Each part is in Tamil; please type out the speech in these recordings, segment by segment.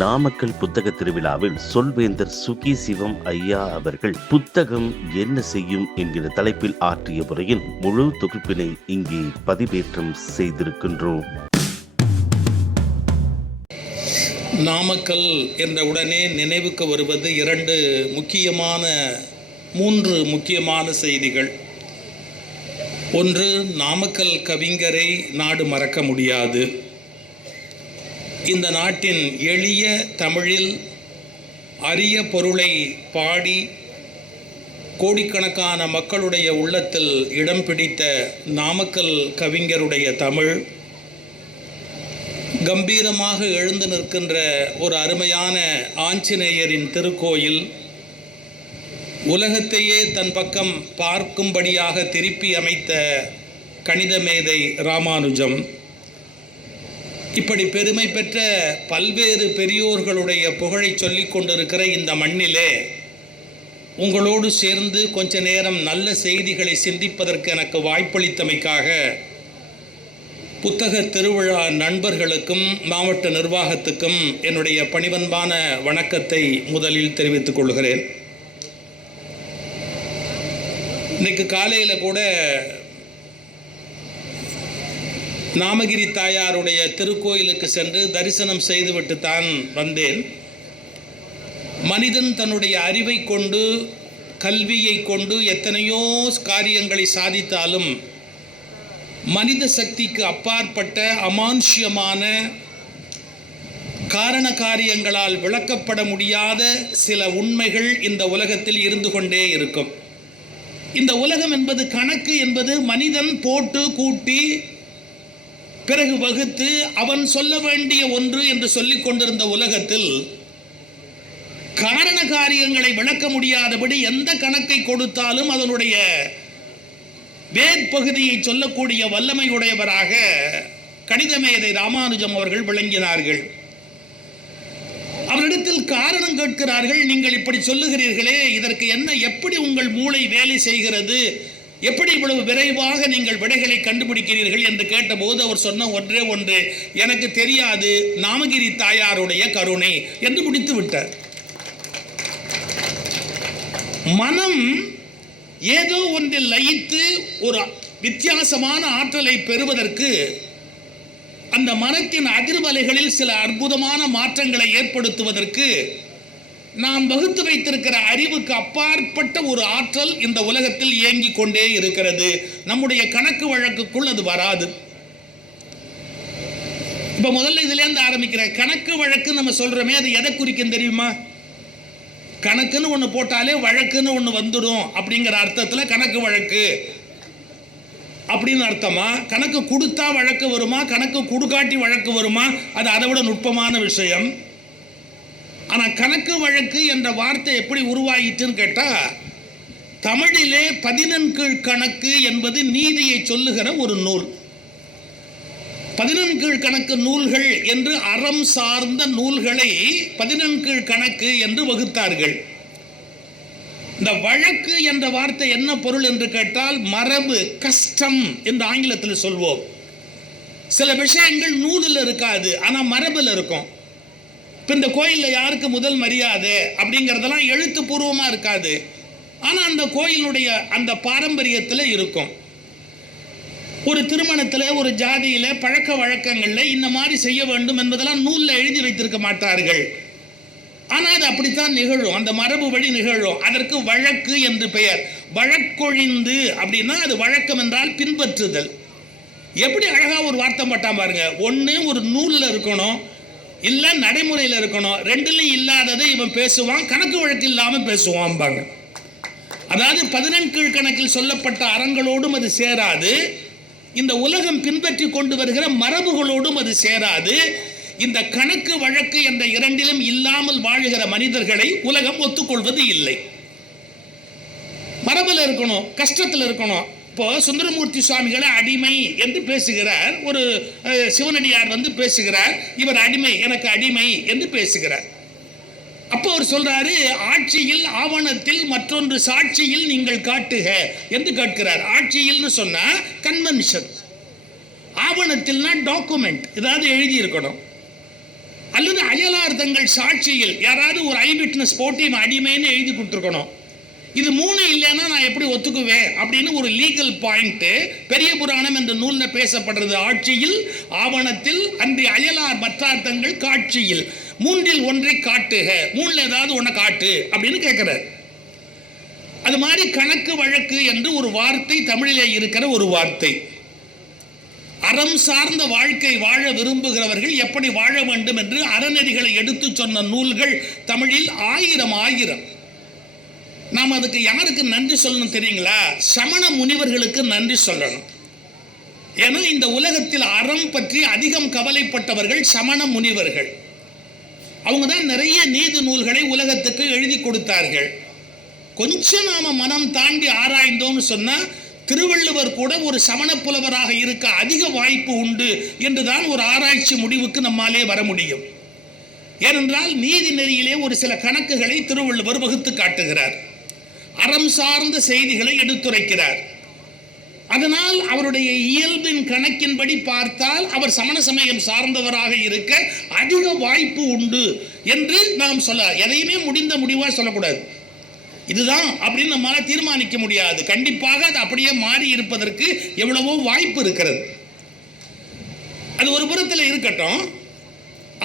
நாமக்கல் புத்தக திருவிழாவில் சொல்வேந்தர் சுகி சிவம் ஐயா அவர்கள் புத்தகம் என்ன செய்யும் என்கிற தலைப்பில் ஆற்றிய உரையின் முழு தொகுப்பினை இங்கே பதிவேற்றம் செய்திருக்கின்றோம். நாமக்கல் என்ற உடனே நினைவுக்கு வருவது மூன்று முக்கியமான செய்திகள். ஒன்று, நாமக்கல் கவிஞரை நாடு மறக்க முடியாது. இந்த நாட்டின் எளிய தமிழில் அரிய பொருளை பாடி கோடிக்கணக்கான மக்களுடைய உள்ளத்தில் இடம் பிடித்த நாமக்கல் கவிஞருடைய தமிழ் கம்பீரமாக எழுந்து நிற்கின்ற ஒரு அருமையான ஆஞ்சநேயரின் திருக்கோயில், உலகத்தையே தன் பக்கம் பார்க்கும்படியாக திருப்பி அமைத்த கணித மேதை ராமானுஜம், இப்படி பெருமை பெற்ற பல்வேறு பெரியோர்களுடைய புகழை சொல்லிக் கொண்டிருக்கிற இந்த மண்ணிலே உங்களோடு சேர்ந்து கொஞ்ச நேரம் நல்ல செய்திகளை சிந்திப்பதற்கு எனக்கு வாய்ப்பளித்தமைக்காக புத்தக திருவிழா நண்பர்களுக்கும் மாவட்ட நிர்வாகத்துக்கும் என்னுடைய பணிவன்பான வணக்கத்தை முதலில் தெரிவித்துக் கொள்கிறேன். இன்னைக்கு காலையில் கூட நாமகிரி தாயாருடைய திருக்கோயிலுக்கு சென்று தரிசனம் செய்துவிட்டு தான் வந்தேன். மனிதன் தன்னுடைய அறிவை கொண்டு கல்வியை கொண்டு எத்தனையோ காரியங்களை சாதித்தாலும் மனித சக்திக்கு அப்பாற்பட்ட அமானுஷ்யமான காரண காரியங்களால் விளக்கப்பட முடியாத சில உண்மைகள் இந்த உலகத்தில் இருந்து கொண்டே இருக்கும். இந்த உலகம் என்பது, கணக்கு என்பது மனிதன் போட்டு கூட்டி பிறகு வகுத்து அவன் சொல்ல வேண்டிய ஒன்று என்று சொல்லிக் கொண்டிருந்த உலகத்தில் காரண காரியங்களை விளக்க முடியாதபடி எந்த கணக்கை கொடுத்தாலும் அதனுடைய வேற்பகுதியை சொல்லக்கூடிய வல்லமையுடையவராக கணித மேதை ராமானுஜம் அவர்கள் விளங்கினார்கள். அவரிடத்தில் காரணம் கேட்கிறார்கள். நீங்கள் இப்படி சொல்லுகிறீர்களே, இதற்கு என்ன, எப்படி உங்கள் மூளை வேலை செய்கிறது, எப்படி இவ்வளவு விரைவாக நீங்கள் விடைகளை கண்டுபிடிக்கிறீர்கள் என்று கேட்டபோது அவர் சொன்ன ஒன்றே ஒன்று, எனக்கு தெரியாது, நாமகிரி தாயாருடைய கருணை என்று முடித்து விட்டார். மனம் ஏதோ ஒன்றில் லயித்து ஒரு வித்தியாசமான ஆற்றலை பெறுவதற்கு அந்த மனத்தின் அதிர்வலைகளில் சில அற்புதமான மாற்றங்களை ஏற்படுத்துவதற்கு நாம் வகுத்து வைத்திருக்கிற அறிவுக்கு அப்பாற்பட்ட ஒரு ஆற்றல் இந்த உலகத்தில் இயங்கிக் கொண்டே இருக்கிறது. நம்முடைய கணக்கு வழக்குக்குள் அது வராது. இப்ப முதல்ல இதுல இருந்து ஆரம்பிக்கிற கணக்கு வழக்கு நம்ம சொல்றோமே, அது எதை குறிக்கும் தெரியுமா? கணக்குன்னு ஒண்ணு போட்டாலே வழக்குன்னு ஒண்ணு வந்துடும் அப்படிங்கிற அர்த்தத்துல கணக்கு வழக்கு அப்படின்னு அர்த்தமா? கணக்கு கொடுத்தா வழக்கு வருமா, கணக்கு கொடுக்காட்டி வழக்கு வருமா? அது அதை விட நுட்பமான விஷயம். ஆனால் கணக்கு வழக்கு என்ற வார்த்தை எப்படி உருவாயிற்றுன்னு கேட்டால், தமிழிலே 11 கணக்கு என்பது நீதியை சொல்லுகிற ஒரு நூல். 11 கணக்கு நூல்கள் என்று அறம் சார்ந்த நூல்களை 11 கணக்கு என்று வகுத்தார்கள். இந்த வழக்கு என்ற வார்த்தை என்ன பொருள் என்று கேட்டால், மரபு, கஸ்டம் என்று ஆங்கிலத்தில் சொல்வோம். சில விஷயங்கள் நூலில் இருக்காது, ஆனால் மரபில் இருக்கும். இப்போ இந்த கோயிலில் யாருக்கு முதல் மரியாதை அப்படிங்கிறதெல்லாம் எழுத்துப்பூர்வமாக இருக்காது, ஆனால் அந்த கோயிலுடைய அந்த பாரம்பரியத்தில் இருக்கும். ஒரு திருமணத்தில், ஒரு ஜாதியில், பழக்க வழக்கங்களில் இந்த மாதிரி செய்ய வேண்டும் என்பதெல்லாம் நூலில் எழுதி வைத்திருக்க மாட்டார்கள். ஆனால் அது அப்படித்தான் நிகழும், அந்த மரபு வழி நிகழும். அதற்கு வழக்கு என்று பெயர். வழக்கொழிந்து அப்படின்னா அது வழக்கம் என்றால் பின்பற்றுதல். எப்படி அழகாக ஒரு வார்த்தை பட்டான் பாருங்க. ஒன்று ஒரு நூலில் இருக்கணும், இல்லை நடைமுறையில் இருக்கணும். ரெண்டுலையும் இல்லாததை இவன் பேசுவான், கணக்கு வழக்கு இல்லாமல் பேசுவான்பாங்க. அதாவது 11 கணக்கில் சொல்லப்பட்ட அறங்களோடும் அது சேராது, இந்த உலகம் பின்பற்றி கொண்டு வருகிற மரபுகளோடும் அது சேராது. இந்த கணக்கு வழக்கு என்ற இரண்டிலும் இல்லாமல் வாழுகிற மனிதர்களை உலகம் ஒத்துக்கொள்வது இல்லை. மரபில் இருக்கணும், கஷ்டத்தில் இருக்கணும். இப்போ சுந்தரமூர்த்தி சுவாமிகளை அடிமை என்று பேசுகிறார், ஒரு சிவனடியார் வந்து பேசுகிறார், இவர் அடிமை, எனக்கு அடிமை என்று பேசுகிறார். அப்போ அவர் சொல்றாரு, ஆட்சியில் ஆவணத்தில் மற்றொன்று சாட்சியில் நீங்கள் காட்டுக என்று கேட்கிறார். ஆட்சியில்னு சொன்னா கன்வென்ஷன், ஆவணத்தில்னா டாக்குமெண்ட், ஏதாவது எழுதி இருக்கணும். அல்லது அயலார் தங்கள் சாட்சியில் யாராவது ஒரு ஐ விட்னஸ் போட்டு இவன் அடிமைன்னு எழுதி கொடுத்துருக்கணும். இது 3 இல்லைன்னா நான் எப்படி ஒத்துக்குவேன் அப்படின்னு ஒரு லீகல் பாயிண்ட் பெரிய புராணம் என்ற நூல்ல பேசப்படுறது. ஆட்சியில், ஆவணத்தில், அன்றைய அயலார் மற்றார்த்தங்கள் காட்சியில், 3இல் ஒன்றை காட்டுக, 3ல் ஏதாவது ஒன்றை காட்டு அப்படின்னு கேட்கிறார். அது மாதிரி கணக்கு வழக்கு என்று ஒரு வார்த்தை தமிழிலே இருக்கிற ஒரு வார்த்தை. அறம் சார்ந்த வாழ்க்கை வாழ விரும்புகிறவர்கள் எப்படி வாழ வேண்டும் என்று அறநெறிகளை எடுத்து சொன்ன நூல்கள் தமிழில் ஆயிரம். நாம் அதுக்கு யாருக்கு நன்றி சொல்லணும் தெரியுங்களா? சமண முனிவர்களுக்கு நன்றி சொல்லணும். ஏன்னா இந்த உலகத்தில் அறம் பற்றி அதிகம் கவலைப்பட்டவர்கள் சமண முனிவர்கள். அவங்க தான் நிறைய நீதி நூல்களை உலகத்துக்கு எழுதி கொடுத்தார்கள். கொஞ்சம் நாம மனம் தாண்டி ஆராய்ந்தோம்னு சொன்னா திருவள்ளுவர் கூட ஒரு சமண புலவராக இருக்க அதிக வாய்ப்பு உண்டு என்றுதான் ஒரு ஆராய்ச்சி முடிவுக்கு நம்மாலே வர முடியும். ஏனென்றால் நீதி நெறியிலே ஒரு சில கணக்குகளை திருவள்ளுவர் வகுத்து காட்டுகிறார். அறம் சார்ந்த செய்திகளை எடுத்துரைக்கிறார். அதனால் அவருடைய இயல்பின் கணக்கின்படி பார்த்தால் அவர் சமண சமயம் சார்ந்தவராக இருக்க அதிக வாய்ப்பு உண்டு என்று நாம் சொல்ல. எதையுமே முடிந்த முடிவாக சொல்லக்கூடாது. இதுதான் அப்படின்னு நம்மளால தீர்மானிக்க முடியாது. கண்டிப்பாக அது அப்படியே மாறி இருப்பதற்கு எவ்வளவோ வாய்ப்பு இருக்கிறது. அது ஒரு புறத்தில் இருக்கட்டும்.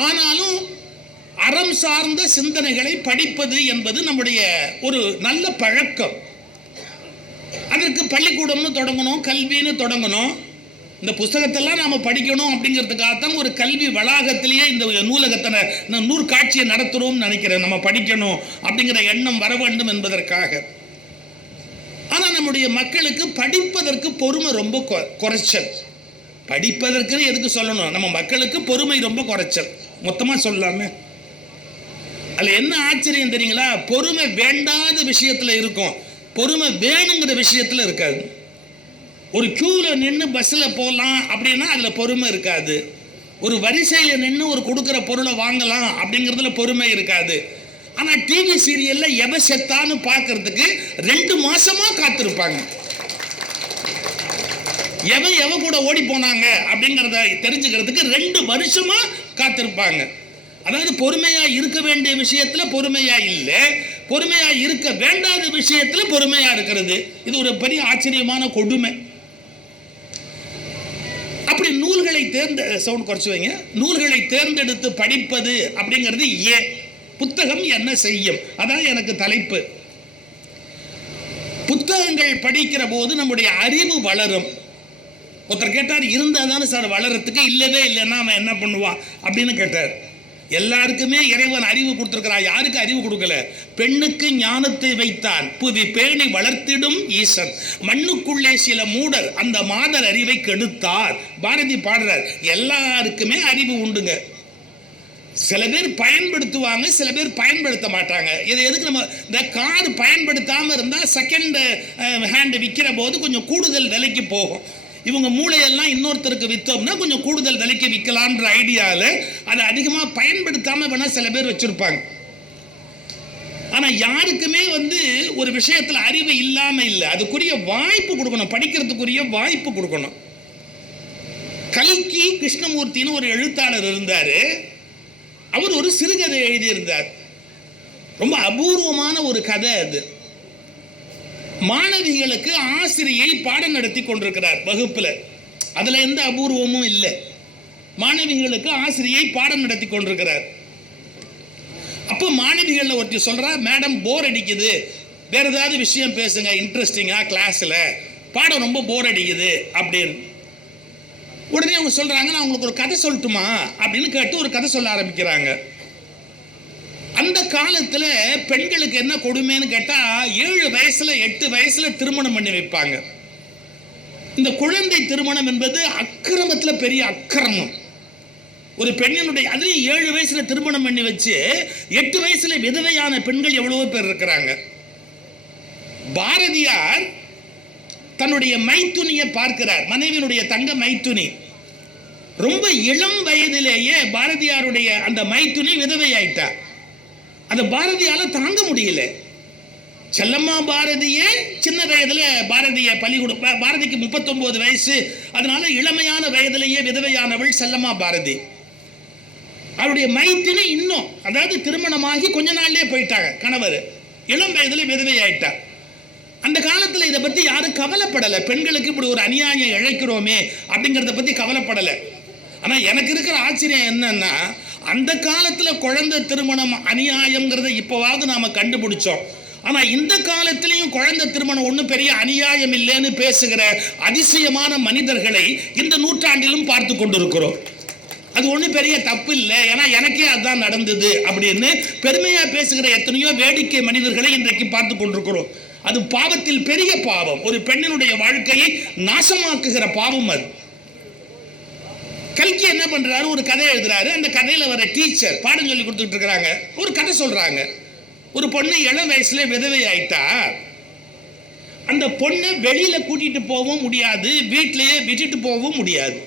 ஆனாலும் அறம் சார்ந்த சிந்தனைகளை படிப்பது என்பது நம்முடைய ஒரு நல்ல பழக்கம். அதற்கு பள்ளிக்கூடம்னு தொடங்கணும், கல்வின்னு தொடங்கணும். இந்த புஸ்தகத்தெல்லாம் நாம் படிக்கணும் அப்படிங்கிறதுக்காகத்தான் ஒரு கல்வி வளாகத்திலேயே இந்த நூலகத்தை நூற்காட்சியை நடத்துகிறோம்னு நினைக்கிறேன். நம்ம படிக்கணும் அப்படிங்கிற எண்ணம் வர வேண்டும் என்பதற்காக. ஆனால் நம்முடைய மக்களுக்கு படிப்பதற்கு பொறுமை ரொம்ப குறைச்சல். படிப்பதற்கு எதுக்கு சொல்லணும்? நம்ம மக்களுக்கு பொறுமை ரொம்ப குறைச்சல். மொத்தமாக சொல்லாமே. அதில் என்ன ஆச்சரியம் தெரியுங்களா? பொறுமை வேண்டாத விஷயத்தில் இருக்கும், பொறுமை வேணுங்கிற விஷயத்தில் இருக்காது. ஒரு கியூவில் நின்று பஸ்ஸில் போகலாம் அப்படின்னா அதில் பொறுமை இருக்காது. ஒரு வரிசையில் நின்று ஒரு கொடுக்குற பொருளை வாங்கலாம் அப்படிங்கிறதுல பொறுமை இருக்காது. ஆனால் டிவி சீரியலில் எவ செத்தான்னு பார்க்கறதுக்கு 2 மாசமா காத்திருப்பாங்க. எவ கூட ஓடி போனாங்க அப்படிங்கிறத தெரிஞ்சுக்கிறதுக்கு 2 வருஷமா காத்திருப்பாங்க. அதாவது பொறுமையா இருக்க வேண்டிய விஷயத்துல பொறுமையா இல்லை, பொறுமையா இருக்க வேண்டாத விஷயத்துல பொறுமையா இருக்கிறது. இது ஒரு பெரிய ஆச்சரியமான கொடுமை. அப்படி நூல்களை சவுண்ட் குறைச்சு வைங்க. நூல்களை தேர்ந்தெடுத்து படிப்பது அப்படிங்கிறது ஏன்? புத்தகம் என்ன செய்யும்? அதான் எனக்கு தலைப்பு. புத்தகங்கள் படிக்கிற போது நம்முடைய அறிவு வளரும். ஒருத்தர் கேட்டார், இருந்தால் தானே சார் வளரத்துக்கு, இல்லவே இல்லைன்னா அவன் என்ன பண்ணுவான் அப்படின்னு கேட்டார். எல்லாருக்குமே இறைவன் அறிவு கொடுத்திருக்கிறான். யாருக்கு அறிவு கொடுக்கல? பெண்ணுக்கு ஞானத்தை வைத்தான், புவி பேணி வளர்த்திடும் ஈசன், மண்ணுக்குள்ளே சில மூடர் அந்த மாதர் அறிவை கெடுத்தார். பாரதி பாடுறார். எல்லாருக்குமே அறிவு உண்டுங்க. சில பேர் பயன்படுத்துவாங்க, சில பேர் பயன்படுத்த மாட்டாங்க. இது எதுக்கு? நம்ம இந்த கார் பயன்படுத்தாமல் இருந்தால் செகண்ட் ஹேண்ட் விற்கிற போது கொஞ்சம் கூடுதல் விலைக்கு போகும். இவங்க மூளையெல்லாம் இன்னொருத்தருக்கு விற்றோம்னா கொஞ்சம் கூடுதல் விலைக்கு விற்கலான்ற ஐடியாவில் அதை அதிகமாக பயன்படுத்தாமல் வேணால் சில பேர் வச்சுருப்பாங்க. ஆனால் யாருக்குமே ஒரு விஷயத்தில் அறிவு இல்லாமல் இல்லை. அதுக்குரிய வாய்ப்பு கொடுக்கணும், படிக்கிறதுக்குரிய வாய்ப்பு கொடுக்கணும். கல்கி கிருஷ்ணமூர்த்தின்னு ஒரு எழுத்தாளர் இருந்தார். அவர் ஒரு சிறுகதை எழுதியிருந்தார். ரொம்ப அபூர்வமான ஒரு கதை அது. மாணவிகளுக்கு ஆசிரியை பாடம் நடத்தி கொண்டிருக்கிறார் வகுப்புல. அதுல எந்த அபூர்வமும் இல்லை. மாணவிகளுக்கு ஆசிரியை பாடம் நடத்தி கொண்டிருக்கிறார். அப்போ மாணவிகள் ஒருத்தி சொல்றா, மேடம் போர் அடிக்குது, வேற ஏதாவது விஷயம் பேசுங்க இன்ட்ரெஸ்டிங்கா, கிளாஸ்ல பாடம் ரொம்ப போர் அடிக்குது அப்படின்னு. உடனே அவங்க சொல்றாங்க, நான் உங்களுக்கு ஒரு கதை சொல்லட்டுமா அப்படின்னு கேட்டு ஒரு கதை சொல்ல ஆரம்பிக்கிறாங்க. அந்த காலத்தில் பெண்களுக்கு என்ன கொடுமைன்னு கேட்டால் 7 வயசுல 8 வயசுல திருமணம் பண்ணி வைப்பாங்க. இந்த குழந்தை திருமணம் என்பது அக்கிரமத்தில் பெரிய அக்கிரமம். ஒரு பெண்ணினுடைய அதுலேயும் 7 வயசுல திருமணம் பண்ணி வச்சு 8 வயசுல விதவையான பெண்கள் எவ்வளவோ பேர் இருக்கிறாங்க. பாரதியார் தன்னுடைய மைத்துனியை பார்க்கிறார், மனைவியினுடைய தங்க மைத்துனி. ரொம்ப இளம் வயதிலேயே பாரதியாருடைய அந்த மைத்துனி விதவை ஆயிட்டார். அந்த பாரதியால தாங்க முடியல. செல்லம்மா பாரதியே சின்ன வயதுல பாரதிய பலி கொடுப்ப, பாரதிக்கு 39 வயசு, அதனால இளமையான வயதிலேயே விதவையானவள் செல்லம்மா பாரதி. அவருடைய மைத்தினி இன்னும், அதாவது திருமணமாகி கொஞ்ச நாள்லயே போயிட்டாங்க கணவர், இளம் வயதுல விதவை ஆயிட்டார். அந்த காலத்தில் இதை பற்றி யாரும் கவலைப்படலை. பெண்களுக்கு இப்படி ஒரு அநியாயம் இழைக்கிறோமே அப்படிங்கிறத பற்றி கவலைப்படலை. ஆனால் எனக்கு இருக்கிற ஆச்சரியம் என்னன்னா, அந்த காலத்தில் குழந்தை திருமணம் அநியாயங்கிறத இப்போவாவது நாம் கண்டுபிடிச்சோம். ஆனால் இந்த காலத்திலையும் குழந்தை திருமணம் ஒன்றும் பெரிய அநியாயம் இல்லைன்னு பேசுகிற அதிசயமான மனிதர்களை இந்த நூற்றாண்டிலும் பார்த்து கொண்டிருக்கிறோம். அது ஒன்றும் பெரிய தப்பு இல்லை, ஏன்னா எனக்கே அதுதான் நடந்தது அப்படின்னு பெருமையாக பேசுகிற எத்தனையோ வேடிக்கை மனிதர்களை இன்றைக்கு பார்த்து கொண்டிருக்கிறோம். அது பாவத்தில் பெரிய பாவம், ஒரு பெண்ணினுடைய வாழ்க்கையை நாசமாக்குகிற பாவம் அது. கல்கி என்ன பண்றாரு, ஒரு கதை எழுதுறாரு. அந்த கதையில வர டீச்சர் பாடம் சொல்லி கொடுத்துட்டு இருக்கிறாங்க. ஒரு கதை சொல்றாங்க. ஒரு பொண்ணு இளம் வயசுல விதவை ஆயிட்டா. அந்த பொண்ணை வெளியில கூட்டிட்டு போகவும் முடியாது, வீட்டிலேயே விட்டுட்டு போகவும் முடியாது.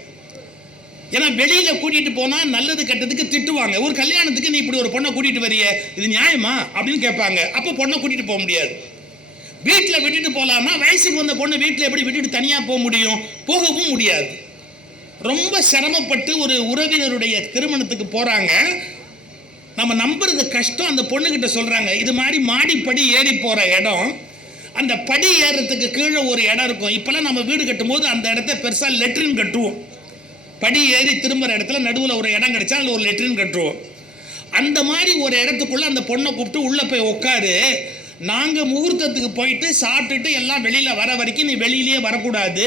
ஏன்னா வெளியில கூட்டிட்டு போனா நல்லது கெட்டதுக்கு திட்டுவாங்க. ஒரு கல்யாணத்துக்கு நீ இப்படி ஒரு பொண்ணை கூட்டிட்டு வரிய, இது நியாயமா அப்படின்னு கேட்பாங்க. அப்ப பொண்ணை கூட்டிட்டு போக முடியாது. வீட்டில் விட்டுட்டு போகலாமா, வயசுக்கு வந்த பொண்ணை வீட்டில் எப்படி விட்டுட்டு தனியாக போக முடியும்? போகவும் முடியாது. ரொம்ப சிரமப்பட்டு ஒரு உறவினருடைய திருமணத்துக்கு போகிறாங்க. நம்ம நம்புறது கஷ்டம். அந்த பொண்ணுக்கிட்ட சொல்கிறாங்க, இது மாதிரி மாடிப்படி ஏறி போகிற இடம், அந்த படி ஏறுறதுக்கு கீழே ஒரு இடம் இருக்கும். இப்போல்லாம் நம்ம வீடு கட்டும் போது அந்த இடத்த பெருசாக லெட்ரின் கட்டுவோம். படி ஏறி திரும்புகிற இடத்துல நடுவில் ஒரு இடம் கிடைச்சா அதில் ஒரு லெட்ரின் கட்டுவோம். அந்த மாதிரி ஒரு இடத்துக்குள்ளே அந்த பொண்ணை கூப்பிட்டு உள்ளே போய் உட்காரு, நாங்கள் முகூர்த்தத்துக்கு போயிட்டு சாப்பிட்டுட்டு எல்லாம் வெளியில் வர வரைக்கும் நீ வெளியிலேயே வரக்கூடாது,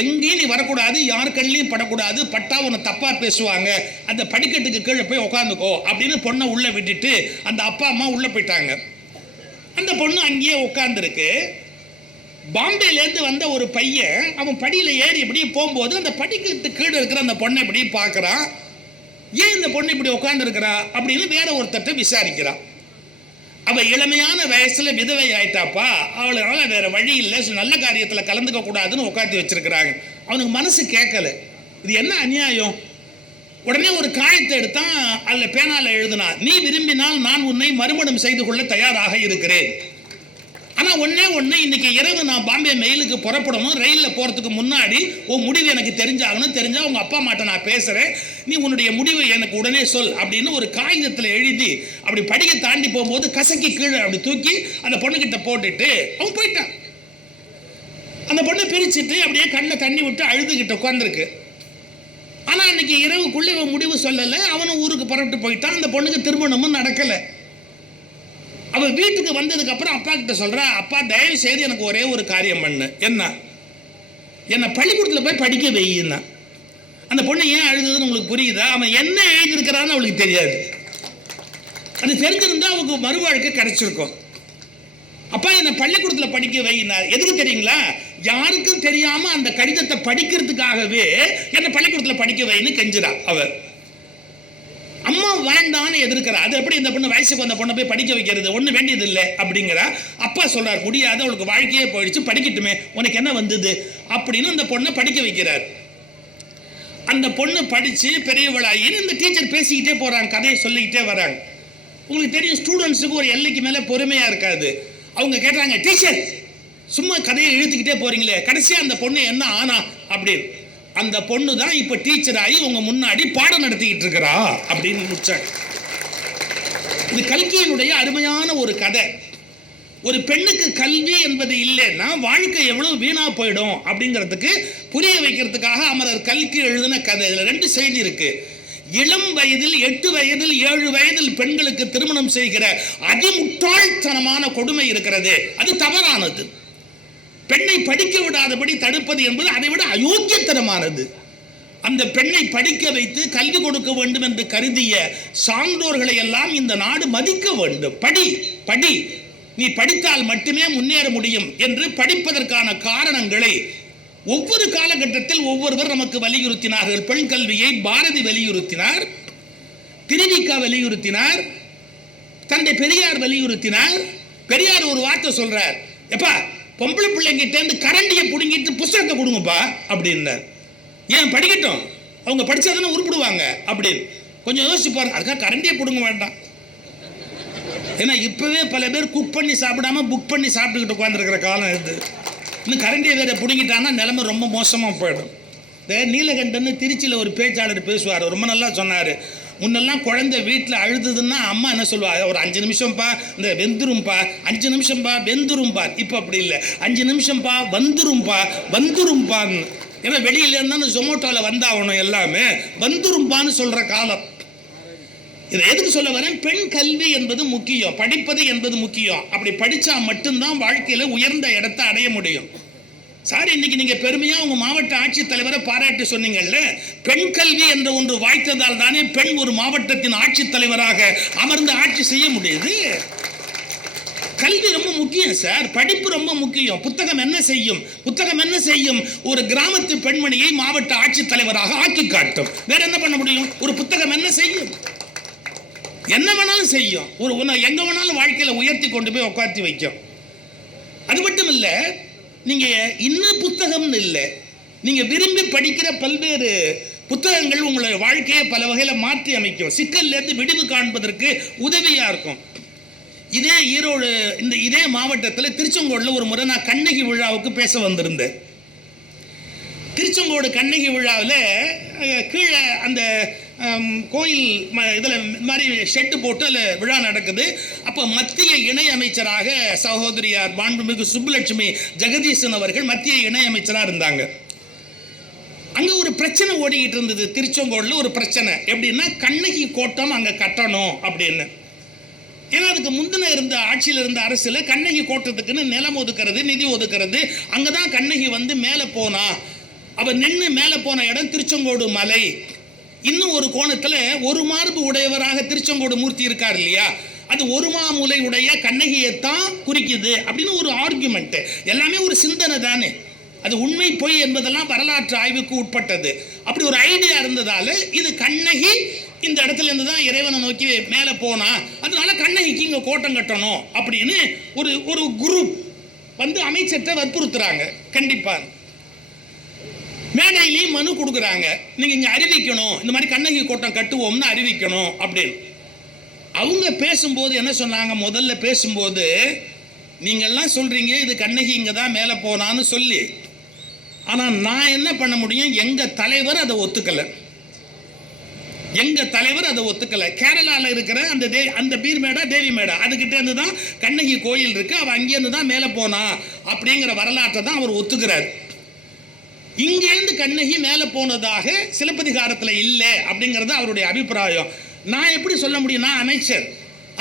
எங்கேயும் நீ வரக்கூடாது, யார் கண்ணிலையும் படக்கூடாது, பட்டா உன்னை தப்பாக பேசுவாங்க, அந்த படிக்கட்டுக்கு கீழே போய் உட்காந்துக்கோ அப்படின்னு பொண்ணை உள்ளே விட்டுட்டு அந்த அப்பா அம்மா உள்ளே போயிட்டாங்க. அந்த பொண்ணு அங்கேயே உட்காந்துருக்கு. பாம்பேலேருந்து வந்த ஒரு பையன் அவன் படியில் ஏறி இப்படி போகும்போது அந்த படிக்கட்டு கீழே இருக்கிற அந்த பொண்ணை இப்படி பார்க்குறான். ஏன் இந்த பொண்ணு இப்படி உட்காந்துருக்கிறா அப்படின்னு வேற ஒருத்தட்ட விசாரிக்கிறான். அவள் இளமையான வயசுல விதவை ஆயிட்டாப்பா, அவளால வேற வழி இல்லை, நல்ல காரியத்தில் கலந்துக்க கூடாதுன்னு உட்காந்து வச்சிருக்கிறாங்க. அவனுக்கு மனசு கேட்கல, இது என்ன அநியாயம். உடனே ஒரு காயத்தை எடுத்தான், அதில் பேனால எழுதினான், நீ விரும்பினால் நான் உன்னை மறுமணம் செய்து கொள்ள தயாராக இருக்கிறேன். ஆனால் ஒன்று, இன்னைக்கு இரவு நான் பாம்பே மெயிலுக்கு புறப்படணும், ரயிலில் போகிறதுக்கு முன்னாடி உன் முடிவு எனக்கு தெரிஞ்சாகணும், தெரிஞ்சால் உங்கள் அப்பா அம்மாட்ட நான் பேசுகிறேன், நீ உன்னுடைய முடிவை எனக்கு உடனே சொல் அப்படின்னு ஒரு காகிதத்தில் எழுதி அப்படி படிக்க தாண்டி போகும்போது கசக்கி கீழே அப்படி தூக்கி அந்த பொண்ணுக்கிட்ட போட்டுட்டு அவன் போயிட்டான். அந்த பொண்ணை பிரிச்சுட்டு அப்படியே கண்ணில் தண்ணி விட்டு அழுதுகிட்ட உட்காந்துருக்கு. ஆனால் அன்னைக்கு இரவுக்குள்ளே இவன் முடிவு சொல்லலை, அவனும் ஊருக்கு புறப்பட்டு போயிட்டான். அந்த பொண்ணுக்கு திருமணமும் நடக்கலை. அவள் வீட்டுக்கு வந்ததுக்கு அப்புறம் அப்பா கிட்ட சொல்றா, அப்பா தயவு செய்து எனக்கு ஒரே ஒரு காரியம் பண்ணு, என்ன பள்ளிக்கூடத்தில் போய் படிக்க வையின்னா. அந்த பொண்ணு ஏன் அழுதுன்னு உங்களுக்கு புரியுதா? அவன் என்ன எழுதியிருக்கிறான்னு அவளுக்கு தெரியாது. அது தெரிஞ்சிருந்தா அவனுக்கு மறுவாழ்க்கை கிடைச்சிருக்கும். அப்பா என்னை பள்ளிக்கூடத்தில் படிக்க வையினார். எதுக்கு தெரியுங்களா? யாருக்கும் தெரியாம அந்த கடிதத்தை படிக்கிறதுக்காகவே என்னை பள்ளிக்கூடத்தில் படிக்க வைன்னு கெஞ்சிரா அவர். அம்மா வேண்டான்னு எதிர்க்கிறா. அது எப்படி இந்த பொண்ணு வயசுக்கு வந்த பொண்ணை போய் படிக்க வைக்கிறது, ஒன்றும் வேண்டியது இல்லை அப்படிங்கிறா. அப்பா சொல்றார், முடியாது, அவளுக்கு வாழ்க்கையே போயிடுச்சு, படிக்கட்டுமே, உனக்கு என்ன வந்தது அப்படின்னு அந்த பொண்ணை படிக்க வைக்கிறார். அந்த பொண்ணு படிச்சு பெரியவளாயின்னு இந்த டீச்சர் பேசிக்கிட்டே போறாங்க, கதையை சொல்லிக்கிட்டே வராங்க. உங்களுக்கு தெரியும், ஸ்டூடெண்ட்ஸுக்கு ஒரு எல்லைக்கு மேலே பொறுமையா இருக்காது. அவங்க கேட்டாங்க, டீச்சர் சும்மா கதையை இழுத்துக்கிட்டே போறீங்களே, கடைசியா அந்த பொண்ணு என்ன ஆனா அப்படின்னு. அந்த பொண்ணு தான் இப்ப டீச்சர் ஆகி உங்க முன்னாடி பாடம் நடத்திக்கிட்டு இருக்கிறா அப்படின்னு முடிச்சாங்க. இது கல்கியினுடைய அருமையான ஒரு கதை. ஒரு பெண்ணுக்கு கல்வி என்பது இல்லைன்னா வாழ்க்கை எவ்வளவு வீணா போயிடும் அப்படிங்கிறதுக்கு புரிய வைக்கிறதுக்காக அமரர் கல்கி எழுதின கதை. இதுல 2 செய்தி இருக்கு. இளம் வயதில் 8 வயதில் 7 வயதில் பெண்களுக்கு திருமணம் செய்கிற அதிமுட்டாள்தனமான கொடுமை இருக்கிறது, அது தவறானது. பெண்ணை படிக்க விடாதபடி தடுப்பது என்பது அதை விட அயோக்கியத்தனமானது. அந்த பெண்ணை படிக்க வைத்து கல்வி கொடுக்க வேண்டும் என்று கருதிய சான்றோர்களை எல்லாம் இந்த நாடு மதிக்க வேண்டும். படி, நீ படித்தால் மட்டுமே முன்னேற முடியும் என்று படிப்பதற்கான காரணங்களை ஒவ்வொரு காலகட்டத்தில் ஒவ்வொருவர் நமக்கு வலியுறுத்தினார்கள். பெண் கல்வியை பாரதி வலியுறுத்தினார், திருவிக வலியுறுத்தினார், தந்தை பெரியார் வலியுறுத்தினார். பெரியார் ஒரு வார்த்தை சொல்றார், எப்பா பொம்பளை பிள்ளைங்கிட்ட இருந்து கரண்டியை பிடுங்கிட்டு புஸ்தகத்தை கொடுங்கப்பா அப்படின்னார். ஏன்? படிக்கட்டும், அவங்க படிச்சாதானே உருப்பிடுவாங்க அப்படின்னு. கொஞ்சம் யோசிச்சு பாருங்க, அதுக்காக கரண்டியை பிடுங்க வேண்டாம். ஏன்னா இப்பவே பல பேர் குக் பண்ணி சாப்பிடாம புக் பண்ணி சாப்பிட்டுக்கிட்டு உட்காந்துருக்கிற காலம் இது. இன்னும் கரண்டியை வேற பிடுங்கிட்டாங்கன்னா நிலைமை ரொம்ப மோசமாக போயிடும். இந்த நீலகண்டன் திருச்சியில் ஒரு பேச்சாளர் பேசுவார், ரொம்ப நல்லா சொன்னார். முன்னெல்லாம் குழந்தை வீட்டில் அழுதுதுன்னா அம்மா என்ன சொல்லுவா, ஒரு 5 நிமிஷம்ப்பா இந்த வெந்துரும்பா, 5 நிமிஷம்பா வெந்துரும்பா. இப்போ அப்படி இல்லை, 5 நிமிஷம்ப்பா வந்துரும்பான்னு. ஏன்னா வெளியில இருந்தா ஜொமேட்டோவில் வந்தாகணும், எல்லாமே வந்துரும்பான்னு சொல்கிற காலம். இதை எதுக்கு சொல்ல வரேன், பெண் கல்வி என்பது முக்கியம், படிப்பது என்பது முக்கியம். அப்படி படித்தா மட்டும்தான் வாழ்க்கையில் உயர்ந்த இடத்தை அடைய முடியும். சார், இன்னைக்கு நீங்க பெருமையா உங்க மாவட்ட ஆட்சித்தலைவரை பாராட்டி சொன்னீங்கல்ல, பெண் கல்வி என்ற ஒன்று வாய்த்ததால் தானே பெண் ஒரு மாவட்டத்தின் ஆட்சித்தலைவராக அமர்ந்து ஆட்சி செய்ய முடியுது. கல்வி ரொம்ப முக்கியம் சார், படிப்பு ரொம்ப முக்கியம். புத்தகம் என்ன செய்யும்? ஒரு கிராமத்து பெண்மணியை மாவட்ட ஆட்சித்தலைவராக ஆக்கி காட்டும். வேற என்ன பண்ண முடியும்? ஒரு புத்தகம் என்ன செய்யும்? என்ன வேணாலும் செய்யும். எங்க வேணாலும் வாழ்க்கையில உயர்த்தி கொண்டு போய் உட்கார்த்தி வைக்கும். அது மட்டும் இல்ல, நீங்க இன்னும் புத்தகம்னு இல்லை, நீங்க விரும்பி படிக்கிற பல்வேறு புத்தகங்கள் உங்களுடைய வாழ்க்கையை பல வகையில மாற்றி அமைக்கும், சிக்கல்ல இருந்து விடிவு காண்பதற்கு உதவியா இருக்கும். இதே ஈரோடு இதே மாவட்டத்தில் திருச்செங்கோடுல ஒரு முறை நான் கண்ணகி விழாவுக்கு பேச வந்திருந்தேன். திருச்செங்கோடு கண்ணகி விழாவில் கீழே அந்த கோயில் இதில் மாதிரி ஷெட்டு போட்டு அதில் விழா நடக்குது. அப்போ மத்திய இணை அமைச்சராக சகோதரியார் மாண்புமிகு சுப்புலட்சுமி ஜெகதீசன் அவர்கள் மத்திய இணை அமைச்சராக இருந்தாங்க. அங்கே ஒரு பிரச்சனை ஓடிக்கிட்டு இருந்தது. திருச்செங்கோடில் ஒரு பிரச்சனை எப்படின்னா, கண்ணகி கோட்டம் அங்கே கட்டணும் அப்படின்னு. ஏன்னா அதுக்கு முந்தின இருந்த ஆட்சியில் இருந்த அரசில் கண்ணகி கோட்டத்துக்குன்னு நிலம் ஒதுக்கிறது, நிதி ஒதுக்கிறது. அங்கே தான் கண்ணகி வந்து மேலே போனா, அவ நின்று மேலே போன இடம் திருச்செங்கோடு மலை. இன்னும் ஒரு கோணத்தில் ஒரு மார்பு உடையவராக திருச்செங்கோடு மூர்த்தி இருக்கார் இல்லையா, அது ஒரு மாமூலை உடைய கண்ணகியைத்தான் குறிக்குது அப்படின்னு ஒரு ஆர்குமெண்ட். எல்லாமே ஒரு சிந்தனை தானே, அது உண்மை பொய் என்பதெல்லாம் வரலாற்று ஆய்வுக்கு உட்பட்டது. அப்படி ஒரு ஐடியா இருந்ததால இது கண்ணகி இந்த இடத்துல இருந்து தான் இறைவனை நோக்கி மேலே போனா, அதனால கண்ணகிக்கு இங்கே கோட்டம் கட்டணும் அப்படின்னு ஒரு குரூப் வந்து அமைச்சர்கிட்ட வற்புறுத்துறாங்க. கண்டிப்பா மேடையிலையும் மனு கொடுக்குறாங்க, நீங்க இங்க அறிவிக்கணும், இந்த மாதிரி கண்ணகி கோட்டம் கட்டுவோம்னு அறிவிக்கணும் அப்படின்னு. அவங்க பேசும்போது என்ன சொன்னாங்க, முதல்ல பேசும்போது நீங்கள்லாம் சொல்றீங்க இது கண்ணகி இங்கே தான் மேலே போனான்னு சொல்லி, ஆனால் நான் என்ன பண்ண முடியும், எங்கள் தலைவர் அதை ஒத்துக்கலை. கேரளாவில் இருக்கிற அந்த பீர் மேடா தேவி மேடா அதுகிட்ட இருந்து தான் கண்ணகி கோயில் இருக்கு, அவள் அங்கேருந்து தான் மேலே போனா அப்படிங்கிற வரலாற்றை தான் அவர் ஒத்துக்கிறார். இங்கேருந்து கண்ணகி மேலே போனதாக சிலப்பதிகாரத்தில் இல்லை அப்படிங்கிறது அவருடைய அபிப்பிராயம். நான் எப்படி சொல்ல முடியும், நான் அமைச்சர்.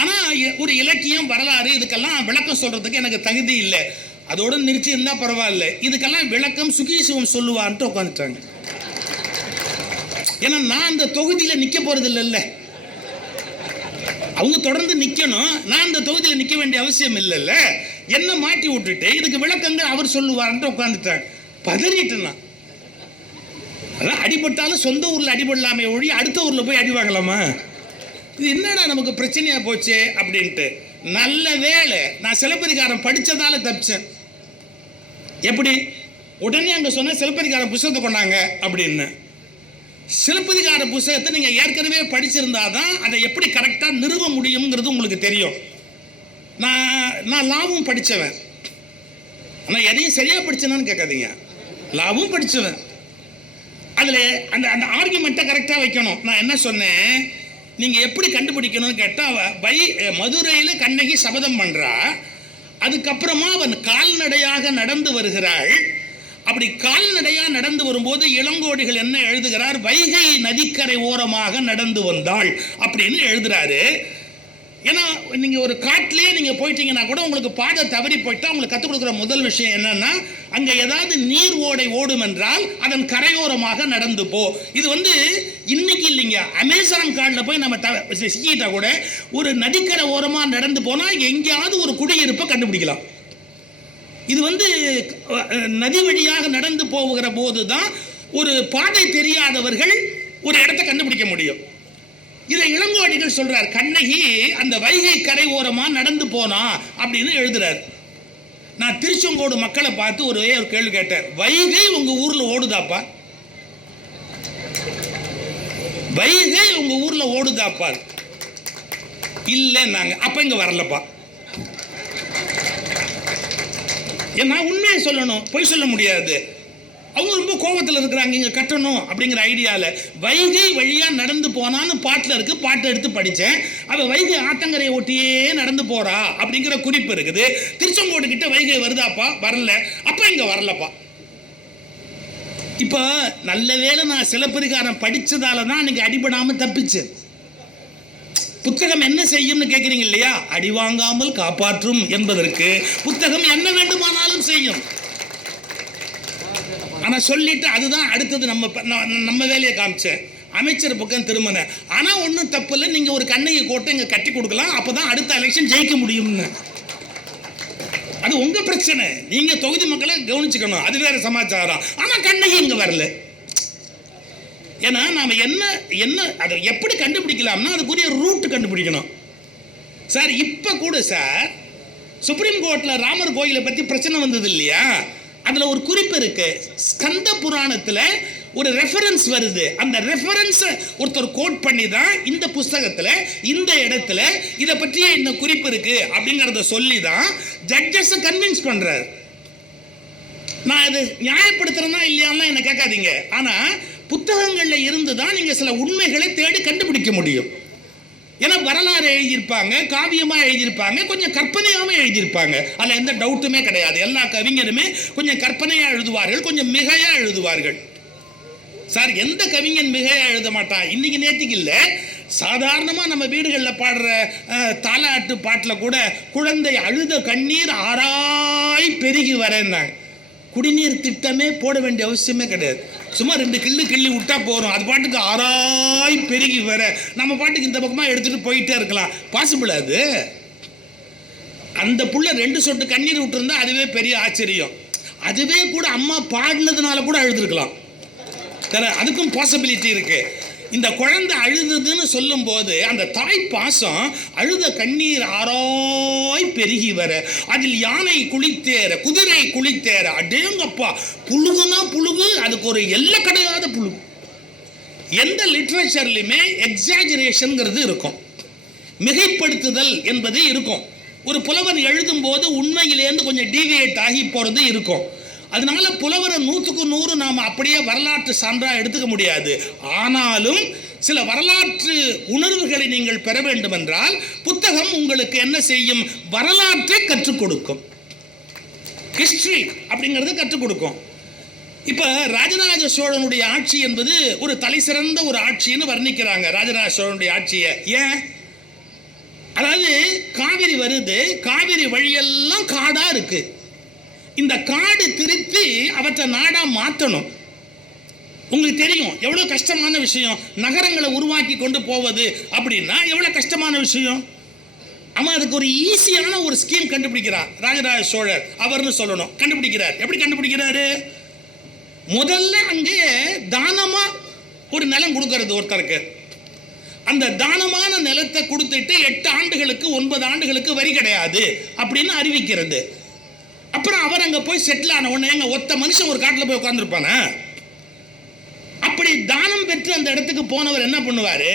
ஆனால் ஒரு இலக்கியம் வரலாறு இதுக்கெல்லாம் விளக்கம் சொல்றதுக்கு எனக்கு தகுதி இல்லை. அதோட நிறுத்தி இருந்தா பரவாயில்ல, இதுக்கெல்லாம் விளக்கம் சுகீசிவம் சொல்லுவான்ட்டு உட்காந்துட்டாங்க. ஏன்னா நான் அந்த தொகுதியில் நிற்க போறது இல்லை, அவங்க தொடர்ந்து நிற்கணும், நான் அந்த தொகுதியில் நிற்க வேண்டிய அவசியம் இல்லைல்ல. என்ன மாட்டி விட்டுட்டு இதுக்கு விளக்கங்கள் அவர் சொல்லுவார்ன்ட்டு உட்காந்துட்டாங்க. பதறிட்டுனா அதான் அடிபட்டாலும் சொந்த ஊரில் அடிபடலாமே ஒழி அடுத்த ஊரில் போய் அடி வாங்கலாமா, இது என்னடா நமக்கு பிரச்சனையா போச்சு அப்படின்ட்டு. நல்ல வேளை நான் சிலப்பதிகாரம் படித்ததால தப்பிச்சேன். எப்படி உடனே அங்கே சொன்ன சிலப்பதிகாரம் புத்தகத்தை கொண்டாங்க அப்படின்னு. சிலப்பதிகார புத்தகத்தை நீங்கள் ஏற்கனவே படிச்சிருந்தாதான் அதை எப்படி கரெக்டாக நிறுவ முடியுங்கிறது உங்களுக்கு தெரியும். நான் லாவும் படித்தவன், ஆனால் எதையும் சரியாக படித்தேனான்னு கேட்காதீங்க, லாவும் படித்தவன். அதில் அந்த அந்த ஆர்குமெண்ட்டை கரெக்டாக வைக்கணும். நான் என்ன சொன்னேன், நீங்கள் எப்படி கண்டுபிடிக்கணும்னு கேட்டால், மதுரையில் கண்ணகி சபதம் பண்ணுறா, அதுக்கப்புறமா அவன் கால்நடையாக நடந்து வருகிறாள். அப்படி கால்நடையாக நடந்து வரும்போது இளங்கோடிகள் என்ன எழுதுகிறார், வைகை நதிக்கரை ஓரமாக நடந்து வந்தாள் அப்படின்னு எழுதுறாரு. ஏன்னா நீங்கள் ஒரு காட்டிலேயே நீங்கள் போயிட்டீங்கன்னா கூட உங்களுக்கு பாதை தவறி போயிட்டா உங்களுக்கு கற்றுக் கொடுக்குற முதல் விஷயம் என்னன்னா, அங்கே ஏதாவது நீர் ஓடை ஓடும் என்றால் அதன் கரையோரமாக நடந்து போ. இது வந்து இன்னைக்கு இல்லைங்க, அமேசான் காட்டில் போய் நம்ம சிக்கிட்டா கூட ஒரு நதிக்கரை ஓரமாக நடந்து போனால் எங்கேயாவது ஒரு குடியிருப்பை கண்டுபிடிக்கலாம். இது வந்து நதி வழியாக நடந்து போகிற போது தான் ஒரு பாதை தெரியாதவர்கள் ஒரு இடத்தை கண்டுபிடிக்க முடியும். இதை இளங்கோடிகள் சொல்றார், கண்ணகி அந்த வைகை கரை ஓரமா நடந்து போனா அப்படின்னு எழுதுறாரு. நான் திருச்செங்கோடு மக்களை பார்த்து ஒரு கேள்வி கேட்டேன், வைகை உங்க ஊர்ல ஓடுதாப்பா, வைகை உங்க ஊர்ல ஓடுதாப்பா? இல்லை நாங்க அப்ப இங்க வரலப்பா. ஏன்னா உண்மையை சொல்லணும், பொய் சொல்ல முடியாது. அவங்க ரொம்ப கோபத்தில் இருக்கிறாங்க, இங்கே கட்டணும் அப்படிங்கிற ஐடியாவில். வைகை வழியாக நடந்து போனான்னு பாட்டில் இருக்கு, பாட்டை எடுத்து படித்தேன். அவள் வைகை ஆத்தங்கரையை ஒட்டியே நடந்து போறா அப்படிங்கிற குறிப்பு இருக்குது. திருச்செங்கோடு கிட்ட வைகை வருதாப்பா? வரல. அப்போ இங்கே வரலப்பா. இப்போ நல்ல வேளை நான் சிலப்பதிகாரம் படித்ததால தான் அன்னைக்கு அடிபடாமல் தப்பிச்சு. புத்தகம் என்ன செய்யும்னு கேட்குறீங்க இல்லையா? அடி வாங்காமல் காப்பாற்றும் என்பதற்கு புத்தகம் என்ன வேண்டுமானாலும் செய்யும். ஆனால் சொல்லிட்டு அதுதான் அடுத்தது நம்ம வேலையை காமிச்சேன். அமைச்சர் பக்கம் திரும்பின. ஆனால் ஒன்றும் தப்பு இல்லை, நீங்கள் ஒரு கண்ணையை கோட்டை இங்கே கட்டி கொடுக்கலாம், அப்போ தான் அடுத்த எலெக்ஷன் ஜெயிக்க முடியும்னு. அது உங்கள் பிரச்சனை, நீங்கள் தொகுதி மக்களை கவனிச்சுக்கணும், அது வேற சமாச்சாரம். ஆனால் கண்ணையை இங்கே வரல. ஏன்னா நாம் என்ன அதை எப்படி கண்டுபிடிக்கலாம்னா அதுக்குரிய ரூட் கண்டுபிடிக்கணும். சார் இப்போ கூட சார் சுப்ரீம் கோர்ட்டில் ராமர் கோயிலை பற்றி பிரச்சனை வந்தது இல்லையா? அதில் ஒரு குறிப்பு இருக்கு. ஸ்கந்த புராணத்தில் ஒரு ரெஃபரன்ஸ் வருது. அந்த ரெஃபரன்ஸை ஒருத்தர் கோட் பண்ணி தான் இந்த புஸ்தகத்தில் இந்த இடத்துல இதை பற்றிய இந்த குறிப்பு இருக்கு அப்படிங்கிறத சொல்லி தான் ஜட்ஜஸை கன்வின்ஸ் பண்றாரு. நான் இது நியாயப்படுத்துறேன்னா இல்லையான்னு என்ன கேட்காதீங்க. ஆனால் புத்தகங்களில் இருந்து தான் நீங்கள் சில உண்மைகளை தேடி கண்டுபிடிக்க முடியும். ஏன்னா வரலாறு எழுதியிருப்பாங்க, காவியமாக எழுதியிருப்பாங்க, கொஞ்சம் கற்பனையாகவும் எழுதியிருப்பாங்க. அதில் எந்த டவுட்டுமே கிடையாது. எல்லா கவிஞருமே கொஞ்சம் கற்பனையாக எழுதுவார்கள், கொஞ்சம் மிகையாக எழுதுவார்கள். சார் எந்த கவிஞன் மிகையாக எழுத மாட்டான்? இன்னைக்கு நேற்றுக்கு இல்லை, சாதாரணமாக நம்ம வீடுகளில் பாடுற தாலாட்டு பாட்டில் கூட குழந்தை அழுத கண்ணீர் ஆராய் பெருகி வரேன்னாங்க. குடிநீர் திட்டமே போட வேண்டிய அவசியமே கிடையாது. சும்மா 2 கிள்ளி விட்டா போகிறோம், அது பாட்டுக்கு ஆராய் பெருகி வர நம்ம பாட்டுக்கு இந்த பக்கமாக எடுத்துகிட்டு போயிட்டே இருக்கலாம். பாசிபிள் அது? அந்த புள்ள 2 சொட்டு கண்ணீர் விட்டுருந்தா அதுவே பெரிய ஆச்சரியம். அதுவே கூட அம்மா பாடினதுனால கூட அழுதுருக்கலாம். அதுக்கும் பாசிபிலிட்டி இருக்கு. இந்த குழந்தை அழுதுன்னு சொல்லும் போது அந்த தாய் பாசம், அழுத கண்ணீர் ஆராய் பெருகி வர, அதில் யானை குளித்தேற, குதிரை குளித்தேற, அடேங்கப்பா, புழுகுனா புழுகு, அதுக்கு ஒரு எல்லை கிடையாத புழுகு. எந்த லிட்ரேச்சர்லையுமே எக்ஸாஜரேஷன்ங்கிறது இருக்கும், மிகைப்படுத்துதல் என்பது இருக்கும். ஒரு புலவர் எழுதும் போது உண்மையிலேருந்து கொஞ்சம் டீவியேட் ஆகி போகிறது இருக்கும். அதனால புலவரை 100க்கு 100 நாம் அப்படியே வரலாற்று சான்றா எடுத்துக்க முடியாது. ஆனாலும் சில வரலாற்று உணர்வுகளை நீங்கள் பெற வேண்டும் என்றால் புத்தகம் உங்களுக்கு என்ன செய்யும்? வரலாற்றை கற்றுக் கொடுக்கும். ஹிஸ்டரி அப்படிங்கிறது கற்றுக் கொடுக்கும். இப்போ ராஜராஜ சோழனுடைய ஆட்சி என்பது ஒரு தலை சிறந்த ஒரு ஆட்சின்னு வர்ணிக்கிறாங்க ராஜராஜ சோழனுடைய ஆட்சியை. ஏன்? அதாவது காவிரி வருது, காவிரி வழியெல்லாம் காடா இருக்கு. இந்த காடு திருத்தி அவற்றை நாடா மாற்றணும். உங்களுக்கு தெரியும் எவ்வளோ கஷ்டமான விஷயம். நகரங்களை உருவாக்கி கொண்டு போவது அப்படின்னா எவ்வளோ கஷ்டமான விஷயம். அவன் அதுக்கு ஒரு ஈஸியான ஒரு ஸ்கீம் கண்டுபிடிக்கிறார் ராஜராஜ சோழர். அவர்னு சொல்லணும், கண்டுபிடிக்கிறார். எப்படி கண்டுபிடிக்கிறாரு? முதல்ல அங்கே தானமா ஒரு நிலம் கொடுக்கறது ஒருத்தருக்கு. அந்த தானமான நிலத்தை கொடுத்துட்டு 8 ஆண்டுகளுக்கு 9 ஆண்டுகளுக்கு வரி கிடையாது அப்படின்னு அறிவிக்கிறது. அப்புறம் அவர் அங்கே போய் செட்டில் ஆன உடனே எங்க ஒத்த மனுஷன் ஒரு காட்டில் போய் உட்காந்துருப்பானே. அப்படி தானம் பெற்று அந்த இடத்துக்கு போனவர் என்ன பண்ணுவாரு?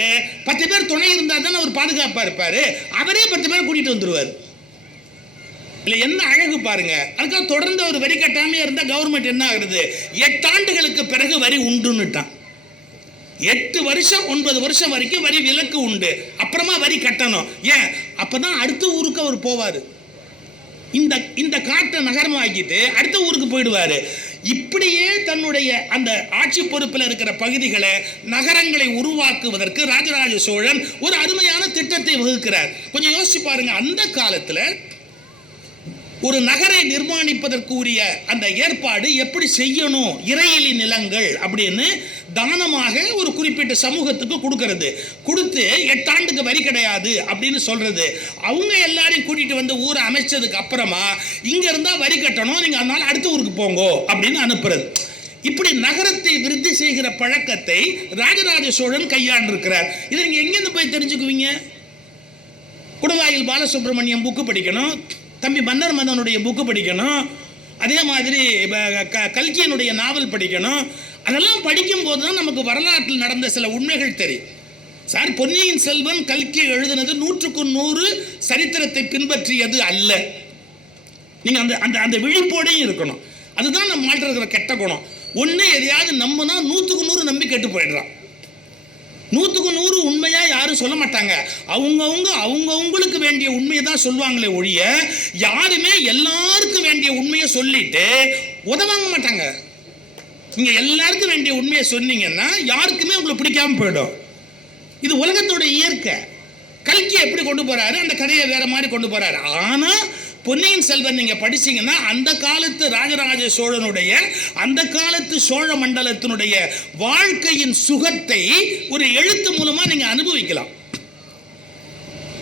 10 பேர் துணை இருந்தால் தானே அவர் பாதுகாப்பாக இருப்பாரு. அவரே 10 பேர் கூட்டிட்டு வந்துருவார். இல்லை என்ன அழகு பாருங்க. அதுக்காக தொடர்ந்து ஒரு வரி கட்டாமே இருந்தால் கவர்மெண்ட் என்ன ஆகுறது? 8 ஆண்டுகளுக்கு பிறகு வரி உண்டுன்னுட்டான். 8 வருஷம் 9 வருஷம் வரைக்கும் வரி விலக்கு உண்டு. அப்புறமா வரி கட்டணும். ஏன்? அப்பதான் அடுத்த ஊருக்கு அவர் போவார். இந்த காட்டை நகரமாக்கிட்டு அடுத்த ஊருக்கு போயிடுவாரு. இப்படியே தன்னுடைய அந்த ஆட்சி பொறுப்பில் இருக்கிற பகுதிகளை, நகரங்களை உருவாக்குவதற்கு ராஜராஜ சோழன் ஒரு அருமையான திட்டத்தை வகுக்கிறார். கொஞ்சம் யோசிச்சு பாருங்க. அந்த காலத்தில் ஒரு நகரை நிர்மாணிப்பதற்கு உரிய அந்த ஏற்பாடு எப்படி செய்யணும்? இறையிலி நிலங்கள் அப்படின்னு தானமாக ஒரு குறிப்பிட்ட சமூகத்துக்கு கொடுக்கறது. கொடுத்து 8 ஆண்டுக்கு வரி கிடையாது அப்படின்னு சொல்றது. அவங்க எல்லாரையும் கூட்டிட்டு வந்து ஊரை அமைச்சதுக்கு அப்புறமா இங்க இருந்தா வரி கட்டணும், நீங்க அதனால அடுத்த ஊருக்கு போங்கோ அப்படின்னு அனுப்புறது. இப்படி நகரத்தை விருத்தி செய்கிற பழக்கத்தை ராஜராஜ சோழன் கையாண்டிருக்கிறார். இதை நீங்க எங்கேருந்து போய் தெரிஞ்சுக்குவீங்க? குடவாயில் பாலசுப்ரமணியம் புக்கு படிக்கணும், தம்பி மன்னர் மன்னனுடைய புக்கு படிக்கணும், அதே மாதிரி கல்கியனுடைய நாவல் படிக்கணும். அதெல்லாம் படிக்கும் போது தான் நமக்கு வரலாற்றில் நடந்த சில உண்மைகள் தெரியும். சார், பொன்னியின் செல்வன் கல்கி எழுதினது 100க்கு 100 சரித்திரத்தை பின்பற்றியது அல்ல. நீங்க அந்த அந்த அந்த விழிப்போடையும் இருக்கணும். அதுதான் நம்ம மாற்ற இருக்கிற கெட்ட குணம். ஒன்று எதையாவது நம்பினா 100க்கு 100 நம்பி கெட்டு போயிடுறான். 100க்கு 100 உண்மையா யாரும் சொல்ல மாட்டாங்க. அவங்கவுங்களுக்கு வேண்டிய உண்மையை தான் சொல்லுவாங்களே ஒழிய யாருமே எல்லாருக்கும் வேண்டிய உண்மையை சொல்லிட்டு உதவாங்க மாட்டாங்க. நீங்க எல்லாருக்கும் வேண்டிய உண்மையை சொன்னீங்கன்னா யாருக்குமே உங்களுக்கு பிடிக்காம போயிடும். இது உலகத்தோட இயற்கை. கல்கி எப்படி கொண்டு போறாரு, அந்த கதையை வேற மாதிரி கொண்டு போறாரு. ஆனா பொன்னியின் செல்வன் நீங்க படிச்சீங்கன்னா அந்த காலத்து ராஜராஜ சோழனுடைய, அந்த காலத்து சோழ மண்டலத்தினுடைய வாழ்க்கையின் சுகத்தை ஒரு எழுத்து மூலமா நீங்க அனுபவிக்கலாம்.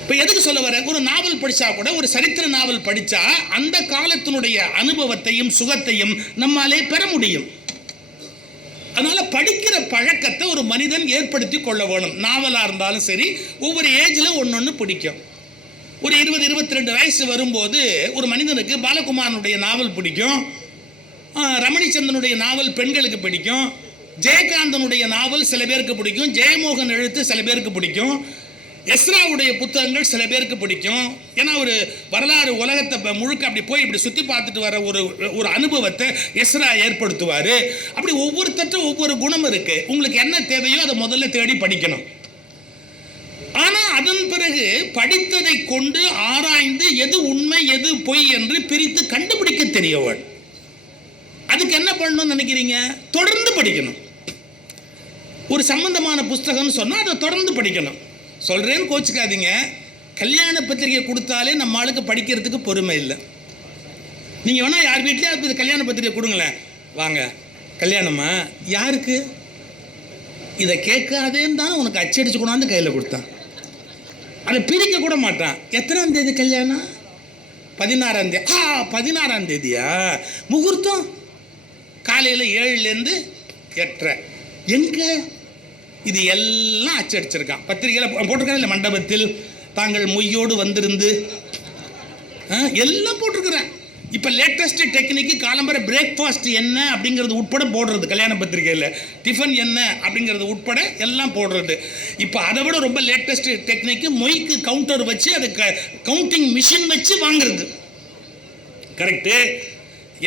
இப்ப எதுக்கு சொல்ல வர, ஒரு நாவல் படிச்சா கூட, ஒரு சரித்திர நாவல் படிச்சா அந்த காலத்தினுடைய அனுபவத்தையும் சுகத்தையும் நம்மாலே பெற முடியும். அதனால படிக்கிற பழக்கத்தை ஒரு மனிதன் ஏற்படுத்தி கொள்ள வேணும். நாவலா இருந்தாலும் சரி, ஒவ்வொரு ஏஜ்ல ஒன்னொன்னு பிடிக்கும். ஒரு 20-22 வயசு வரும்போது ஒரு மனிதனுக்கு பாலகுமாரனுடைய நாவல் பிடிக்கும், ரமணிச்சந்திரனுடைய நாவல் பெண்களுக்கு பிடிக்கும், ஜெயகாந்தனுடைய நாவல் சில பேருக்கு பிடிக்கும், ஜெயமோகன் எழுத்து சில பேருக்கு பிடிக்கும், எஸ்ராவுடைய புத்தகங்கள் சில பேருக்கு பிடிக்கும். ஏன்னா ஒரு வரலாறு உலகத்தை முழுக்க அப்படி போய் இப்படி சுற்றி பார்த்துட்டு வர ஒரு அனுபவத்தை எஸ்ரா ஏற்படுத்துவார். அப்படி ஒவ்வொருத்தட்டும் ஒவ்வொரு குணம் இருக்கு. உங்களுக்கு என்ன தேவையோ அதை முதல்ல தேடி படிக்கணும். ஆனால் அதன் பிறகு படித்ததை கொண்டு ஆராய்ந்து எது உண்மை எது பொய் என்று பிரித்து கண்டுபிடிக்க தெரியவன். அதுக்கு என்ன பண்ணணும்னு நினைக்கிறீங்க? தொடர்ந்து படிக்கணும். ஒரு சம்பந்தமான புஸ்தகம்னு சொன்னால் அதை தொடர்ந்து படிக்கணும். சொல்றேன்னு கோச்சுக்காதீங்க, கல்யாண பத்திரிகை கொடுத்தாலே நம்ம ஆளுக்கு படிக்கிறதுக்கு பொறுமை இல்லை. நீங்க வேணா யார் வீட்லயே கல்யாண பத்திரிகை கொடுங்களேன், வாங்க கல்யாணமா யாருக்கு, இதை கேட்காதேன்னு தானே உனக்கு அச்சடிச்சு கொண்டாந்து கையில் கொடுத்தான். அதை பிரிக்க கூட மாட்டான். எத்தனாம் தேதி கல்யாணம்? 16ஆம் தேதி. 16ஆம் தேதியா? முகூர்த்தம் காலையில் 7லேருந்து 8:30. எங்க? இது எல்லாம் அச்சடிச்சிருக்கான். பத்திரிகையில் போட்டிருக்காங்க இல்லை, மண்டபத்தில் தாங்கள் மொய்யோடு வந்திருந்து எல்லாம் போட்டிருக்கிறேன். இப்போ லேட்டஸ்ட் டெக்னிக்கு காலம்பர பிரேக்ஃபாஸ்ட் என்ன அப்படிங்கிறது உட்பட போடுறது கல்யாண பத்திரிகையில், டிஃபன் என்ன அப்படிங்கிறது உட்பட எல்லாம் போடுறது. இப்போ அதை விட ரொம்ப லேட்டஸ்ட் டெக்னிக்கு மொய்க்கு கவுண்டர் வச்சு அது கவுண்டிங் மிஷின் வச்சு வாங்குறது. கரெக்டு,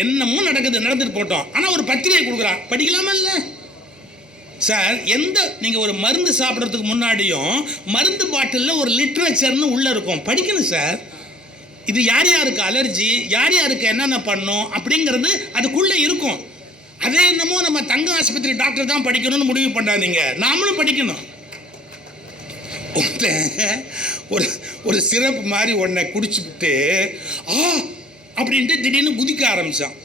என்னமோ நடந்துட்டு போட்டோம். ஆனால் ஒரு பத்திரிகை கொடுக்குறான், படிக்கலாமா இல்லை சார்? நீங்கள் ஒரு மருந்து சாப்பிட்றதுக்கு முன்னாடியும் மருந்து பாட்டிலில் ஒரு லிட்ரேச்சர்னு உள்ளே இருக்கும், படிக்கணும் சார். இது யார் யாருக்கு அலர்ஜி, யார் யாருக்கு என்னென்ன பண்ணும் அப்படிங்கிறது அதுக்குள்ளே இருக்கும். அதே என்னமோ நம்ம தங்க ஆஸ்பத்திரி டாக்டர் தான் படிக்கணும்னு முடிவு பண்ணாதீங்க, நாமளும் படிக்கணும். ஒரு சிறப்பு மாதிரி ஒன்றை குடிச்சுட்டு அப்படின்ட்டு திடீர்னு குதிக்க ஆரம்பிச்சான்.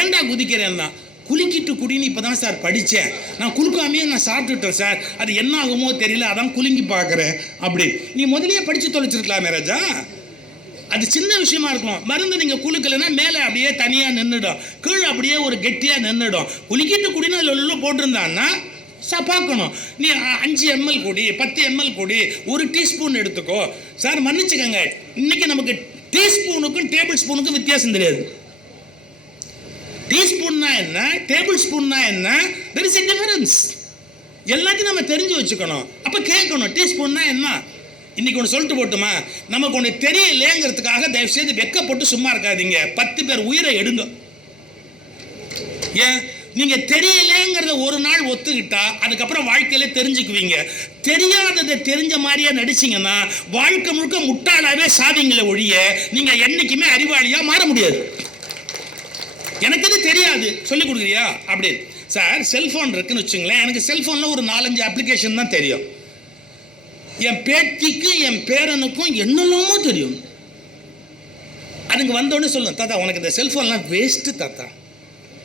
ஏன்டா குதிக்கிறேன்னா, குலுக்கிட்டு குடின்னு இப்போ தான் சார் படித்தேன், நான் குலுக்காமையே நான் சாப்பிட்டுட்டேன் சார், அது என்ன ஆகுமோ தெரியல, அதான் குலுங்கி பார்க்குறேன். அப்படி நீ முதலையே படித்து தொலைச்சிருக்கலாமே ராஜா, அது சின்ன விஷயமா இருக்கும். மருந்து நீங்கள் குலுக்கலைன்னா மேலே அப்படியே தனியாக நின்றுடும், கீழே அப்படியே ஒரு கெட்டியாக நின்றுடும். குலுக்கிட்டு குடின்னு அதில் போட்டிருந்தான்னா பார்க்கணும். நீ 5 ml குடி, 10 ml குடி, 1 டீஸ்பூன் எடுத்துக்கோ. சார் மன்னிச்சுக்கோங்க, இன்னைக்கு நமக்கு டீஸ்பூனுக்கும் டேபிள் ஸ்பூனுக்கும் வித்தியாசம் தெரியாது. டீஸ்பூன்னா என்ன, டேபிள் ஸ்பூன்னா என்ன, there is a difference. எல்லாத்தையும் நம்ம தெரிஞ்சு வச்சுக்கணும். அப்போ கேட்கணும் டீஸ்பூன்னா என்ன. இன்னைக்கு ஒன்று சொல்லிட்டு போட்டுமா, நமக்கு ஒன்று தெரியலேங்கிறதுக்காக தயவு செய்து வெக்கப்பட்டு சும்மா இருக்காதீங்க. 10 பேர் உயிரை எடுங்க. ஏன், நீங்க தெரியலேங்கிறத ஒரு நாள் ஒத்துக்கிட்டா அதுக்கப்புறம் வாழ்க்கையில தெரிஞ்சுக்குவீங்க. தெரியாததை தெரிஞ்ச மாதிரியா நடிச்சீங்கன்னா வாழ்க்கை முழுக்க முட்டாளாவே சாதிங்களே ஒழிய நீங்க என்னைக்குமே அறிவாளியா மாற முடியாது. எனக்கு இது தெரியாது சொல்லி கொடுக்குறியா அப்படின்னு. சார் செல்போன் இருக்குன்னு வச்சுங்களேன், எனக்கு செல்போனில் ஒரு 4-5 அப்ளிகேஷன் தான் தெரியும். என் பேத்திக்கு என் பேரனுக்கும் என்னெல்லாமோ தெரியும். அதுங்க வந்தோடனே சொல்லும், தாத்தா உனக்கு இந்த செல்ஃபோன்லாம் வேஸ்ட்டு தாத்தா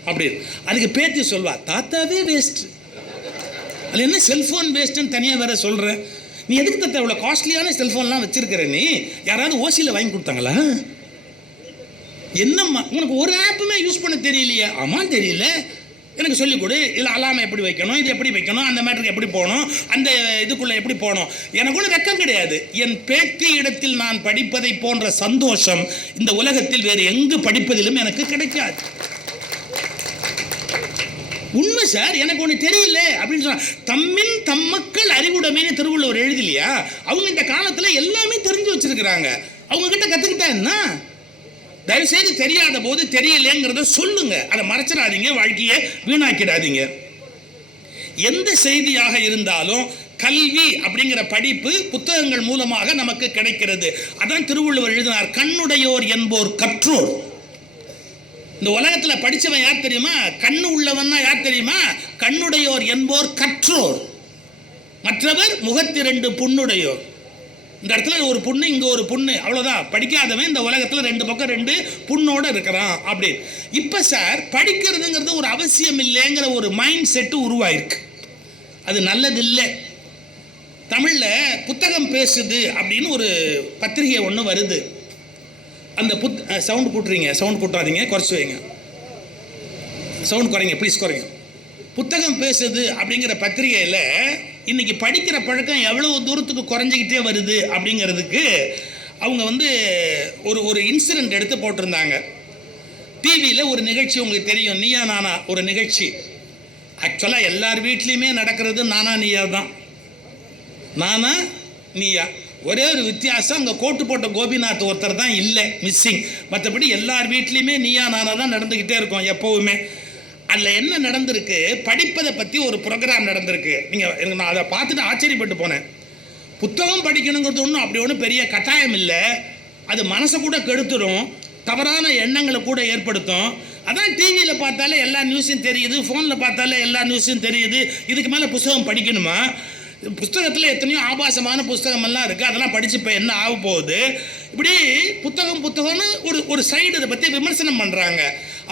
அப்படின்னு. அதுக்கு பேத்தி சொல்வா, தாத்தாவே வேஸ்ட்டு. அது என்ன செல்ஃபோன் வேஸ்ட்டுன்னு தனியாக வேற சொல்கிறேன். நீ எதுக்கு தாத்தா இவ்வளோ காஸ்ட்லியான செல்ஃபோன்லாம் வச்சுருக்கிற, நீ யாராவது ஓசியில் வாங்கி கொடுத்தாங்களா என்னம்மா, உனக்கு ஒரு ஆப்புமே யூஸ் பண்ண தெரியலையா? ஆமாம் தெரியல, எனக்கு சொல்லிக் கொடு. இல்லை அலாமை எப்படி வைக்கணும், இது எப்படி வைக்கணும், அந்த மேட்டருக்கு எப்படி போகணும், அந்த இதுக்குள்ளே எப்படி போகணும். எனக்கு ஒன்றும் வெக்கம் கிடையாது. என் பேத்தி இடத்தில் நான் படிப்பதை போன்ற சந்தோஷம் இந்த உலகத்தில் வேறு எங்கு படிப்பதிலும் எனக்கு கிடைக்காது. உண்மை சார், எனக்கு ஒன்று தெரியல அப்படின்னு சொன்னா, தம்மின் தம்மக்கள் அறிவுடைமைன்னு திருவள்ளுவர் எழுதலையா? அவங்க இந்த காலத்தில் எல்லாமே தெரிஞ்சு வச்சிருக்கிறாங்க. அவங்க கிட்ட கற்றுக்கிட்டா என்ன? தயவுசெய்து தெரியாத போது தெரியலேங்கிறத சொல்லுங்க, அதை மறைச்சிடாதீங்க, வாழ்க்கையை வீணாக்கிடாதீங்க. எந்த செய்தியாக இருந்தாலும் கல்வி அப்படிங்கிற படிப்பு புத்தகங்கள் மூலமாக நமக்கு கிடைக்கிறது. அதான் திருவள்ளுவர் எழுதினார், கண்ணுடையோர் என்போர் கற்றோர். இந்த உலகத்தில் படித்தவன் யார் தெரியுமா? கண்ணு உள்ளவன்னா யார் தெரியுமா? கண்ணுடையோர் என்போர் கற்றோர், மற்றவர் முகத்திரண்டு புண்ணுடையோர். இந்த இடத்துல ஒரு புண்ணு, இங்கே ஒரு புண்ணு, அவ்வளோதான். படிக்காதவன் இந்த உலகத்தில் ரெண்டு பக்கம் ரெண்டு புண்ணோடு இருக்கிறான் அப்படி. இப்போ சார் படிக்கிறதுங்கிறது ஒரு அவசியம் இல்லைங்கிற ஒரு மைண்ட் செட்டு உருவாயிருக்கு. அது நல்லதில்லை. தமிழில் புத்தகம் பேசுது அப்படின்னு ஒரு பத்திரிகை ஒன்று வருது. அந்த சவுண்ட் கூட்டுறீங்க, சவுண்ட் கூட்டாதீங்க, குறைச்சி வைங்க, சவுண்ட் குறைங்க ப்ளீஸ், குறைங்க. புத்தகம் பேசுது அப்படிங்கிற பத்திரிகையில் இன்னைக்கு படிக்கிற பழக்கம் எவ்வளவு தூரத்துக்கு குறைஞ்சிக்கிட்டே வருது அப்படிங்கிறதுக்கு அவங்க ஒரு இன்சிடென்ட் எடுத்து போட்டிருந்தாங்க. டிவியில் ஒரு நிகழ்ச்சி, உங்களுக்கு தெரியும், நீயா நானா ஒரு நிகழ்ச்சி. ஆக்சுவலாக எல்லார் வீட்லேயுமே நடக்கிறது நானா நீயா தான். நானா நீயா, ஒரே ஒரு வித்தியாசம், அங்கே கோட்டு போட்ட கோபிநாத் ஒருத்தர் தான் இல்லை, மிஸ்ஸிங். மற்றபடி எல்லார் வீட்லேயுமே நீயா நானா தான் நடந்துக்கிட்டே இருக்கும் எப்போவுமே. அதில் என்ன நடந்திருக்கு, படிப்பதை பற்றி ஒரு ப்ரோக்ராம் நடந்திருக்கு. எனக்கு நான் அதை பார்த்துட்டு ஆச்சரியப்பட்டு போனேன். புத்தகம் படிக்கணுங்கிறது ஒன்றும் அப்படி ஒன்றும் பெரிய கட்டாயம் இல்லை. அது மனசை கூட கெடுத்துடும், தவறான எண்ணங்களை கூட ஏற்படுத்தும். அதான் டிவியில் பார்த்தாலே எல்லா நியூஸும் தெரியுது, ஃபோனில் பார்த்தாலே எல்லா நியூஸும் தெரியுது. இதுக்கு மேலே புத்தகம் படிக்கணுமா? புத்தகத்தில் எத்தனையோ ஆபாசமான புத்தகமெல்லாம் இருக்குது, அதெல்லாம் படித்து இப்போ என்ன ஆக போகுது? இப்படி புத்தகம்னு ஒரு சைடு இதை பற்றி விமர்சனம் பண்ணுறாங்க.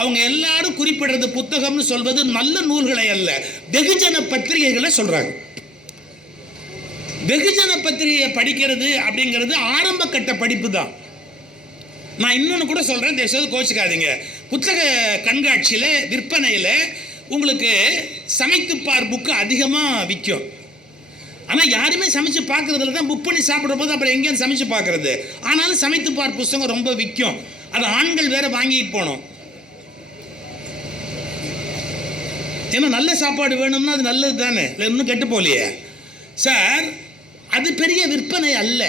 அவங்க எல்லாரும் குறிப்பிடுறது புத்தகம்னு சொல்வது நல்ல நூல்களை அல்ல, வெகுஜன பத்திரிகைகளை சொல்கிறாங்க. வெகுஜன பத்திரிகையை படிக்கிறது அப்படிங்கிறது ஆரம்ப கட்ட படிப்பு தான். நான் இன்னொன்று கூட சொல்கிறேன், தேசம் கோச்சிக்காதீங்க. புத்தக கண்காட்சியில் விற்பனையில் உங்களுக்கு சமைத்துப்பார் புக்கு அதிகமாக விற்கும். ஆனால் யாருமே சமைச்சு பார்க்குறதுல தான், புக் பண்ணி சாப்பிட்ற போது அப்புறம் எங்கேயும் சமைச்சு பார்க்குறது. ஆனாலும் சமைத்துப்பார் புத்தகம் ரொம்ப விற்கும். அது ஆண்கள் வேற வாங்கிட்டு போனோம். ஏன்னா நல்ல சாப்பாடு வேணும்னா அது நல்லது தானே, இல்லை இன்னும் கெட்டு போகலையே சார். அது பெரிய விற்பனை அல்ல.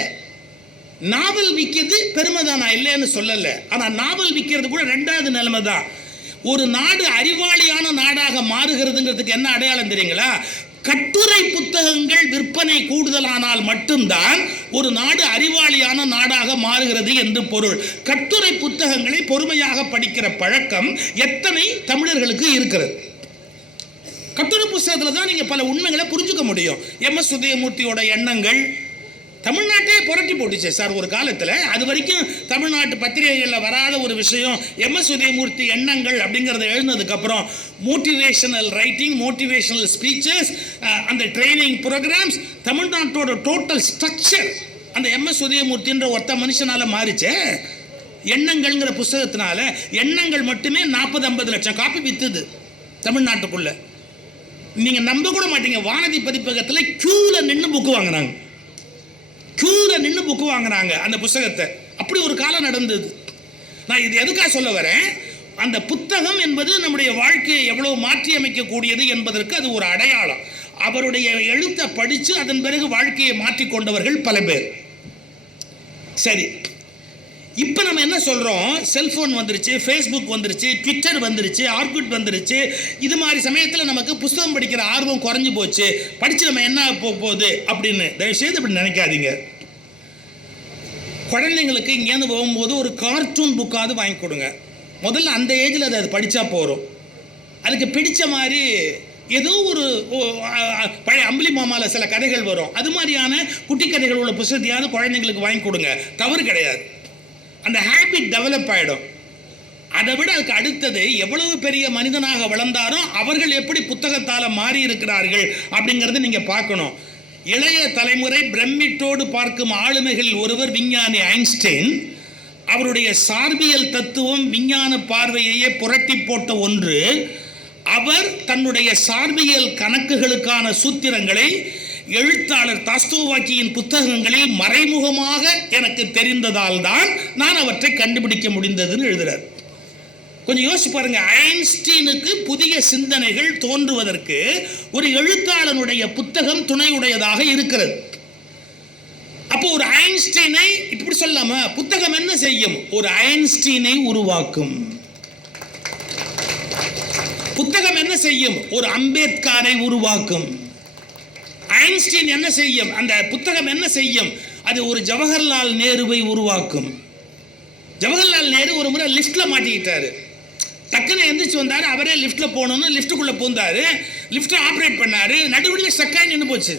நாவல் விற்கிறது பெருமை தான், நான் இல்லைன்னு சொல்லலை. ஆனால் நாவல் விற்கிறது கூட ரெண்டாவது நிலைமை தான். ஒரு நாடு அறிவாளியான நாடாக மாறுகிறதுங்கிறதுக்கு என்ன அடையாளம் தெரியுங்களா? கட்டுரை புத்தகங்கள் விற்பனை கூடுதலானால் மட்டும்தான் ஒரு நாடு அறிவாளியான நாடாக மாறுகிறது என்று பொருள். கட்டுரை புத்தகங்களை பொறுமையாக படிக்கிற பழக்கம் எத்தனை தமிழர்களுக்கு இருக்கிறது? கட்டுரை புத்தகத்தில் தான் நீங்கள் பல உண்மைகளை புரிஞ்சுக்க முடியும். எம்.எஸ். உதயமூர்த்தியோட எண்ணங்கள் தமிழ்நாட்டே புரட்டி போட்டுச்சு சார் ஒரு காலத்தில். அது வரைக்கும் தமிழ்நாட்டு பத்திரிகைகளில் வராத ஒரு விஷயம் எம்.எஸ். உதயமூர்த்தி எண்ணங்கள் அப்படிங்கிறத எழுந்ததுக்கப்புறம் மோட்டிவேஷனல் ரைட்டிங், மோட்டிவேஷனல் ஸ்பீச்சஸ், அந்த ட்ரைனிங் ப்ரோக்ராம்ஸ், தமிழ்நாட்டோட டோட்டல் ஸ்ட்ரக்சர் அந்த எம்.எஸ். உதயமூர்த்தின்ற ஒருத்த மனுஷனால் மாறிச்சே. எண்ணங்கள்ங்கிற புஸ்தகத்தினால எண்ணங்கள் மட்டுமே 40-50 லட்சம் காப்பி விற்றுது தமிழ்நாட்டுக்குள்ளே. நீங்கள் நம்ப கூட மாட்டீங்க, வானதி பதிப்பகத்தில் க்யூவில் நின்று புக்கு வாங்கினாங்க, க்யூவில் நின்று புக்கு வாங்கினாங்க அந்த புத்தகத்தை. அப்படி ஒரு காலம் நடந்தது. நான் இது எதுக்காக சொல்ல வரேன், அந்த புத்தகம் என்பது நம்முடைய வாழ்க்கையை எவ்வளவு மாற்றி அமைக்கக்கூடியது என்பதற்கு அது ஒரு அடையாளம். அவருடைய எழுத்தை படித்து அதன் பிறகு வாழ்க்கையை மாற்றிக்கொண்டவர்கள் பல பேர். சரி, இப்போ நம்ம என்ன சொல்கிறோம், செல்ஃபோன் வந்துருச்சு, ஃபேஸ்புக் வந்துருச்சு, ட்விட்டர் வந்துருச்சு, ஆர்குட் வந்துருச்சு. இது மாதிரி சமயத்தில் நமக்கு புத்தகம் படிக்கிற ஆர்வம் குறைஞ்சி போச்சு, படித்து நம்ம என்ன போகுது அப்படின்னு தயவுசெய்து அப்படி நினைக்காதீங்க. குழந்தைங்களுக்கு இங்கேருந்து போகும்போது ஒரு கார்ட்டூன் புக்காவது வாங்கி கொடுங்க. முதல்ல அந்த ஏஜில் அது படித்தா போகிறோம். அதுக்கு பிடிச்ச மாதிரி ஏதோ ஒரு பழைய அம்புலி மாமாவில் சில கதைகள் வரும், அது மாதிரியான குட்டி கதைகள் உள்ள புத்தகத்தையாவது குழந்தைங்களுக்கு வாங்கி கொடுங்க, தவறு கிடையாது. அந்த ஹேபிட் டெவலப் ஆகிடும். அதை விட அதுக்கு அடுத்தது, எவ்வளவு பெரிய மனிதனாக வளர்ந்தாரோ அவர்கள் எப்படி புத்தகத்தால் மாறி இருக்கிறார்கள் அப்படிங்கிறத நீங்கள் பார்க்கணும். இளைய தலைமுறை பிரமிட்டோடு பார்க்கும் ஆளுமைகள் ஒருவர் விஞ்ஞானி ஐன்ஸ்டைன். அவருடைய சார்பியல் தத்துவம் விஞ்ஞான பார்வையையே புரட்டி போட்ட ஒன்று. அவர் தன்னுடைய சார்பியல் கணக்குகளுக்கான சூத்திரங்களை எழுத்தாளர் தாஸ்தோவாக்கியின் புத்தகங்களில் மறைமுகமாக எனக்கு தெரிந்ததால் தான் நான் அவற்றை கண்டுபிடிக்க முடிந்ததுன்னு எழுதுறார். கொஞ்சம் யோசிச்சு பாருங்க, ஐன்ஸ்டீனுக்கு புதிய சிந்தனைகள் தோன்றுவதற்கு ஒரு எழுத்தாளனுடைய புத்தகம் துணையுடையதாக இருக்கிறது. அப்போ ஒரு ஐன்ஸ்டீனை இப்படி சொல்லாம புத்தகம் என்ன செய்யும்? ஒரு ஐன்ஸ்டீனை உருவாக்கும். புத்தகம் என்ன செய்யும்? ஒரு அம்பேத்கரை உருவாக்கும். ஐன்ஸ்டீன் என்ன செய்யும்? அந்த புத்தகம் என்ன செய்யும்? அது ஒரு ஜவஹர்லால் நேருவை உருவாக்கும். ஜவஹர்லால் நேரு ஒரு முறை லிஃப்ட்ல மாட்டிக்கிட்டாரு. டக்குன்னு எந்திரிச்சு வந்தாரு. அவரே லிஃப்ட்ல போகணும்னு லிஃப்ட்டுக்குள்ள பூந்தாரு. லிஃப்ட்டை ஆப்ரேட் பண்ணாரு. நடுவழியில் ஸ்டக்காய் நின்று போச்சு.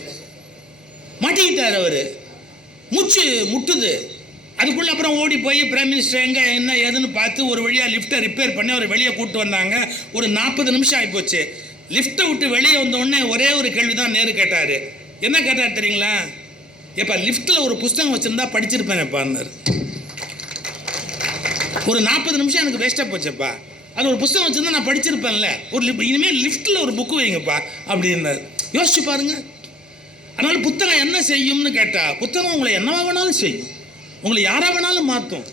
மாட்டிக்கிட்டாரு அவரு. மூச்சு முட்டுது. அதுக்குள்ள அப்புறம் ஓடி போய் பிரைம் மினிஸ்டர் எங்க என்ன ஏதுன்னு பார்த்து ஒரு வழியா லிஃப்ட்டை ரிப்பேர் பண்ணி அவர் வெளியே கூப்பிட்டு வந்தாங்க. ஒரு 40 நிமிஷம் ஆகிப்போச்சு. லிஃப்ட்டை விட்டு வெளியே வந்த உடனே ஒரே ஒரு கேள்விதான் நேரு கேட்டாரு. என்ன கேட்டார் தெரியுங்களா? எப்ப லிஃப்ட்ல ஒரு புஸ்தகம் வச்சிருந்தா படிச்சிருப்பேன்ப்பான்னாரு. ஒரு 40 நிமிஷம் எனக்கு வேஸ்டா போச்சப்பா. அது ஒரு புஸ்தகம் வச்சிருந்தா நான் படிச்சிருப்பேன்ல. இனிமேல் லிஃப்ட்ல ஒரு புக்கு வைங்கப்பா அப்படின்னாரு. யோசிச்சு பாருங்க. அதனால புத்தகம் என்ன செய்யும்னு கேட்டா, புத்தகம் உங்களை என்னவா வேணாலும் செய்யும். உங்களை யாரா வேணாலும் மாற்றும்.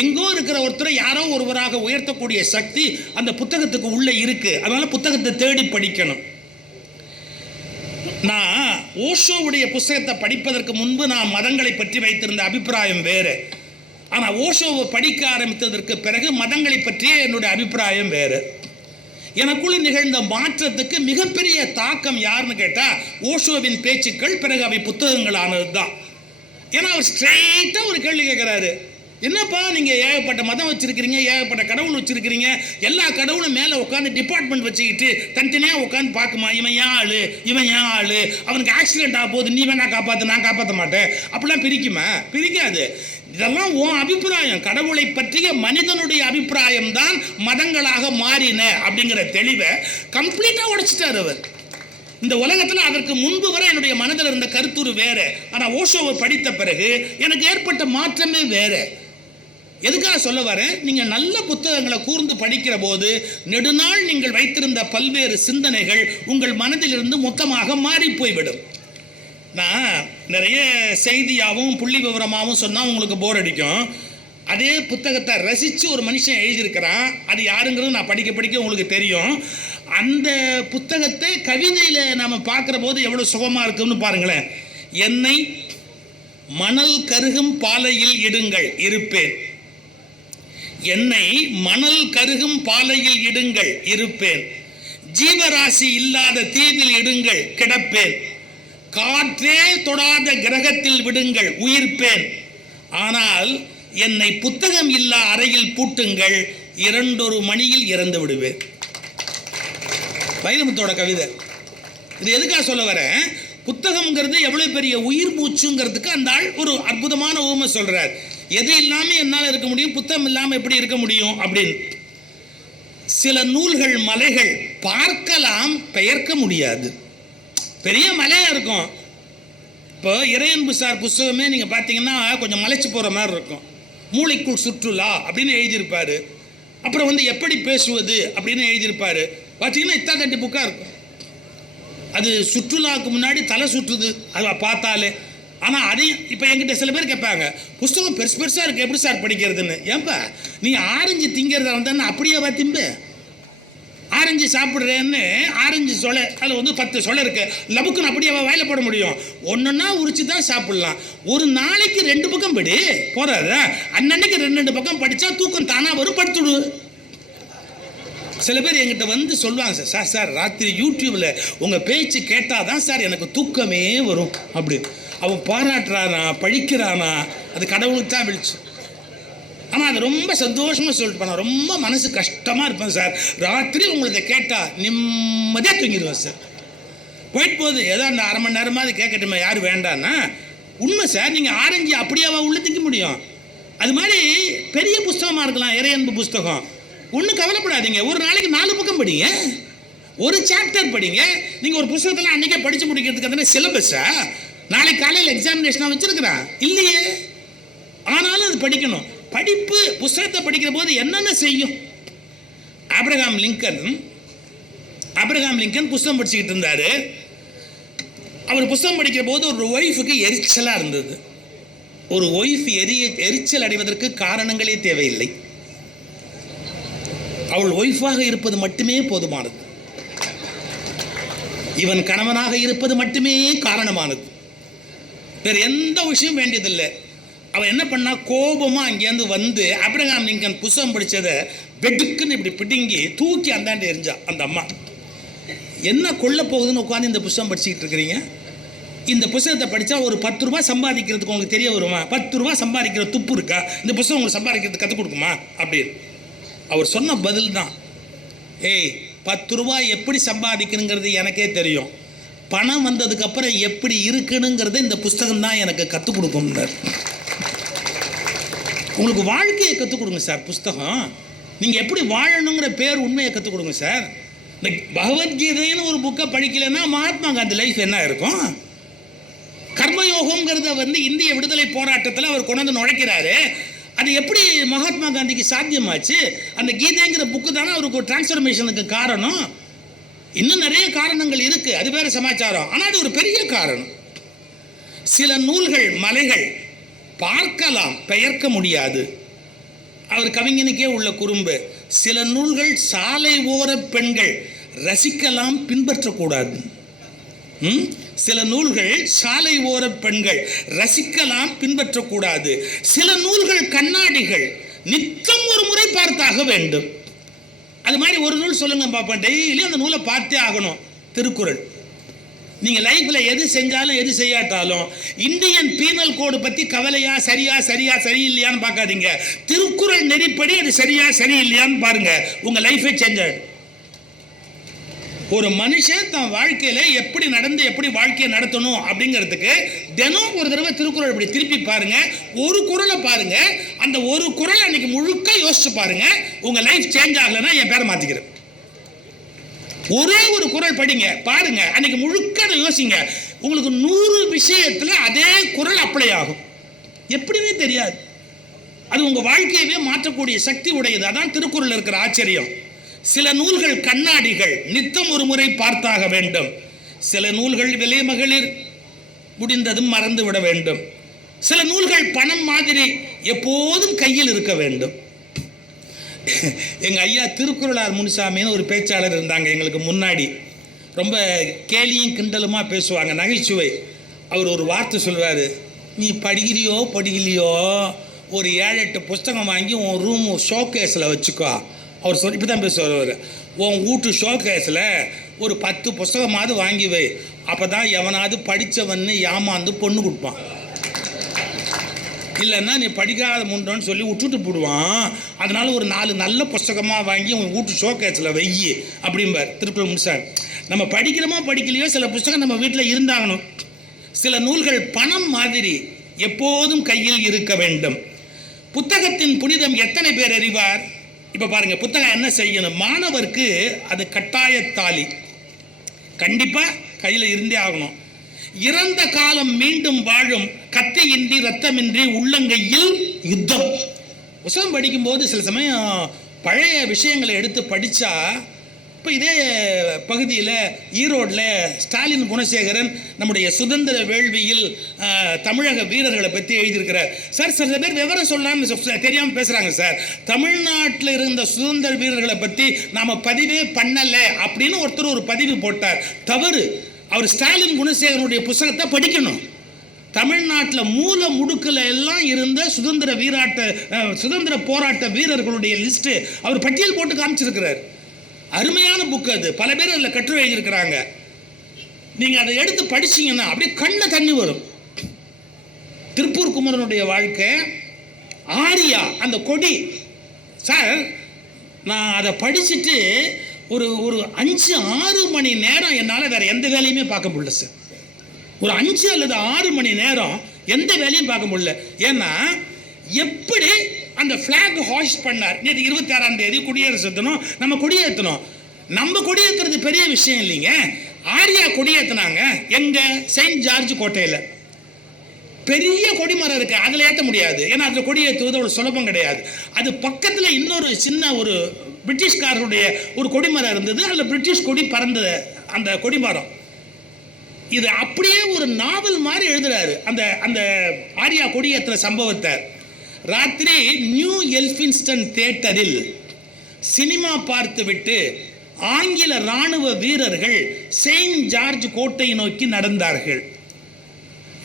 எங்கோ இருக்கிற ஒருத்தரை யாரோ ஒருவராக உயர்த்தக்கூடிய சக்தி அந்த புத்தகத்துக்கு உள்ள இருக்கு. அதனால புத்தகத்தை தேடி படிக்கணும். நான் ஓஷோவுடைய புத்தகத்தை படிப்பதற்கு முன்பு நான் மதங்களை பற்றி வைத்திருந்த அபிப்பிராயம் வேறு. ஆனால் ஓஷோவை படிக்க ஆரம்பித்ததற்கு பிறகு மதங்களை பற்றிய என்னுடைய அபிப்பிராயம் வேறு. எனக்குள்ள நிகழ்ந்த மாற்றத்துக்கு மிகப்பெரிய தாக்கம் யாருன்னு கேட்டா ஓஷோவின் பேச்சுக்கள், பிறகு அவை புத்தகங்கள் ஆனது தான். ஏன்னா அவர் ஸ்ட்ரெயிட்டா ஒரு கேள்வி கேட்கிறாரு. என்னப்பா நீங்க ஏகப்பட்ட மதம் வச்சிருக்கிறீங்க, ஏகப்பட்ட கடவுள் வச்சிருக்கிறீங்க, எல்லா கடவுளும் மேல உட்காந்து டிபார்ட்மெண்ட் வச்சுக்கிட்டு தனித்தனியா உட்காந்து பார்க்குமா, இவன் ஏன் ஆளு இவன் ஏன் ஆளு, அவனுக்கு ஆக்சிடென்ட் ஆக போகுது, நீ வேணா காப்பாத்து நான் காப்பாற்ற மாட்டேன், அப்படிலாம் பிரிக்குமா? பிரிக்காது. இதெல்லாம் உன் அபிப்பிராயம். கடவுளை பற்றிய மனிதனுடைய அபிப்பிராயம் தான் மதங்களாக மாறின அப்படிங்கிற தெளிவை கம்ப்ளீட்டா உடைச்சிட்டார் அவர். இந்த உலகத்தில் அதற்கு முன்பு வரை என்னுடைய மனதில் இருந்த கருத்துரு வேற. ஆனால் ஓஷோவை படித்த பிறகு எனக்கு ஏற்பட்ட மாற்றமே வேற. எதுக்காக சொல்ல வரேன்? நீங்கள் நல்ல புத்தகங்களை கூர்ந்து படிக்கிற போது நெடுநாள் நீங்கள் வைத்திருந்த பல்வேறு சிந்தனைகள் உங்கள் மனதிலிருந்து மொத்தமாக மாறி போய்விடும். நான் நிறைய செய்தியாகவும் புள்ளி விவரமாகவும் சொன்னால் உங்களுக்கு போர் அடிக்கும். அதே புத்தகத்தை ரசித்து ஒரு மனுஷன் எழுதியிருக்கிறான். அது யாருங்கிறது நான் படிக்க படிக்க உங்களுக்கு தெரியும். அந்த புத்தகத்தை கவிதையில் நாம் பார்க்குற போது எவ்வளோ சுகமாக இருக்குன்னு பாருங்களேன். என்னை மணல் கருகும் பாலையில் இடுங்கள் இருப்பேன், என்னை மணல் கருகும் பாலையில் இடுங்கள் இருப்பேன், ஜீவராசி இல்லாத தீவில் இடுங்கள் கிடப்பேன், காற்றே தொடாத கிரகத்தில் விடுங்கள் உயிர்ப்பேன், ஆனால் என்னை புத்தகம் இல்லா அறையில் பூட்டுங்கள் 2 மணியில் இறந்து விடுவேன். வைரமுத்தோட கவிதை. இது எதுக்காக சொல்ல வரேன்? புத்தகம்ங்கிறது எவ்வளவு பெரிய உயிர் மூச்சுங்கிறதுக்கு அந்த ஆள் ஒரு அற்புதமான ஊமை சொல்றார். எது இல்லாமல் என்னால் இருக்க முடியும், புத்தகம் இல்லாமல் எப்படி இருக்க முடியும் அப்படின்னு. சில நூல்கள் மலைகள் பார்க்கலாம், பெயர்க்க முடியாது. பெரிய மலையா இருக்கும். இப்போ இறையன்பு சார் புஸ்தகமே நீங்கள் பார்த்தீங்கன்னா கொஞ்சம் மலைச்சு போகிற மாதிரி இருக்கும். மூளைக்குள் சுற்றுலா அப்படின்னு எழுதியிருப்பாரு. அப்புறம் வந்து எப்படி பேசுவது அப்படின்னு எழுதியிருப்பாரு. பார்த்தீங்கன்னா இத்தாக்கட்டி புக்காக இருக்கும். அது சுற்றுலாவுக்கு முன்னாடி தலை சுற்றுது அதை பார்த்தாலே. ஆனால் அதையும் இப்போ என்கிட்ட சில பேர் கேட்பாங்க, புஸ்தகம் பெருசு பெருசாக இருக்குது எப்படி சார் படிக்கிறதுன்னு. ஏன்பா நீ ஆரஞ்சு திங்கிறத வந்தான்னு அப்படியே திம்பு. ஆரஞ்சு சாப்பிட்றேன்னு ஆரஞ்சு சொலை அதில் வந்து 10 சொலை இருக்கு, லபுக்குன்னு அப்படியே வாயில போட முடியும். ஒன்றுன்னா உரிச்சு தான் சாப்பிட்லாம். ஒரு நாளைக்கு 2 பக்கம் படி போறாத, அன்னன்னைக்கு 2 பக்கம் படித்தா தூக்கம் தானாக வரும், படுத்துடு. சில பேர் என்கிட்ட வந்து சொல்லுவாங்க, சார் சார் ராத்திரி யூடியூப்ல உங்கள் பேச்சு கேட்டால் தான் சார் எனக்கு தூக்கமே வரும் அப்படி. அவன் பாராட்டுறானா பழிக்கிறானா அது கடவுளுக்கு தான் விழிச்சு. ஆனால் அது ரொம்ப சந்தோஷமாக சொல்லிட்டு போனா, ரொம்ப மனசு கஷ்டமாக இருப்பேன் சார், ராத்திரி உங்களுக்கு கேட்டால் நிம்மதியாக தூங்கிடுவேன் சார். போயிட்டு போகுது ஏதோ அந்த 1/2 மணி நேரமாக அது கேட்கட்டுமே, யார் வேண்டான்னா. உண்மை சார், நீங்கள் ஆரஞ்சு அப்படியாவா உள்ள திங்க முடியும்? அது மாதிரி பெரிய புஸ்தகமாக இருக்கலாம், இறையன்பு புஸ்தகம். ஒன்றும் கவலைப்படாதீங்க, ஒரு நாளைக்கு 4 பக்கம் படிங்க, ஒரு சாப்டர் படிங்க. நீங்கள் ஒரு புஸ்தகத்தில் அன்றைக்கே படித்து முடிக்கிறதுக்கு தானே சிலபஸா? நாளைக்கு காலையில் எக்ஸாமினேஷனாக வச்சுருக்கிறான் இல்லையே. ஆனாலும் அது படிக்கணும். படிப்பு புஸ்தகத்தை படிக்கிற போது என்னென்ன செய்யும்? ஆப்ரஹாம் லிங்கன் புஸ்தகம் படிச்சுக்கிட்டு இருந்தார். அவர் புஸ்தகம் படிக்கிற போது ஒரு ஒய்ஃபுக்கு எரிச்சலாக இருந்தது. ஒரு ஒய்ஃப் எரிச்சல் அடைவதற்கு காரணங்களே தேவையில்லை. அவள் ஒய்ஃபாக இருப்பது மட்டுமே போதுமானது. இவன் கணவனாக இருப்பது மட்டுமே காரணமானது. வேறு எந்த விஷயம் வேண்டியதில்லை. அவன் என்ன பண்ணா, கோபமாக அங்கேருந்து வந்து ஆபிரகாம் லிங்கன் புஸ்தகம் படித்ததை வெடுக்குன்னு இப்படி பிடுங்கி தூக்கி அந்தாண்டி எரிஞ்சா. அந்த அம்மா என்ன கொல்ல போகுதுன்னு உட்காந்து இந்த புஸ்தகம் படிச்சுக்கிட்டு இருக்கிறீங்க? இந்த புஸ்தகத்தை படித்தா ஒரு 10 ரூபா சம்பாதிக்கிறதுக்கு உங்களுக்கு தெரிய வருமா? 10 ரூபா சம்பாதிக்கிற துப்பு இருக்கா? இந்த புஸ்தகம் உங்களுக்கு சம்பாதிக்கிறதுக்கு கற்றுக் கொடுக்குமா அப்படின்னு அவர் சொன்ன பதில் தான், ஏய் 10 ரூபா எப்படி சம்பாதிக்கணுங்கிறது எனக்கே தெரியும், பணம் வந்ததுக்கப்புறம் எப்படி இருக்குனுங்கிறத இந்த புஸ்தகம் தான் எனக்கு கற்றுக் கொடுக்கும்னார். உங்களுக்கு வாழ்க்கையை கற்றுக் கொடுங்க சார் புஸ்தகம். நீங்கள் எப்படி வாழணுங்கிற பேர் உண்மையை கற்றுக் கொடுங்க சார். இந்த பகவத்கீதைன்னு ஒரு புக்கை படிக்கலைன்னா மகாத்மா காந்தி லைஃப் என்ன இருக்கும்? கர்மயோகங்கிறத வந்து இந்திய விடுதலை போராட்டத்தில் அவர் கொண்டு வந்து நுழைக்கிறாரு. அது எப்படி மகாத்மா காந்திக்கு சாத்தியமாச்சு? அந்த கீதைங்கிற புக்கு தானே அவருக்கு ஒரு டிரான்ஸ்ஃபர்மேஷனுக்கு காரணம். இன்னும் நிறைய காரணங்கள் இருக்கு, அது வேற சமாச்சாரம். ஆனால் அது ஒரு பெரிய காரணம். சில நூல்கள் மலைகள் பார்க்கலாம், பெயர்க்க முடியாது. அவர் கவிஞனுக்கே உள்ள குறும்பு. சில நூல்கள் சாலை ஓர பெண்கள் ரசிக்கலாம், பின்பற்றக்கூடாது. சில நூல்கள் சாலை ஓர பெண்கள் ரசிக்கலாம், பின்பற்றக்கூடாது. சில நூல்கள் கண்ணாடிகள் நித்தம் ஒரு முறை பார்த்தாக வேண்டும். அது மாதிரி ஒரு நூல் சொல்லுங்க பாப்பா, டெய்லி அந்த நூலை பார்த்தே ஆகணும். திருக்குறள். நீங்க லைஃப்ல எது செஞ்சாலும் எது செய்யாட்டாலும் இந்தியன் பீனல் கோடு பத்தி கவலையா, சரியா சரியில்லையான்னு பார்க்காதீங்க. திருக்குறள் நெறிப்படி அது சரியா சரியில்லையான்னு பாருங்க, உங்க லைஃபே சேஞ்ச் ஆயிடும். ஒரு மனுஷன் தன் வாழ்க்கையில எப்படி நடந்து எப்படி வாழ்க்கையை நடத்தணும் அப்படிங்கிறதுக்கு தினம் ஒரு தடவை திருக்குறள் இப்படி திருப்பி பாருங்க. ஒரு குறளை பாருங்க, அந்த ஒரு குறளை அன்னைக்கு முழுக்க யோசிச்சு பாருங்க. உங்க லைஃப் சேஞ்ச் ஆகலைன்னா என் பேரை மாத்திக்கிறேன். ஒரே ஒரு குறள் படிங்க, பாருங்க, அன்னைக்கு முழுக்க அதை யோசிங்க. உங்களுக்கு 100 விஷயத்துல அதே குறள் அப்ளை ஆகும். எப்படின்னே தெரியாது. அது உங்க வாழ்க்கையவே மாற்றக்கூடிய சக்தி உடையது. அதான் திருக்குறள் இருக்கிற ஆச்சரியம். சில நூல்கள் கண்ணாடிகள், நித்தம் ஒரு முறை பார்த்தாக வேண்டும். சில நூல்கள் விலை மகளிர், முடிந்ததும் மறந்து விட வேண்டும். சில நூல்கள் பணம் மாதிரி எப்போதும் கையில் இருக்க வேண்டும். எங்கள் ஐயா திருக்குறளார் முனுசாமின்னு ஒரு பேச்சாளர் இருந்தாங்க எங்களுக்கு முன்னாடி. ரொம்ப கேலியும் கிண்டலுமா பேசுவாங்க, நகைச்சுவை. அவர் ஒரு வார்த்தை சொல்வார், நீ படிக்கலையோ ஒரு 7-8 புஸ்தகம் வாங்கி உன் ரூம் ஷோகேஸில் வச்சுக்கோ. அவர் சொல்லி இப்படி தான் பேசுவார். உன் வீட்டு ஷோகேஸில் ஒரு 10 புஸ்தகமாவது வாங்கி வை, அப்போ தான் எவனாவது படித்தவன்னு ஏமாந்து பொண்ணு கொடுப்பான். இல்லைன்னா நீ படிக்காத முண்டோன்னு சொல்லி விட்டுட்டு போடுவான். அதனால ஒரு 4 நல்ல புஸ்தகமாக வாங்கி உன் வீட்டு ஷோகேஸில் வெய்யி அப்படிம்பார் திருக்குறள் முனுசாமி. நம்ம படிக்கிறோமோ படிக்கலையோ சில புஸ்தகம் நம்ம வீட்டில் இருந்தாகணும். சில நூல்கள் பணம் மாதிரி எப்போதும் கையில் இருக்க வேண்டும். புத்தகத்தின் புனிதம் எத்தனை பேர் அறிவார்? இப்போ பாருங்க, புத்தகம் என்ன செய்யணும்? மாணவருக்கு அது கட்டாயத்தாலி, கண்டிப்பாக கையில் இருந்தே ஆகணும். இறந்த காலம் மீண்டும் வாழும், கத்தியின்றி ரத்தமின்றி உள்ளங்கையில் யுத்தம். புத்தகம் படிக்கும்போது சில சமயம் பழைய விஷயங்களை எடுத்து படித்தா, இப்போ இதே பகுதியில் ஈரோட்டில் ஸ்டாலின் குணசேகரன் நம்முடைய சுதந்திர வேள்வியில் தமிழக வீரர்களை பற்றி எழுதியிருக்கிறார். சார் சில பேர் விவரம் சொல்லலாம்னு தெரியாமல் பேசுகிறாங்க சார். தமிழ்நாட்டில் இருந்த சுதந்திர வீரர்களை பற்றி நாம் பதிவே பண்ணலை அப்படின்னு ஒருத்தர் ஒரு பதிவு போட்டார். தவறு. அவர் ஸ்டாலின் குணசேகரனுடைய புத்தகத்தை படிக்கணும். தமிழ்நாட்டில் மூல முடுக்கில் எல்லாம் இருந்த சுதந்திர போராட்ட வீரர்களுடைய லிஸ்ட்டு அவர் பட்டியல் போட்டு காமிச்சிருக்கிறார். அருமையான புக்கு அது. பல பேர் அதில் கட்டுரை எழுதியிருக்கிறாங்க. நீங்கள் அதை எடுத்து படிச்சீங்கன்னா அப்படியே கண்ணை தண்ணி வரும். திருப்பூர் குமரனுடைய வாழ்க்கை, ஆரியா அந்த கொடி. சார் நான் அதை படிச்சுட்டு ஒரு 5-6 மணி நேரம் என்னால் வேறு எந்த வேலையுமே பார்க்க முடியல சார். ஒரு 5 அல்லது 6 மணி நேரம் எந்த வேலையும் பார்க்க முடியல. ஏன்னா எப்படி அந்த ஃப்ளாக் ஹாய்ஸ்ட் பண்ணார். நேற்று 26ஆம் தேதி குடியரசு தினம், நம்ம கொடியேற்றணும். நம்ம கொடியேற்றுறது பெரிய விஷயம் இல்லைங்க. ஆரியா கொடியேற்றினாங்க எங்க? செயின்ட் ஜார்ஜ் கோட்டையில். பெரிய கொடிமரம் இருக்கு, அதில் ஏற்ற முடியாது. ஏன்னா அதில் கொடியேற்றுவது ஒரு சுலபம் கிடையாது. அது பக்கத்தில் இன்னொரு சின்ன ஒரு பிரிட்டிஷ்காரருடைய ஒரு கொடிமரம் இருந்தது. அதில் பிரிட்டிஷ் கொடி பறந்த அந்த கொடிமரம். இது அப்படியே ஒரு நாவல் மாதிரி எழுதுறாரு அந்த ஆரியா கொடியேற்ற சம்பவத்தை. ராத்திரி நியூ எல்பின்ஸ்டன் தியேட்டரில் சினிமா பார்த்துவிட்டு ஆங்கில இராணுவ வீரர்கள் செயின்ட் ஜார்ஜ் கோட்டை நோக்கி நடந்தார்கள்.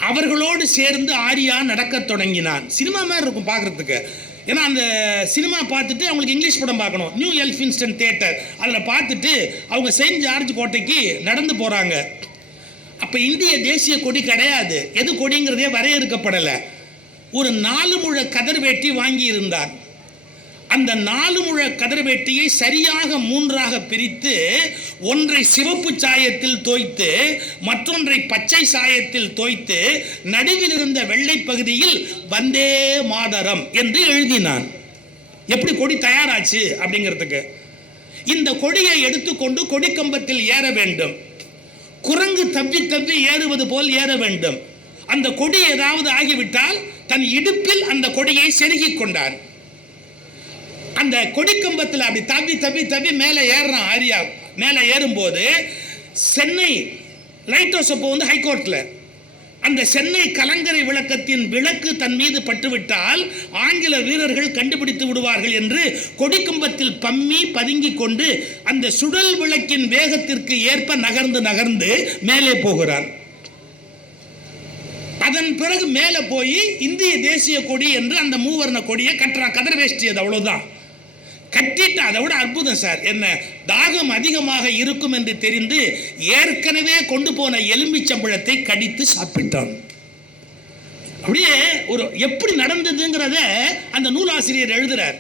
அவர்களோடு சேர்ந்து ஆரியா நடக்க தொடங்கினான். சினிமா மாதிரி இருக்கும் பார்க்குறதுக்கு. ஏன்னா அந்த சினிமா பார்த்துட்டு அவங்களுக்கு இங்கிலீஷ் படம் பார்க்கணும். நியூ எல்ஃபின்ஸ்டன் தியேட்டர் அதில் பார்த்துட்டு அவங்க செயின்ட் ஜார்ஜ் கோட்டைக்கு நடந்து போகிறாங்க. அப்போ இந்திய தேசிய கொடி கிடையாது, எது கொடிங்கிறதே வரையறுக்கப்படலை. ஒரு 4 முழ கதர் வேட்டி வாங்கி இருந்தார். அந்த 4 முழ கதர் வேட்டியை சரியாக 3ஆக பிரித்து, ஒன்றை சிவப்பு சாயத்தில் தோய்த்து மற்றொன்றை பச்சை சாயத்தில் தோய்த்து நடுவில் இருந்த வெள்ளை பகுதியில் வந்தே மாதரம் என்று எழுதினான். எப்படி கொடி தயாராச்சு அப்படிங்கிறதுக்கு. இந்த கொடியை எடுத்துக்கொண்டு கொடிக்கம்பத்தில் ஏற வேண்டும். குரங்கு தப்பி தப்பி ஏறுவது போல் ஏற வேண்டும். அந்த கொடி ஏதாவது ஆகிவிட்டால் தன் இடுப்பில் அந்த கொடியை செருகிக் கொண்டான். அந்த கொடிக்கம்பத்தில் அப்படி தப்பி தப்பி தப்பி மேலே ஏறுறான் ஆரியா. மேலே ஏறும்போது சென்னை லைட் ஹவுஸ் அப்போ வந்து ஹைகோர்ட்டில் அந்த சென்னை கலங்கரை விளக்கத்தின் விளக்கு தன் மீது பட்டுவிட்டால் ஆங்கில வீரர்கள் கண்டுபிடித்து விடுவார்கள் என்று கொடிக்கம்பத்தில் பம்மி பதுங்கி கொண்டு அந்த சுடல் விளக்கின் வேகத்திற்கு ஏற்ப நகர்ந்து நகர்ந்து மேலே போகிறான். அதன் பிறகு மேலே போய் இந்திய தேசிய கொடி என்று அந்த மூவர்ண கொடியை கட்டுறான். கதர் வேஷ்டி, அது அவ்வளவுதான். கட்டிட்டு அதை விட அற்புதம் சார், என்ன தாகம் அதிகமாக இருக்கும் என்று தெரிந்து ஏற்கனவே கொண்டு போன எலும்பிச்சம்பழத்தை கடித்து சாப்பிட்டான். அப்படியே ஒரு எப்படி நடந்ததுங்கிறத அந்த நூலாசிரியர் எழுதுறார்.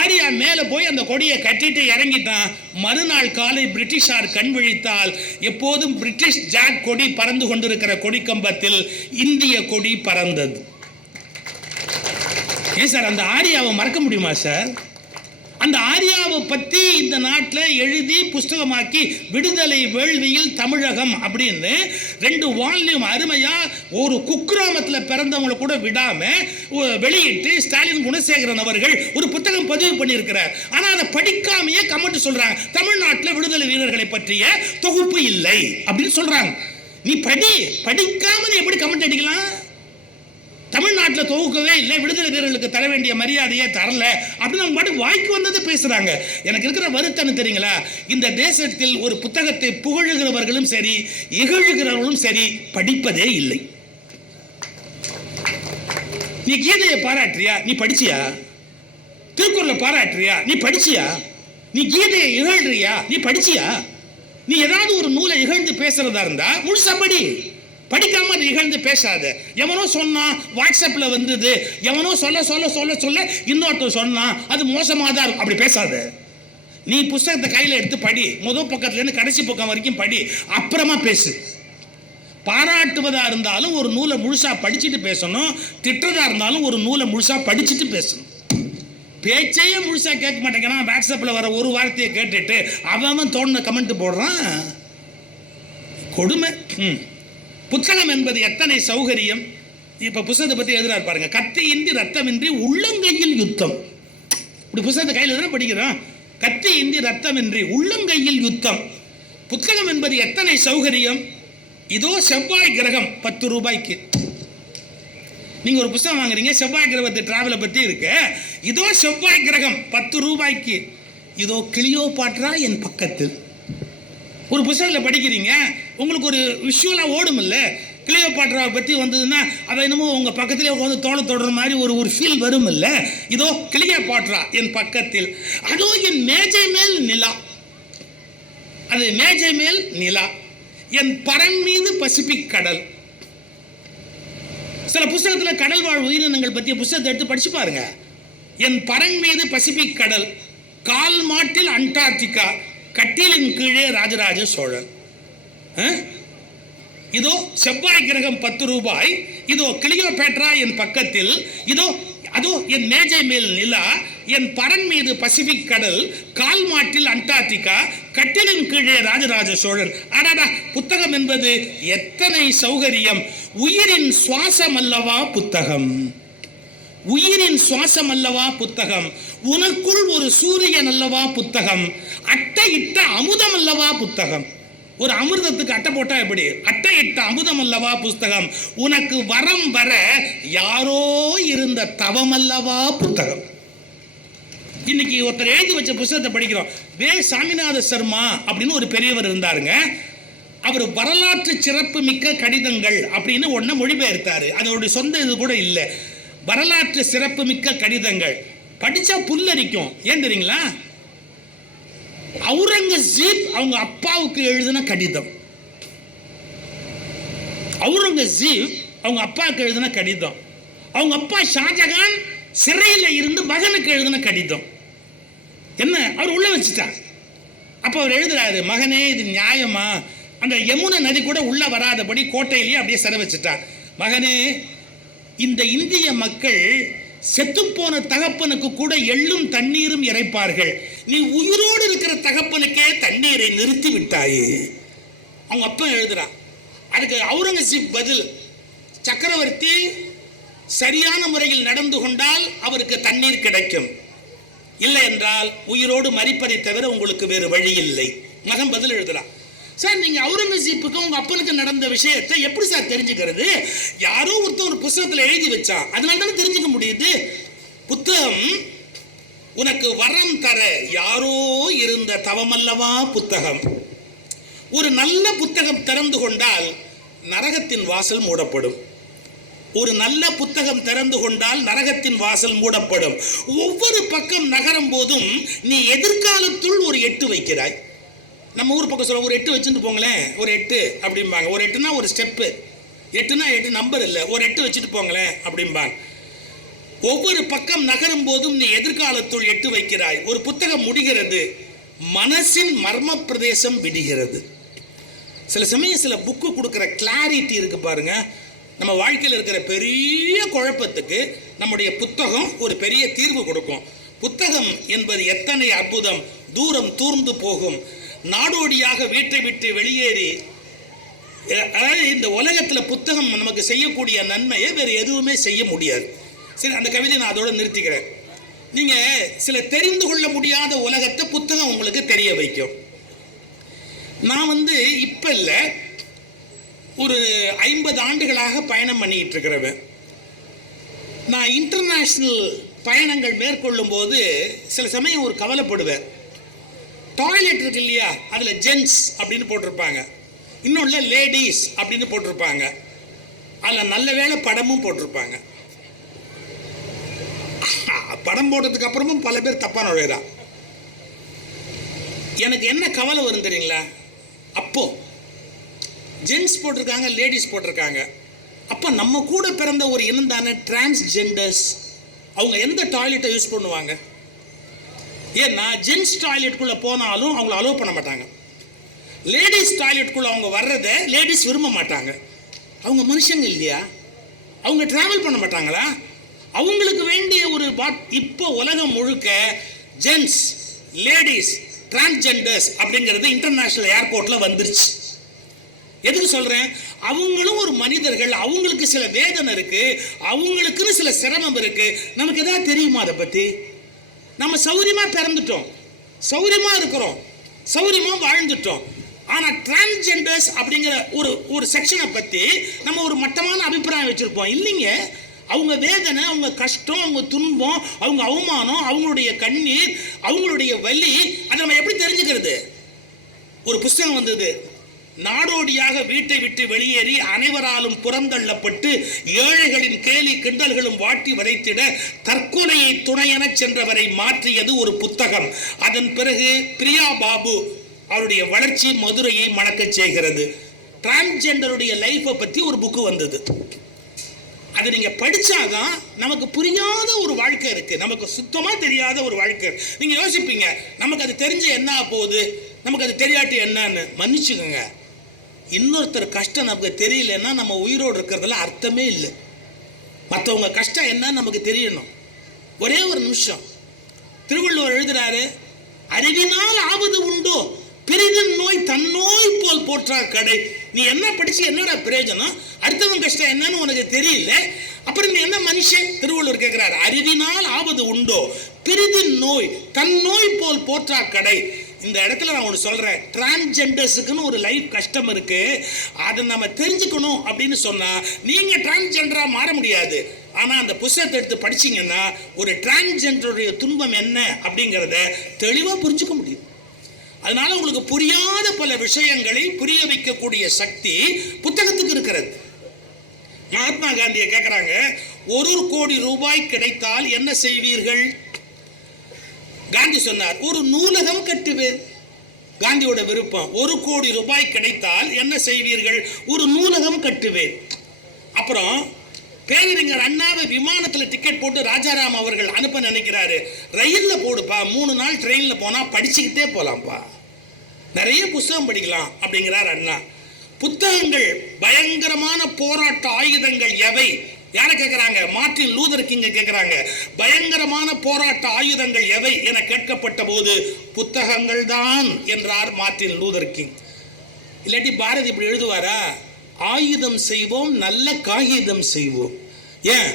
ஆரியா மேலே போய் அந்த கொடியை கட்டிட்டு இறங்கிட்டான். மறுநாள் காலை பிரிட்டிஷார் கண் விழித்தால் எப்போதும் பிரிட்டிஷ் ஜாக் கொடி பறந்து கொண்டிருக்கிற கொடிக்கம்பத்தில் இந்திய கொடி பறந்தது. ஏன் சார் அந்த ஆரியாவை மறக்க முடியுமா சார்? அந்த ஆரியாவை பற்றி இந்த நாட்டில் எழுதி புஸ்தகமாக்கி விடுதலை வேள்வியில் தமிழகம் அப்படின்னு 2 வால்யூம் அருமையாக ஒரு குக்கிராமத்தில் பிறந்தவங்களை கூட விடாமல் வெளியிட்டு ஸ்டாலின் குணசேகரன் அவர்கள் ஒரு புத்தகம் பதிவு பண்ணியிருக்கிறார். ஆனால் அதை படிக்காமையே கமெண்ட் சொல்கிறாங்க, தமிழ்நாட்டில் விடுதலை வீரர்களை பற்றிய தொகுப்பு இல்லை அப்படின்னு சொல்கிறாங்க. நீ படிக்காம நீ எப்படி கமெண்ட் அடிக்கலாம்? தமிழ்நாட்டில் தொகுக்கவே இல்லை, விடுதலை வீரர்களுக்கு தர வேண்டிய மரியாதையே தரல அப்படின்னு அவங்க பாட்டு வாய்க்கு வந்ததை பேசுறாங்க. எனக்கு இருக்கிற வருத்தம் தெரியுங்களா? இந்த தேசத்தில் ஒரு புத்தகத்தை புகழுகிறவர்களும் சரி இகழுகிறவர்களும் சரி படிப்பதே இல்லை. நீ கீதையை பாராட்டுறியா? நீ படிச்சியா? திருக்குறளை பாராட்டுறியா? நீ படிச்சியா? நீ கீதையை இகழ்றியா? நீ படிச்சியா? நீ ஏதாவது ஒரு நூலை இகழ்ந்து பேசுறதா இருந்தா முழுசா படி. படிக்காம நிகழ்ந்து பேசாத. எவனோ சொன்னா வாட்ஸ்அப்ல வந்தது, எவனோ சொல்ல சொல்ல சொல்ல சொல்ல இன்னொருத்தர் சொன்னா அது மோசமாக தான் இருக்கும், அப்படி பேசாத. நீ புஸ்தகத்தை கையில் எடுத்து படி, முதல் பக்கத்துலேருந்து கடைசி பக்கம் வரைக்கும் படி, அப்புறமா பேசு. பாராட்டுவதா இருந்தாலும் ஒரு நூலை முழுசா படிச்சுட்டு பேசணும், திட்டுறதா இருந்தாலும் ஒரு நூலை முழுசா படிச்சுட்டு பேசணும். பேச்சையே முழுசா கேட்க மாட்டேங்கிறான். வாட்ஸ்அப்பில் வர ஒரு வார்த்தையை கேட்டுட்டு அவன் தோணுன கமெண்ட் போடுறான். கொடுமை. புத்தகம் என்பது எத்தனை சௌகரியம். இப்ப புத்தகத்தை பத்தி எழுதுறாரு பாருங்க. கத்தியின்றி ரத்தமின்றி உள்ளங்கையில் யுத்தம். இப்படி புத்தகத்தை கையில் தான் படிக்கிறோம். கத்தியின்றி ரத்தமின்றி உள்ளங்கையில் யுத்தம். புத்தகம் என்பது எத்தனை சௌகரியம். இதோ செவ்வாய் கிரகம் 10 ரூபாய்க்கு. நீங்க ஒரு புத்தகம் வாங்குறீங்க, செவ்வாய் கிரகத்தை டிராவலை பத்தி இருக்கு. இதோ செவ்வாய் கிரகம் 10 ரூபாய்க்கு. இதோ கிளியோபாட்ரா என் பக்கத்தில். ஒரு புத்தகத்தில் படிக்கிறீங்க, உங்களுக்கு ஒரு விஷுவலாக ஓடும் இல்லை. கிளியோபாட்ராவை பற்றி வந்ததுன்னா அதை என்னமோ உங்கள் பக்கத்திலே வந்து தோலை தொடர மாதிரி ஒரு ஃபீல் வரும் இல்லை. இதோ கிளியோபாட்ரா என் பக்கத்தில், அதோ என் மேஜை மேல் நிலா, அது மேஜை மேல் நிலா, என் பரன் மீது பசிபிக் கடல். சில புத்தகத்தில் கடல் வாழ் உயிரினங்கள் பற்றிய புத்தகத்தை எடுத்து படிச்சு பாருங்க. என் பரன் மீது பசிபிக் கடல், கால் மாட்டில் அண்டார்டிகா, கட்டிலின் கீழே ராஜராஜ சோழன். இதோ செவ்வாய் கிரகம் 10 ரூபாய். இதோ கிளியோபாட்ரா என் பக்கத்தில். இதோ அதோ என் மேஜை மேல் நிலா, என் பரன் மீது பசிபிக் கடல், கால் மாட்டில் அண்டார்டிகா, கட்டிலின் கீழே ராஜராஜ சோழன். அடடா, புத்தகம் என்பது எத்தனை சௌகரியம். உயிரின் சுவாசம் அல்லவா புத்தகம். உயிரின் சுவாசம் அல்லவா புத்தகம். உனக்குள் ஒரு சூரியன் அல்லவா புத்தகம். அட்டையிட்ட அமுதம் அல்லவா புத்தகம். ஒரு அமிர்தத்துக்கு அட்டை போட்டா எப்படி? அட்டையிட்ட அமுதம் அல்லவா புத்தகம். உனக்கு வரம் வர யாரோ இருந்த தவம் அல்லவா புத்தகம். இன்னைக்கு ஒருத்தர் எழுதி வச்ச புத்தகத்தை படிக்கிறோம். வே சாமிநாத சர்மா அப்படின்னு ஒரு பெரியவர் இருந்தாருங்க. அவர் வரலாற்று சிறப்பு மிக்க கடிதங்கள் அப்படின்னு ஒன்றை மொழிபெயர்த்தாரு. அதோடைய சொந்த இது கூட இல்லை. வரலாற்று சிறப்பு மிக்க கடிதங்கள் படிச்சா புல்லரிக்கும். ஏன் தெரியுங்களா? அவுரங்கசீப் அவங்க அப்பாவுக்கு எழுதின கடிதம். அவுரங்கசீப் அவங்க அப்பாவுக்கு எழுதின கடிதம். அவங்க அப்பா ஷாஜகான் சிறையில் இருந்து மகனுக்கு எழுதின கடிதம். என்ன அவர் உள்ள வச்சுட்டார். அப்போ அவர் எழுதுறாரு, மகனே இது நியாயமா? அந்த யமுனை நதி கூட உள்ள வராதபடி கோட்டையிலேயே அப்படியே சிறை வச்சுட்டார். மகனே, இந்த இந்திய மக்கள் செத்துப்போன தகப்பனுக்கு கூட எள்ளும் தண்ணீரும் இறைப்பார்கள். நீ உயிரோடு இருக்கிற தகப்பனுக்கே தண்ணீரை நிறுத்தி விட்டாயே. அவங்க அப்பா எழுதுறான். அதுக்கு அவுரங்கசீப் பதில், சக்கரவர்த்தி சரியான முறையில் நடந்து கொண்டால் அவருக்கு தண்ணீர் கிடைக்கும், இல்லை என்றால் உயிரோடு மரிப்பதை தவிர உங்களுக்கு வேறு வழி இல்லை. மகன் பதில் எழுதுறான். சார், நீங்க அவுரங்கசீப்புக்கு உங்க அப்பனுக்கு நடந்த விஷயத்தை எப்படி சார் தெரிஞ்சுக்கிறது? யாரோ ஒருத்தர் ஒரு புத்தகத்தில் எழுதி வச்சான், அதனால தானே தெரிஞ்சுக்க முடியுது. புத்தகம் உனக்கு வரம் தர யாரோ இருந்த தவமல்லவா புத்தகம். ஒரு நல்ல புத்தகம் திறந்து கொண்டால் நரகத்தின் வாசல் மூடப்படும். ஒரு நல்ல புத்தகம் திறந்து கொண்டால் நரகத்தின் வாசல் மூடப்படும். ஒவ்வொரு பக்கம் நகரும் போதும் நீ எதிர்காலத்துள் ஒரு 8 வைக்கிறாய். நம்ம ஊர் பக்கம் சொல்ல, ஒரு 8 வச்சுட்டு போங்களேன், ஒரு 8 அப்படிம்பாங்க. ஒரு 8னா ஒரு ஸ்டெப்பு, 8னா 8 நம்பர் இல்லை, ஒரு 8 வச்சுட்டு போங்களேன் அப்படிம்பாங்க. ஒவ்வொரு பக்கம் நகரும் போதும் நீ எதிர்காலத்துள் 8 வைக்கிறாய். ஒரு புத்தகம் முடிகிறது, மனசின் மர்ம பிரதேசம் விடுகிறது. சில சமயம் சில புக்கு கொடுக்குற கிளாரிட்டி இருக்கு பாருங்க. நம்ம வாழ்க்கையில் இருக்கிற பெரிய குழப்பத்துக்கு நம்முடைய புத்தகம் ஒரு பெரிய தீர்வு கொடுக்கும். புத்தகம் என்பது எத்தனை அற்புதம். தூரம் தூர்ந்து போகும், நாடோடியாக வீட்டை விட்டு வெளியேறி, அதாவது இந்த உலகத்தில் புத்தகம் நமக்கு செய்யக்கூடிய நன்மையை வேறு எதுவுமே செய்ய முடியாது. சரி, அந்த கவிதை நான் அதோட நிறுத்திக்கிறேன். நீங்கள் சில தெரிந்து கொள்ள முடியாத உலகத்தை புத்தகம் உங்களுக்கு தெரிய வைக்கும். நான் இப்போ இல்லை, ஒரு 50 ஆண்டுகளாக பயணம் பண்ணிக்கிட்டு இருக்கிறவன். நான் இன்டர்நேஷ்னல் பயணங்கள் மேற்கொள்ளும் போது சில சமயம் ஒரு கவலைப்படுவேன். டாய்லெட் இருக்கு இல்லையா, அதில் ஜென்ஸ் அப்படின்னு போட்டிருப்பாங்க, இன்னொன்று லேடிஸ் அப்படின்னு போட்டிருப்பாங்க. அதில் நல்ல வேளை படமும் போட்டிருப்பாங்க. படம் போட்டதுக்கு அப்புறமும் பல பேர் தப்பாக நுழையிறான். எனக்கு என்ன கவலை வரும் தெரியுங்களா? அப்போ ஜென்ஸ் போட்டிருக்காங்க, லேடிஸ் போட்டிருக்காங்க. அப்போ நம்ம கூட பிறந்த ஒரு இனம் தானே டிரான்ஸ்ஜெண்டர்ஸ். அவங்க எந்த டாய்லெட்டை யூஸ் பண்ணுவாங்க? ஏன்னா ஜென்ஸ் டாய்லெட்டுக்குள்ளே போனாலும் அவங்கள அலோவ் பண்ண மாட்டாங்க. லேடிஸ் டாய்லெட்டுக்குள்ளே அவங்க வர்றதை லேடிஸ் விரும்ப மாட்டாங்க. அவங்க மனுஷங்க இல்லையா? அவங்க ட்ராவல் பண்ண மாட்டாங்களா? அவங்களுக்கு வேண்டிய ஒரு இப்போ உலகம் முழுக்க ஜென்ஸ், லேடிஸ், டிரான்ஸ்ஜெண்டர்ஸ் அப்படிங்கிறது இன்டர்நேஷ்னல் ஏர்போர்ட்டில் வந்துருச்சு. எதுக்கு சொல்கிறேன்? அவங்களும் ஒரு மனிதர்கள், அவங்களுக்கு சில வேதனை இருக்குது, அவங்களுக்குன்னு சில சிரமம் இருக்குது. நமக்கு எதாவது தெரியுமா அதை பற்றி? நம்ம சௌரியமாக பிறந்துட்டோம், சௌரியமாக இருக்கிறோம், சௌரியமாக வாழ்ந்துட்டோம். ஆனால் டிரான்ஸ்ஜெண்டர்ஸ் அப்படிங்கிற ஒரு செக்ஷனை பற்றி நம்ம ஒரு மட்டமான அபிப்பிராயம் வச்சுருப்போம். இல்லைங்க, அவங்க வேதனை, அவங்க கஷ்டம், அவங்க துன்பம், அவங்க அவமானம், அவங்களுடைய கண்ணீர், அவங்களுடைய வலி, அதை நம்ம எப்படி தெரிஞ்சுக்கிறது? ஒரு புஸ்தகம் வந்தது, நாடோடியாக வீட்டை விட்டு வெளியேறி அனைவராலும் புறந்தள்ளப்பட்டு ஏழைகளின் கேலி கிண்டல்களும் வாட்டி வதைத்திட தற்கொலையை துணையென சென்றவரை மாற்றியது ஒரு புத்தகம். அதன் பிறகு பிரியா பாபு அவருடைய வளர்ச்சி மதுரையை மணக்கச் செய்கிறது. டிரான்ஸ்ஜெண்டருடைய லைஃப்பை பற்றி ஒரு புக்கு வந்தது. அது நீங்கள் படித்தாதான் நமக்கு புரியாத ஒரு வாழ்க்கை இருக்குது, நமக்கு சுத்தமாக தெரியாத ஒரு வாழ்க்கை. நீங்கள் யோசிப்பீங்க, நமக்கு அது தெரிஞ்ச என்ன போகுது, நமக்கு அது தெரியாட்டி என்னன்னு. மன்னிச்சுக்கோங்க, இன்னொருத்தர் கஷ்டம் நமக்கு தெரியலன்னா நம்ம உயிரோடு இருக்கிறதுல அர்த்தமே இல்லை. மற்றவங்க கஷ்டம் என்னன்னு நமக்கு தெரியணும். ஒரே ஒரு நிமிஷம், திருவள்ளுவர் எழுதுறாரு, அறிவினால் ஆவது உண்டோ பிரிதின் நோய் தன்னோய் போல் போற்றார் கடை. நீ என்ன படிச்சு என்னடா பிரயோஜனம்? அடுத்தவன் கஷ்டம் என்னன்னு உனக்கு தெரியல, அப்புறம் நீ என்ன மனுஷன்? திருவள்ளுவர் கேட்கிறார், அறிவினால் ஆவது உண்டோ பிரிதின் நோய் தன்னோய் போல் போற்றார் கடை. இந்த இடத்துல நான் ஒன்று சொல்கிறேன், டிரான்ஸ்ஜெண்டர்ஸுக்குன்னு ஒரு லைஃப் கஷ்டம் இருக்குது, அதை நம்ம தெரிஞ்சுக்கணும் அப்படின்னு சொன்னால் நீங்கள் டிரான்ஸ்ஜெண்டராக மாற முடியாது. ஆனால் அந்த புத்தகத்தை எடுத்து படிச்சிங்கன்னா ஒரு டிரான்ஸ்ஜெண்டருடைய துன்பம் என்ன அப்படிங்கிறத தெளிவாக புரிஞ்சுக்க முடியும். அதனால உங்களுக்கு புரியாத பல விஷயங்களை புரிய வைக்கக்கூடிய சக்தி புத்தகத்துக்கு இருக்கிறது. மகாத்மா காந்தியை கேட்கிறாங்க, 1 கோடி ரூபாய் கிடைத்தால் என்ன செய்வீர்கள்? காந்தி சொன்னார், ஒரு நூலகம் கட்டுவேன். காந்தியோட விருப்பம், 1 கோடி ரூபாய் கிடைத்தால் என்ன செய்வீர்கள்? ஒரு நூலகம் கட்டுவேன். அப்புறம் பேரறிஞர் அண்ணாவை விமானத்தில் டிக்கெட் போட்டு ராஜாராம் அவர்கள் அனுப்ப நினைக்கிறாரு. ரயில்ல போடுப்பா, 3 நாள் ட்ரெயின்ல போனா படிச்சுக்கிட்டே போலாம்ப்பா, நிறைய புத்தகம் படிக்கலாம் அப்படிங்கிறார் அண்ணா. புத்தகங்கள் பயங்கரமான போராட்ட ஆயுதங்கள் எவை? யாரை கேட்கிறாங்க? மார்ட்டின் லூதர் கிங்க கேட்கிறாங்க. பயங்கரமான போராட்ட ஆயுதங்கள் எவை என கேட்கப்பட்ட போது புத்தகங்கள் தான் என்றார் மார்ட்டின் லூதர் கிங். இல்லாட்டி பாரதி இப்படி எழுதுவாரா? ஆயுதம் செய்வோம், நல்ல காகிதம் செய்வோம். ஏன்,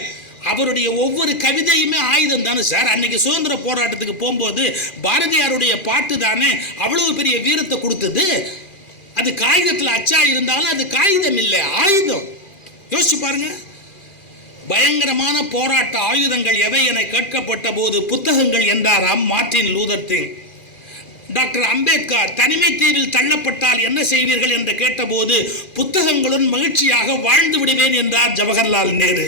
அவருடைய ஒவ்வொரு கவிதையுமே ஆயுதம் தானே சார். அன்னைக்கு சுதந்திர போராட்டத்துக்கு போகும்போது பாரதியாருடைய பாட்டு தானே அவ்வளவு பெரிய வீரத்தை கொடுத்தது. அது காகிதத்தில் அச்சா இருந்தாலும் அது காகிதம் இல்லை, ஆயுதம். யோசிச்சு பாருங்க. பயங்கரமான போராட்ட ஆயுதங்கள் எவை என கேட்கப்பட்ட போது புத்தகங்கள் என்றாராம் Martin Luther King. Doctor Ambedkar தனிமை தீவில் தள்ளப்பட்டால் என்ன செய்வீர்கள் என்று கேட்டபோது புத்தகங்களுடன் மகிழ்ச்சியாக வாழ்ந்து விடுவேன் என்றார் ஜவஹர்லால் நேரு.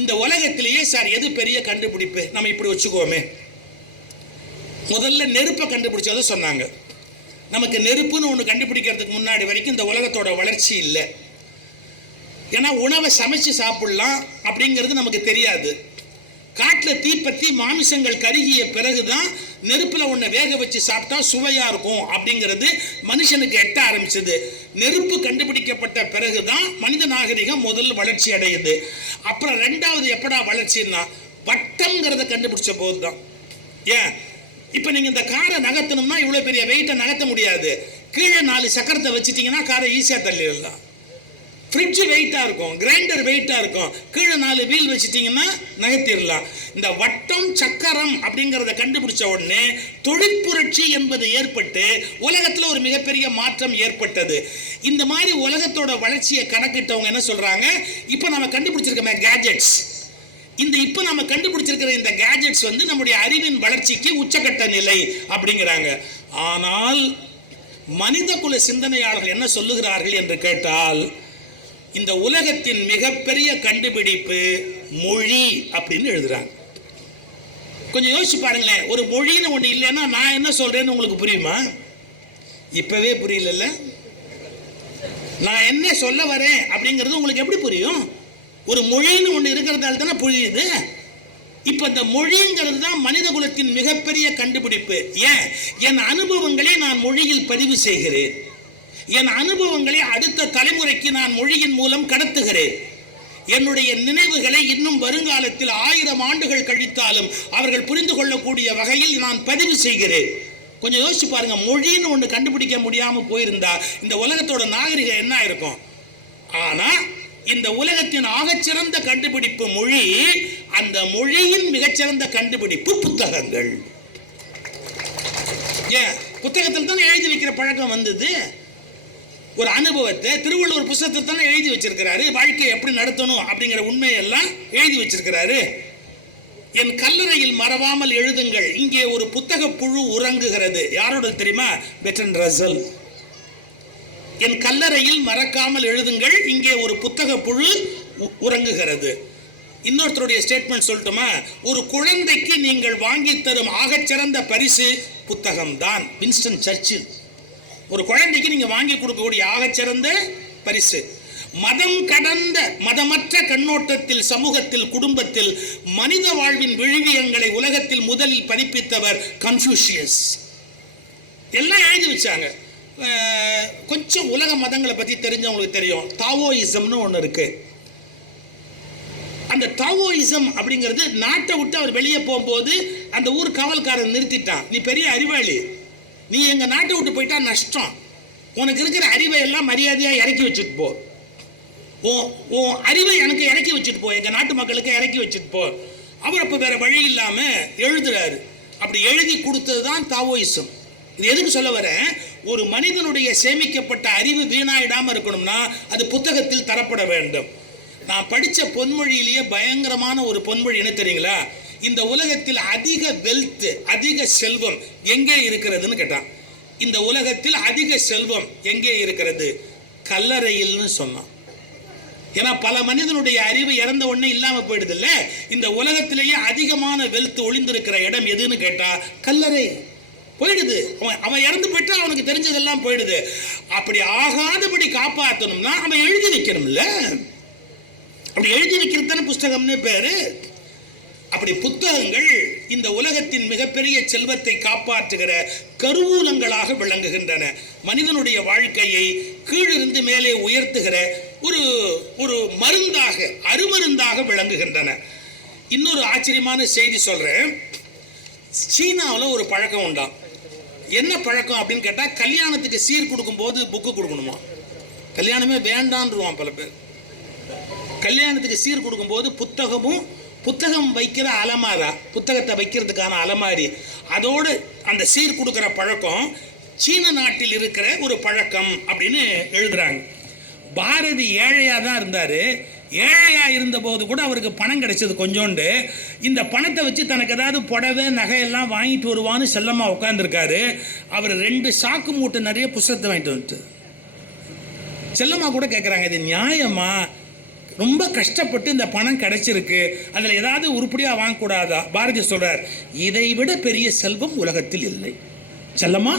இந்த உலகத்திலேயே சார் எது பெரிய கண்டுபிடிப்பு? நம்ம இப்படி வச்சுக்கோமே, முதல்ல நெருப்பை கண்டுபிடிச்சதை சொன்னாங்க. நமக்கு நெருப்புன்னு ஒன்று கண்டுபிடிக்கிறதுக்கு முன்னாடி வரைக்கும் இந்த உலகத்தோட வளர்ச்சி இல்லை. ஏன்னா உணவை சமைச்சு சாப்பிடலாம் அப்படிங்கிறது நமக்கு தெரியாது. காட்டில் தீப்பற்றி மாமிசங்கள் கருகிய பிறகுதான் நெருப்பில் ஒன்றை வேக வச்சு சாப்பிட்டா சுவையாக இருக்கும் அப்படிங்கிறது மனுஷனுக்கு எட்ட ஆரம்பிச்சது. நெருப்பு கண்டுபிடிக்கப்பட்ட பிறகுதான் மனித நாகரிகம் முதல் வளர்ச்சி அடையுது. அப்புறம் 2வது எப்படா வளர்ச்சின்னா வட்டம்ங்கிறத கண்டுபிடிச்ச போது தான். ஏன், இப்போ நீங்கள் இந்த காரை நகர்த்தணும்னா இவ்வளோ பெரிய வெயிட்டை நகர்த்த முடியாது. கீழே 4 சக்கரத்தை வச்சுட்டிங்கன்னா காரை ஈஸியாக தள்ளிடலாம். ஃப்ரிட்ஜ் வெயிட்டாக இருக்கும், கிரைண்டர் வெயிட்டாக இருக்கும், கீழே 4 வீல் வச்சுட்டிங்கன்னா நகர்த்திடலாம். இந்த வட்டம் சக்கரம் அப்படிங்கிறத கண்டுபிடிச்ச உடனே தொழிற்புரட்சி என்பது ஏற்பட்டு உலகத்தில் ஒரு மிகப்பெரிய மாற்றம் ஏற்பட்டது. இந்த மாதிரி உலகத்தோட வளர்ச்சியை கணக்கிட்டவங்க என்ன சொல்கிறாங்க, இப்போ நம்ம கண்டுபிடிச்சிருக்கோமே கேஜெட்ஸ், இப்போ நம்ம கண்டுபிடிச்சிருக்கிற இந்த கேஜெட்ஸ் வந்து நம்முடைய அறிவின் வளர்ச்சிக்கு உச்சக்கட்ட நிலை அப்படிங்கிறாங்க. ஆனால் மனித குல சிந்தனையாளர்கள் என்ன சொல்லுகிறார்கள் என்று கேட்டால், இந்த உலகத்தின் மிகப்பெரிய கண்டுபிடிப்பு மொழி அப்படின்னு எழுதுறாங்க. கொஞ்சம் யோசிச்சு பாருங்களேன். ஒரு மொழின்னு ஒன்று இல்லைன்னா நான் என்ன சொல்றேன்னு உங்களுக்கு புரியுமா? இப்பவே புரியல. நான் என்ன சொல்ல வரேன் அப்படிங்கிறது உங்களுக்கு எப்படி புரியும்? ஒரு மொழின்னு ஒன்று இருக்கிறதால தானே புரியுது. இப்ப இந்த மொழிங்கிறது தான் மனித குலத்தின் மிகப்பெரிய கண்டுபிடிப்பு. ஏன், என் அனுபவங்களை நான் மொழியில் பதிவு செய்கிறேன். என் அனுபவங்களை அடுத்த தலைமுறைக்கு நான் மொழியின் மூலம் கடத்துகிறேன். என்னுடைய நினைவுகளை இன்னும் வருங்காலத்தில் 1000 ஆண்டுகள் கழித்தாலும் அவர்கள் புரிந்து கொள்ளக்கூடிய வகையில் நான் பதிவு செய்கிறேன். கொஞ்சம் யோசிச்சு பாருங்க. மொழின்னு ஒன்று கண்டுபிடிக்க முடியாம போயிருந்தா இந்த உலகத்தோட நாகரிகம் என்ன இருக்கும்? ஆனா இந்த உலகத்தின் ஆகச்சிறந்த கண்டுபிடிப்பு மொழி, அந்த மொழியின் மிகச்சிறந்த கண்டுபிடிப்பு புத்தகங்கள். ஏன், புத்தகத்தில் தான் எழுதி வைக்கிற பழக்கம் வந்தது. ஒரு அனுபவத்தை திருவள்ளுவர் புத்தகத்தில் தானே எழுதி வச்சிருக்கிறாரு. வாழ்க்கையை எப்படி நடத்தணும் அப்படிங்கிற உண்மையெல்லாம் எழுதி வச்சிருக்கிறாரு. என் கல்லறையில் மறவாமல் எழுதுங்கள், இங்கே ஒரு புத்தக புழு உறங்குகிறது. யாரோட தெரியுமா? Bertrand Russell. என் கல்லறையில் மறக்காமல் எழுதுங்கள், இங்கே ஒரு புத்தக புழு உறங்குகிறது. இன்னொருத்தருடைய ஸ்டேட்மெண்ட் சொல்லட்டுமா? ஒரு குழந்தைக்கு நீங்கள் வாங்கி தரும் ஆகச்சிறந்த பரிசு புத்தகம் தான். Winston Churchill. ஒரு குழந்தைக்கு நீங்க வாங்கி கொடுக்கக்கூடிய ஆகச்சிறந்த பரிசு. மதம் கடந்த மதமற்ற கண்ணோட்டத்தில் சமூகத்தில் குடும்பத்தில் மனித வாழ்வின் விழுமியங்களை உலகத்தில் முதலில் பதிப்பித்தவர் கன்ஃபூஷியஸ். எல்லாம் எழுதி வச்சாங்க. கொஞ்சம் உலக மதங்களை பற்றி தெரிஞ்சவங்களுக்கு தெரியும். தாவோயிசம்னு ஒன்று இருக்கு. அந்த தாவோயிசம் அப்படிங்கிறது நாட்டை விட்டு அவர் வெளியே போகும்போது அந்த ஊர் காவல்காரன் நிறுத்திட்டான். நீ பெரிய அறிவாளி, நீ எங்கள் நாட்டை விட்டு போயிட்டா நஷ்டம், உனக்கு இருக்கிற அறிவை எல்லாம் மரியாதையாக இறக்கி வச்சுட்டு போ, உன் அறிவை எனக்கு இறக்கி வச்சுட்டு போ, எங்கள் நாட்டு மக்களுக்கு இறக்கி வச்சுட்டு போ. அவர் அப்போ வேற வழி இல்லாமல் எழுதுறாரு. அப்படி எழுதி கொடுத்தது தான் தாவோயிசம். இது எதுக்கு சொல்ல வரேன்? ஒரு மனிதனுடைய சேமிக்கப்பட்ட அறிவு வீணாயிடாமல் இருக்கணும்னா அது புத்தகத்தில் தரப்பட வேண்டும். நான் படித்த பொன்மொழியிலேயே பயங்கரமான ஒரு பொன்மொழி என்ன தெரியுங்களா? இந்த உலகத்தில் அதிக வெல்த், அதிக செல்வம் எங்கே இருக்கிறதுன்னு கேட்டான். இந்த உலகத்தில் அதிக செல்வம் எங்கே இருக்கிறது? கல்லறையில்னு சொன்னான். ஏன்னா பல மனிதனுடைய அறிவு இறந்த உடனே இல்லாம போயிடுது இல்ல. இந்த உலகத்திலேயே அதிகமான வெல்த் ஒளிந்திருக்கிற இடம் எதுன்னு கேட்டா கல்லறை. போயிடுது. அவன் இறந்து போயிட்டா அவனுக்கு தெரிஞ்சதெல்லாம் போயிடுது. அப்படி ஆகாதபடி காப்பாற்றணும்னா அவன் எழுதி வைக்கணும்ல. அப்படி எழுதி வைக்கிறது தானே புஸ்தகம்னு பேரு. அப்படி புத்தகங்கள் இந்த உலகத்தின் மிகப்பெரிய செல்வத்தை காப்பாற்றுகிற கருவூலங்களாக விளங்குகின்றன. மனிதனுடைய வாழ்க்கையை கீழிருந்து மேலே உயர்த்துகிற ஒரு மருந்தாக, அருமருந்தாக விளங்குகின்றன. இன்னொரு ஆச்சரியமான செய்தி சொல்றேன். சீனாவில் ஒரு பழக்கம் உண்டாம். என்ன பழக்கம் அப்படின்னு கேட்டா, கல்யாணத்துக்கு சீர் கொடுக்கும் போது புக்கு கொடுக்கணுமா? கல்யாணமே வேண்டான்றுவான் பல பேர். கல்யாணத்துக்கு சீர் கொடுக்கும் போது புத்தகம் வைக்கிற அலமாரா, புத்தகத்தை வைக்கிறதுக்கான அலமாரி, அதோடு அந்த சீர் கொடுக்கிற பழக்கம் சீன நாட்டில் இருக்கிற ஒரு பழக்கம் அப்படின்னு எழுதுறாங்க. பாரதி ஏழையா தான் இருந்தாரு. ஏழையா இருந்த போது கூட அவருக்கு பணம் கிடைச்சது கொஞ்சோண்டு. இந்த பணத்தை வச்சு தனக்கு ஏதாவது புடவை நகையெல்லாம் வாங்கிட்டு வருவான்னு செல்லமா உட்கார்ந்துருக்காரு. அவர் 2 சாக்கு மூட்டை நிறைய புத்தகத்தை வாங்கிட்டு வந்துட்டு செல்லம்மா கூட கேட்குறாங்க, இது நியாயமா? ரொம்ப கஷ்டப்பட்டு இந்த பணம் கிடைச்சிருக்கு, அதில் ஏதாவது உருப்படியாக வாங்கக்கூடாதா? பாரதி சொல்றார், இதை விட பெரிய செல்வம் உலகத்தில் இல்லை. செல்லம்மா,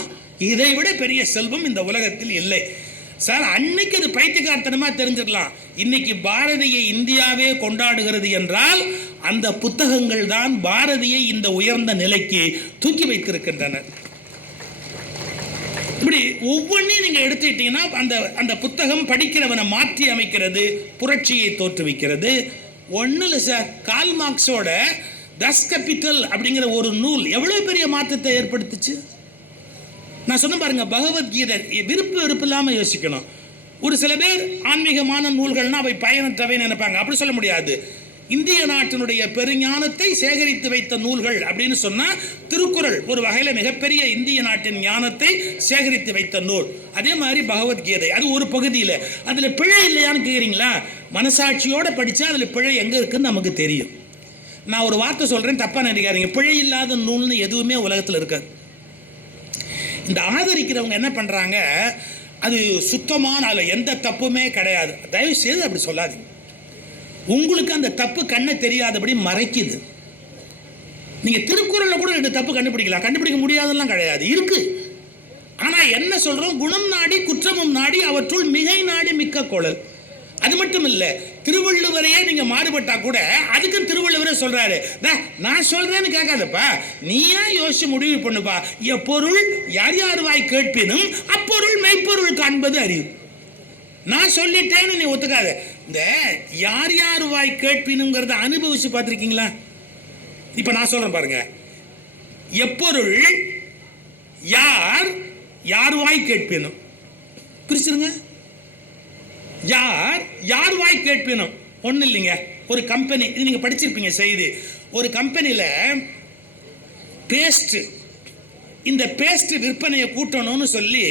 இதை விட பெரிய செல்வம் இந்த உலகத்தில் இல்லை. சார், அன்னைக்கு அது பைத்தியக்காரத்தனமா தெரிஞ்சிடலாம். இன்னைக்கு பாரதியை இந்தியாவே கொண்டாடுகிறது என்றால் அந்த புத்தகங்கள் தான் பாரதியை இந்த உயர்ந்த நிலைக்கு தூக்கி வைத்திருக்கின்றன. இப்படி ஒவ்வொன்றையும் நீங்க எடுத்துக்கிட்டீங்கன்னா அந்த புத்தகம் படிக்கிறவனை மாற்றி அமைக்கிறது, புரட்சியை தோற்றுவிக்கிறது. ஒன்றும் இல்லை சார், கால் மார்க்ஸோட தஸ் கேபிட்டல் அப்படிங்கிற ஒரு நூல் எவ்வளவு பெரிய மாற்றத்தை ஏற்படுத்துச்சு. நான் சொன்ன பாருங்க, பகவத்கீதை விருப்பு வெறுப்பு இல்லாமல் யோசிக்கணும். ஒரு சில பேர் ஆன்மீகமான நூல்கள்னா அவை பயனற்றவை நினைப்பாங்க. அப்படி சொல்ல முடியாது. இந்திய நாட்டினுடைய பெருஞானத்தை சேகரித்து வைத்த நூல்கள் அப்படின்னு சொன்னா திருக்குறள் ஒரு வகையில மிகப்பெரிய இந்திய நாட்டின் ஞானத்தை சேகரித்து வைத்த நூல். அதே மாதிரி பகவத்கீதை அது ஒரு பகுதியில். அதுல பிழை இல்லையான்னு கேக்குறீங்களா? மனசாட்சியோட படிச்சா அதுல பிழை எங்க இருக்குன்னு நமக்கு தெரியும். நான் ஒரு வார்த்தை சொல்றேன், தப்பா நினைக்காதீங்க. பிழை இல்லாத நூல்னு எதுவுமே உலகத்தில் இருக்காது. இந்த ஆதரிக்கிறவங்க என்ன பண்றாங்க, அது சுத்தமான, அதில் எந்த தப்புமே கிடையாது. தயவு செய்து அப்படி சொல்லாதீங்க. உங்களுக்கு அந்த தப்பு கண்ணை தெரியாதபடி மறைக்குது. நீங்க திருக்குறள்ல கூட 2 தப்பு கண்டுபிடிக்கலாம். கண்டுபிடிக்க முடியாதெல்லாம் கிடையாது, இருக்கு. ஆனா என்ன சொல்றோம், குணம் நாடி குற்றமும் நாடி அவற்றுள் மிகை நாடி மிக்க கொளல். அது மட்டும் இல்ல, திருவள்ளுவரையே நீங்க மாறுபட்டா கூட அதுக்கும் திருவள்ளுவரே சொல்றாரு, நான் சொல்றேன்னு கேட்காதப்பா, நீயா யோசிச்சு முடிவு பண்ணுப்பா. எப்பொருள் யார் யார் வாய் கேட்பினும் அப்பொருள் மெய்ப்பொருள் காண்பது அறிவு. நான் சொல்லிட்டேன்னு நீ ஒத்துக்காத. இந்த யார் யார் வாய் கேட்பினுங்கிறத அனுபவிச்சு பார்த்திருக்கீங்களா? இப்ப நான் சொல்றேன் பாருங்க, எப்பொருள் யார் யார் வாய் கேட்பினும் பிரிச்சிருங்க. யார் யார் வாய் கேட்பினும் ஒன்றும் இல்லைங்க. ஒரு கம்பெனி, இது நீங்கள் படிச்சிருப்பீங்க செய்தி. ஒரு கம்பெனியில் பேஸ்ட், இந்த பேஸ்ட் விற்பனையை கூட்டணும்னு சொல்லி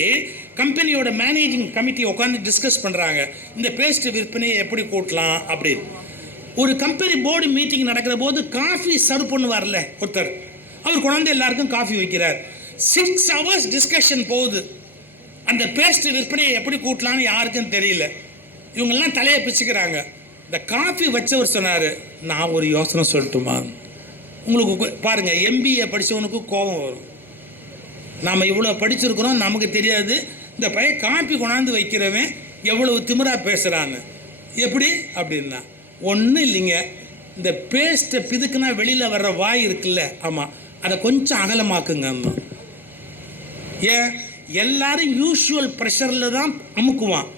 கம்பெனியோட மேனேஜிங் கமிட்டி உட்காந்து டிஸ்கஸ் பண்ணுறாங்க. இந்த பேஸ்ட் விற்பனையை எப்படி கூட்டலாம் அப்படின்னு. ஒரு கம்பெனி போர்டு மீட்டிங் நடக்கிற போது காஃபி சர்வ் பண்ணுவார்ல ஒருத்தர், அவர் குழந்தை எல்லாருக்கும் காஃபி வைக்கிறார். 6 hours டிஸ்கஷன் போகுது. அந்த பேஸ்ட் விற்பனையை எப்படி கூட்டலான்னு யாருக்கும் தெரியல. இவங்கெல்லாம் தலையை பிச்சுக்கிறாங்க. இந்த காஃபி வச்சவர் சொன்னார், நான் ஒரு யோசனை சொல்லட்டுமா? உங்களுக்கு பாருங்க, MBA படித்தவனுக்கு கோபம் வரும். நாம் இவ்வளோ படிச்சிருக்கிறோம், நமக்கு தெரியாது இந்த பையன் காஃபி கொண்டாந்து வைக்கிறவன் எவ்வளவு திமிரா பேசுகிறான்னு. எப்படி அப்படின்னா, ஒன்றும் இல்லைங்க, இந்த பேஸ்ட்டை பிதுக்குனா வெளியில் வர்ற வாய் இருக்குல்ல, ஆமாம், அதை கொஞ்சம் அகலமாக்குங்க. ஏன், எல்லாரும் யூஷுவல் ப்ரெஷரில் தான் அமுக்குவான்.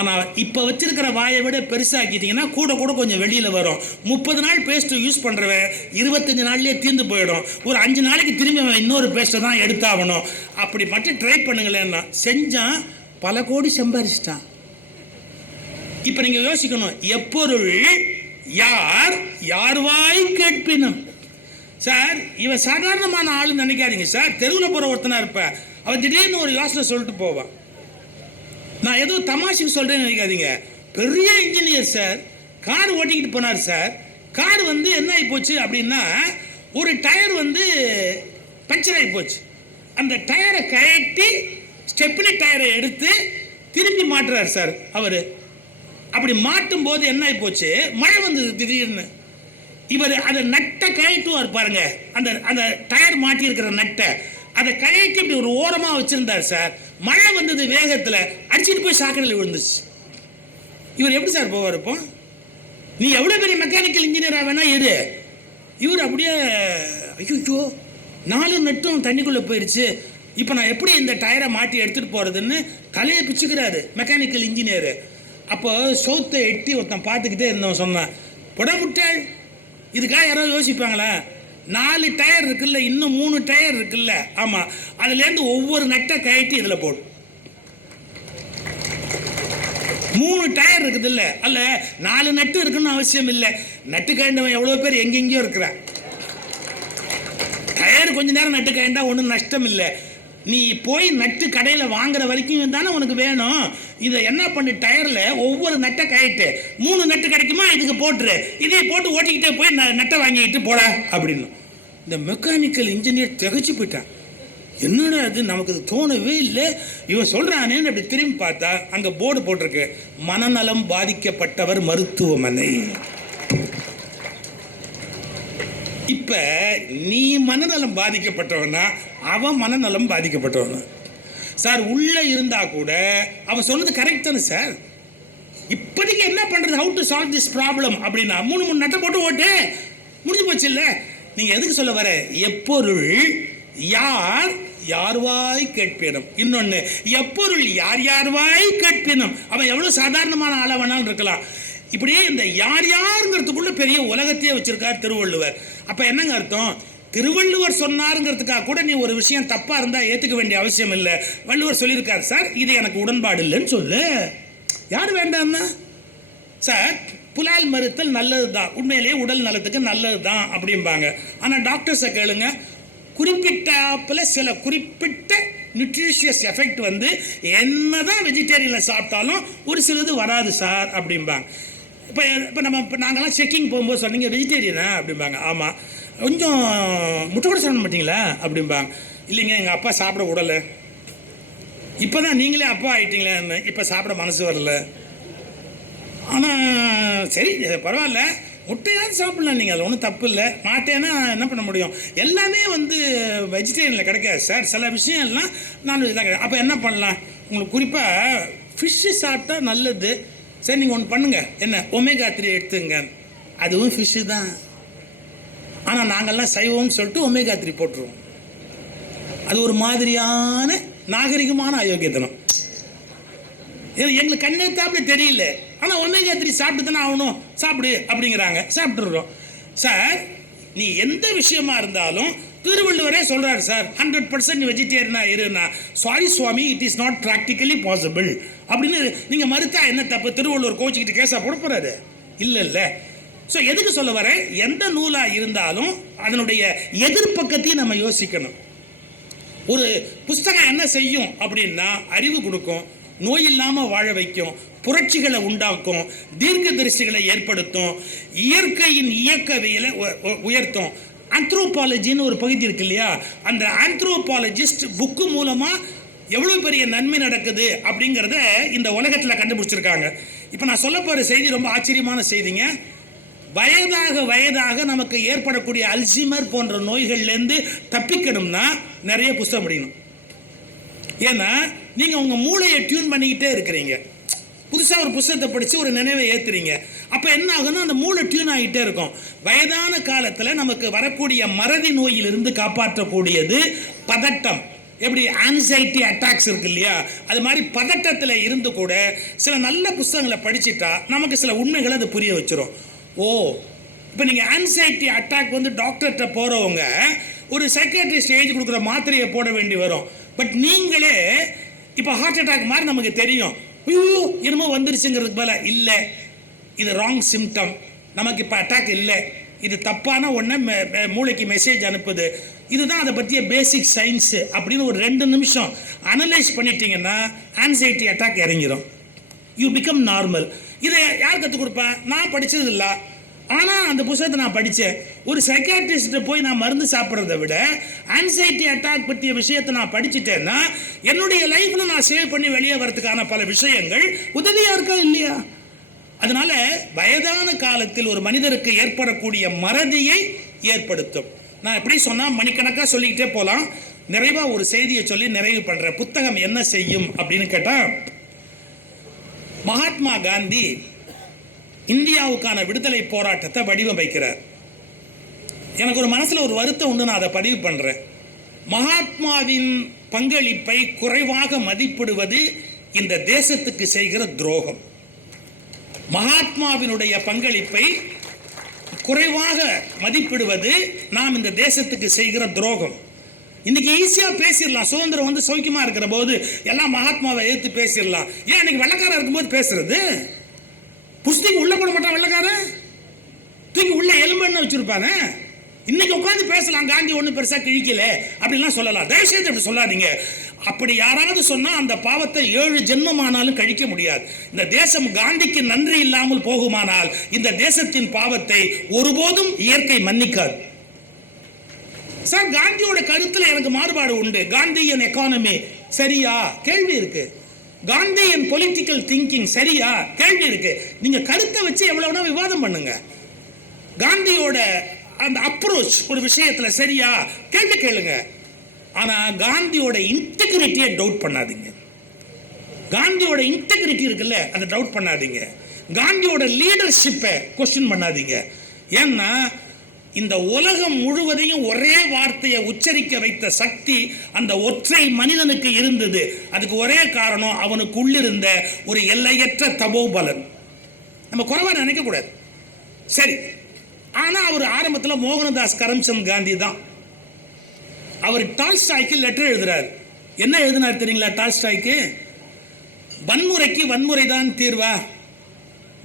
ஆனால் இப்போ வச்சிருக்கிற வாயை விட பெருசாக்கிட்டீங்கன்னா கூட கூட கொஞ்சம் வெளியில் வரும். 30 நாள் பேஸ்ட்டு யூஸ் பண்ணுறவன் 25 நாள்லேயே தீர்ந்து போயிடும். ஒரு 5 நாளைக்கு திரும்பி அவன் இன்னொரு பேஸ்ட்டை தான் எடுத்தாகணும். அப்படி மட்டும் ட்ரை பண்ணுங்களேன்னா செஞ்சான், பல கோடி சம்பாதிச்சிட்டான். இப்போ நீங்கள் யோசிக்கணும், எப்பொருள் யார் யார் வாய் கேட்பினும். சார், இவன் சாதாரணமான ஆளுன்னு நினைக்காதீங்க சார். தெருவில் போகிற ஒருத்தனா இருப்ப, அவன் திடீர்னு ஒரு யோசனை சொல்லிட்டு போவான். நான் ஏதோ தமாஷுக்கு சொல்றேன்னு நினைக்காதீங்க. பெரிய இன்ஜினியர் சார், கார் ஓட்டிக்கிட்டு போனார் சார். கார் என்ன ஆகி போச்சு அப்படின்னா, ஒரு டயர் பஞ்சர் ஆகி போச்சு. அந்த டயரை கழட்டி ஸ்டெப்னி டயரை எடுத்து திருப்பி மாட்டுறாரு சார் அவர். அப்படி மாட்டும் போது என்ன ஆகி போச்சு, மழை வந்தது திடீர்னு. இவர் அதை நட்டை கழட்டுவார் பாருங்க, அந்த அந்த டயர் மாட்டி இருக்கிற நட்டை அதை கழட்டி இப்படி ஒரு ஓரமா வச்சிருந்தார் சார். மழை வந்தது, வேகத்தில் அடிச்சுட்டு போய் சாக்கடையில் விழுந்துச்சு. இவர் எப்படி சார் போவார் இப்போ? நீ எவ்வளோ பெரிய மெக்கானிக்கல் இன்ஜினியராக வேணா இரு, இவர் அப்படியே ஐயோ 4 நட்டும் தண்ணிக்குள்ளே போயிடுச்சு, இப்போ நான் எப்படி இந்த டயரை மாட்டி எடுத்துகிட்டு போகிறதுன்னு தலையை பிச்சுக்கிறாரு மெக்கானிக்கல் இன்ஜினியரு. அப்போ சோத்தை எட்டி ஒருத்தன் பார்த்துக்கிட்டே இருந்தவன் சொன்னான், புட முட்டாள், இதுக்காக யாராவது யோசிப்பாங்களா? 4 டயர் இருக்குல்ல, இன்னும் 3 டயர் இருக்குல்ல, ஆமாம், அதுலேருந்து ஒவ்வொரு நட்டை கழட்டி இதில் போடு. 3 டயர் இருக்குது இல்லை, அல்ல 4 நட்டு இருக்குன்னு அவசியம் இல்லை. நட்டு கழண்டவன் எவ்வளோ பேர் எங்கெங்கேயோ இருக்கிறான். டயர் கொஞ்ச நேரம் நட்டு கழண்டா ஒன்றும் நஷ்டம் இல்லை. நீ போய் நட்டு கடையில் வாங்குற வரைக்கும் தானே உனக்கு வேணும். இதை என்ன பண்ணு, டயரில் ஒவ்வொரு நட்டை கழட்டு, 3 நட்டு கிடைக்குமா இதுக்கு போட்டுரு, இதை போட்டு ஓட்டிக்கிட்டே போய் நட்டை வாங்கிக்கிட்டு போட அப்படின்னு. இந்த மெக்கானிக்கல் இன்ஜினியர் திகச்சு போயிட்டான். என்னடா அது, நமக்கு இது தோணவே இல்லை, இவன் சொல்கிறானேன்னு அப்படி திரும்பி பார்த்தா அங்கே போர்டு போட்டிருக்கு, மனநலம் பாதிக்கப்பட்டவர் மருத்துவமனை. இப்போ நீ மனநலம் பாதிக்கப்பட்டவனா, அவன் மனநலம் பாதிக்கப்பட்டவனா? சார் உள்ளே இருந்தா கூட அவன் சொன்னது கரெக்ட் தானே சார். இப்போதைக்கு என்ன பண்ணுறது, how to solve this problem அப்படின்னா 3 நட்டை போட்டு ஓட்டு முடிஞ்சு போச்சு இல்லை. நீங்கள் எதுக்கு சொல்ல வர, எப்பொருள் யார் யார்வாய் கேட்பினும், இன்னொன்று எப்பொருள் யார் யார்வாய் கேட்பினும். அவன் எவ்வளோ சாதாரணமான ஆளை வேணாலும் இருக்கலாம். இப்படியே இந்த யார் யாருங்கிறதுக்குள்ள பெரிய உலகத்தையே வச்சிருக்கார் திருவள்ளுவர். அப்போ என்னங்க அர்த்தம், திருவள்ளுவர் சொன்னாருங்கிறதுக்காக கூட நீ ஒரு விஷயம் தப்பாக இருந்தால் ஏற்றுக்க வேண்டிய அவசியம் இல்லை. வள்ளுவர் சொல்லியிருக்கார் சார், இது எனக்கு உடன்பாடு இல்லைன்னு சொல்லு. யார் வேண்டாம்னா சார், புலால் மறுத்தல் நல்லது தான், உண்மையிலேயே உடல் நலத்துக்கு நல்லது தான் அப்படிம்பாங்க. ஆனால் டாக்டர்ஸை கேளுங்க, குறிப்பிட்ட சில குறிப்பிட்ட நியூட்ரிஷியஸ் எஃபெக்ட் வந்து என்னதான் வெஜிடேரியனில் சாப்பிட்டாலும் ஒரு சிலது வராது சார் அப்படிம்பாங்க. இப்போ நாங்கள்லாம் செக்கிங் போகும்போது சொன்னீங்க வெஜிடேரியனா அப்படிம்பாங்க. ஆமாம். கொஞ்சம் முட்டை கூட சாப்பிட மாட்டீங்களா அப்படிம்பாங்க. இல்லைங்க எங்கள் அப்பா சாப்பிட விடலை. இப்போ தான் நீங்களே அப்பா ஆகிட்டீங்களேன்னு, இப்போ சாப்பிட மனசு வரல. ஆனால் சரி பரவாயில்ல, முட்டையாவது சாப்பிடலாம், நீங்கள் அது ஒன்றும் தப்பு இல்லை. மாட்டேன்னா என்ன பண்ண முடியும், எல்லாமே வந்து வெஜிடேரியனில் கிடைக்காது சார், சில விஷயம் எல்லாம் நான்வெஜ் தான் கிடையாது. அப்போ என்ன பண்ணலாம், உங்களுக்கு குறிப்பாக ஃபிஷ்ஷு சாப்பிட்டா நல்லது. சரி நீங்கள் ஒன்று பண்ணுங்கள், என்ன ஒமேகா 3 எடுத்துங்க, அதுவும் ஃபிஷ்ஷு தான். ஆனால் நாங்கள்லாம் சைவம்னு சொல்லிட்டு ஒமேகா 3 போட்டுருவோம். அது ஒரு மாதிரியான நாகரிகமான அயோக்கியத்தனம். எங்களுக்கு கண்ணெத்தாப்புல தெரியல, ஆனால் ஒமேகா 3 சாப்பிட்டு தானே ஆகணும், சாப்பிடு அப்படிங்கிறாங்க, சாப்பிட்டுடுறோம். சார் நீ எந்த விஷயமா இருந்தாலும் திருவள்ளுவரே சொல்கிறாரு சார், 100% வெஜிடேரியனா இருன்னா, sorry swami it is not practically possible அப்படின்னு நீங்கள் மறுத்தா என்ன தப்பு? திருவள்ளுவர் கோச்சிக்கிட்டு கேஸாக போட போகிறாரு? இல்லை இல்லை. ஸோ எதுக்கு சொல்ல வர, எந்த நூலாக இருந்தாலும் அதனுடைய எதிர்பக்கத்தையும் நம்ம யோசிக்கணும். ஒரு புஸ்தகம் என்ன செய்யும் அப்படின்னா, அறிவு கொடுக்கும், நோய் இல்லாமல் வாழ வைக்கும், புரட்சிகளை உண்டாக்கும், தீர்க்கதரிசிகளை ஏற்படுத்தும், இயற்கையின் இயக்கவியலை உயர்த்தும். ஆந்த்ரோபாலஜின்னு ஒரு பகுதி இருக்கு இல்லையா, அந்த ஆந்த்ரோபாலஜிஸ்ட் புக்கு மூலமாக எவ்வளோ பெரிய நன்மை நடக்குது அப்படிங்கிறத இந்த உலகத்தில் கண்டுபிடிச்சிருக்காங்க. இப்போ நான் சொல்ல போகிற செய்தி ரொம்ப ஆச்சரியமான செய்திங்க. வயதாக வயதாக நமக்கு ஏற்படக்கூடிய அல்சைமர் போன்ற நோய்கள்லேருந்து தப்பிக்கணும்னா நிறைய புத்தகம் படிக்கணும். ஏன்னா நீங்கள் உங்கள் மூளையை டியூன் பண்ணிக்கிட்டே இருக்கிறீங்க. புதுசாக ஒரு புத்தகத்தை படித்து ஒரு நினைவை ஏற்றுறீங்க. அப்போ என்ன ஆகுன்னா அந்த மூளை டியூன் ஆகிட்டே இருக்கும். வயதான காலத்தில் நமக்கு வரக்கூடிய மறதி நோயிலிருந்து காப்பாற்றக்கூடியது பதட்டம். எப்படி ஆன்சைட்டி அட்டாக்ஸ் இருக்கு இல்லையா, அது மாதிரி பதட்டத்தில் இருந்து கூட சில நல்ல புத்தகங்களை படிச்சுட்டா நமக்கு சில உண்மைகளை அது புரிய வச்சிரும். ஓ, இப்போ நீங்கள் ஆன்சைட்டி அட்டாக் வந்து டாக்டர்கிட்ட போகிறவங்க ஒரு சைக்காட்ரிஸ்ட் எழுதி கொடுக்குற மாத்திரையை போட வேண்டி வரும். பட் நீங்களே இப்போ ஹார்ட் அட்டாக் மாதிரி நமக்கு தெரியும், ஐயோ என்னமோ வந்துருச்சுங்கிறதுக்கு மேலே இல்லை, இது ராங் சிம்டம், நமக்கு இப்போ அட்டாக் இல்லை, இது தப்பான ஒன்று மூளைக்கு மெசேஜ் அனுப்புது, இதுதான் அதை பற்றிய பேசிக் சயின்ஸு அப்படின்னு ஒரு 2 நிமிஷம் அனலைஸ் பண்ணிட்டீங்கன்னா ஆன்சைட்டி அட்டாக் இறங்கிடும். You become normal. இதை யார் கற்றுக் கொடுப்பேன்? நான் படித்தது இல்லை, ஆனால் அந்த புத்தகத்தை நான் படித்தேன். ஒரு சைக்காட்ரிஸ்ட்டை போய் நான் மருந்து சாப்பிட்றத விட ஆன்சைட்டி அட்டாக் பற்றிய விஷயத்தை நான் படிச்சுட்டேன்னா என்னுடைய லைஃப்பில் நான் சேவ் பண்ணி வெளியே வரதுக்கான பல விஷயங்கள் உதவியாக இருக்கா இல்லையா? அதனால வயதான காலத்தில் ஒரு மனிதருக்கு ஏற்படக்கூடிய மறதியை ஏற்படுத்தும். நான் எப்படி சொன்னால் மணிக்கணக்காக சொல்லிக்கிட்டே போகலாம். நிறைவாக ஒரு செய்தியை சொல்லி நிறைவு பண்ணுறேன். புத்தகம் என்ன செய்யும் அப்படின்னு கேட்டால், மகாத்மா காந்தி இந்தியாவுக்கான விடுதலை போராட்டத்தை வடிவமைக்கிறார். எனக்கு ஒரு மனசில் ஒரு வருத்தம் உண்டு, நான் அதை பதிவு பண்ணுறேன். மகாத்மாவின் பங்களிப்பை குறைவாக மதிப்பிடுவது இந்த தேசத்துக்கு செய்கிற துரோகம். மகாத்மாவினுடைய பங்களிப்பை குறைவாக மதிப்பிடுவது நாம் இந்த தேசத்துக்கு செய்கிற துரோகம். இன்னைக்கு ஈஸியாக பேசிடலாம். சுதந்திரம் வந்து சௌக்கியமாக இருக்கிற போது எல்லாம் மகாத்மாவை எதிர்த்து பேசிடலாம். ஏன் இன்னைக்கு வெள்ளக்காரன் இருக்கும்போது பேசுறது? புஸ்தகம் உள்ள போட மாட்டான் வெள்ளக்காரன், தூக்கி உள்ள எலும்புன்னு வச்சிருப்பாங்க. இன்னைக்கு உட்காந்து பேசலாம், காந்தி ஒன்றும் பெருசாக கிழிக்கல அப்படிலாம் சொல்லலாம். தயவுசெய்து அப்படி சொல்லாதீங்க. அப்படி யாராவது சொன்னால் அந்த பாவத்தை 7 ஜென்மமானாலும் கழிக்க முடியாது. இந்த தேசம் காந்திக்கு நன்றி இல்லாமல் போகுமானால் இந்த தேசத்தின் பாவத்தை ஒருபோதும் இயற்கை மன்னிக்காது. சார், காந்தியோட கருத்தில் எனக்கு மாறுபாடு உண்டு. காந்தியன் எக்கானமி சரியா? கேள்வி இருக்கு. காந்தியன் பொலிட்டிக்கல் திங்கிங் சரியா? கேள்வி இருக்கு. நீங்க கருத்தை வச்சு எவ்வளவுனா விவாதம் பண்ணுங்க. காந்தியோட அந்த அப்ரோச் ஒரு விஷயத்துல சரியா? கேள்வி கேளுங்க. ஆனா காந்தியோட இன்டெகிரிட்டியை டவுட் பண்ணாதீங்க. காந்தியோட இன்டெகிரிட்டி இருக்குல்ல, அதை டவுட் பண்ணாதீங்க. காந்தியோட லீடர்ஷிப்பை கொஸ்டின் பண்ணாதீங்க. ஏன்னா இந்த உலகம் முழுவதையும் ஒரே வார்த்தையை உச்சரிக்க வைத்த சக்தி அந்த ஒற்றை மனிதனுக்கு இருந்தது. அதுக்கு ஒரே காரணம் அவனுக்கு உள்ளிருந்த ஒரு எல்லையற்ற தபோபலன். நம்ம குறைவா நினைக்க கூடாது. சரி, ஆனா அவர் ஆரம்பத்தில் மோகனதாஸ் கரம்சந்த் காந்தி தான். அவர் டால்ஸ்டாய்க்கு லெட்டர் எழுதுறாரு. என்ன எழுதினார் தெரியுங்களா? டால்ஸ்டாய்க்கு வன்முறைக்கு வன்முறை தான் தீர்வா?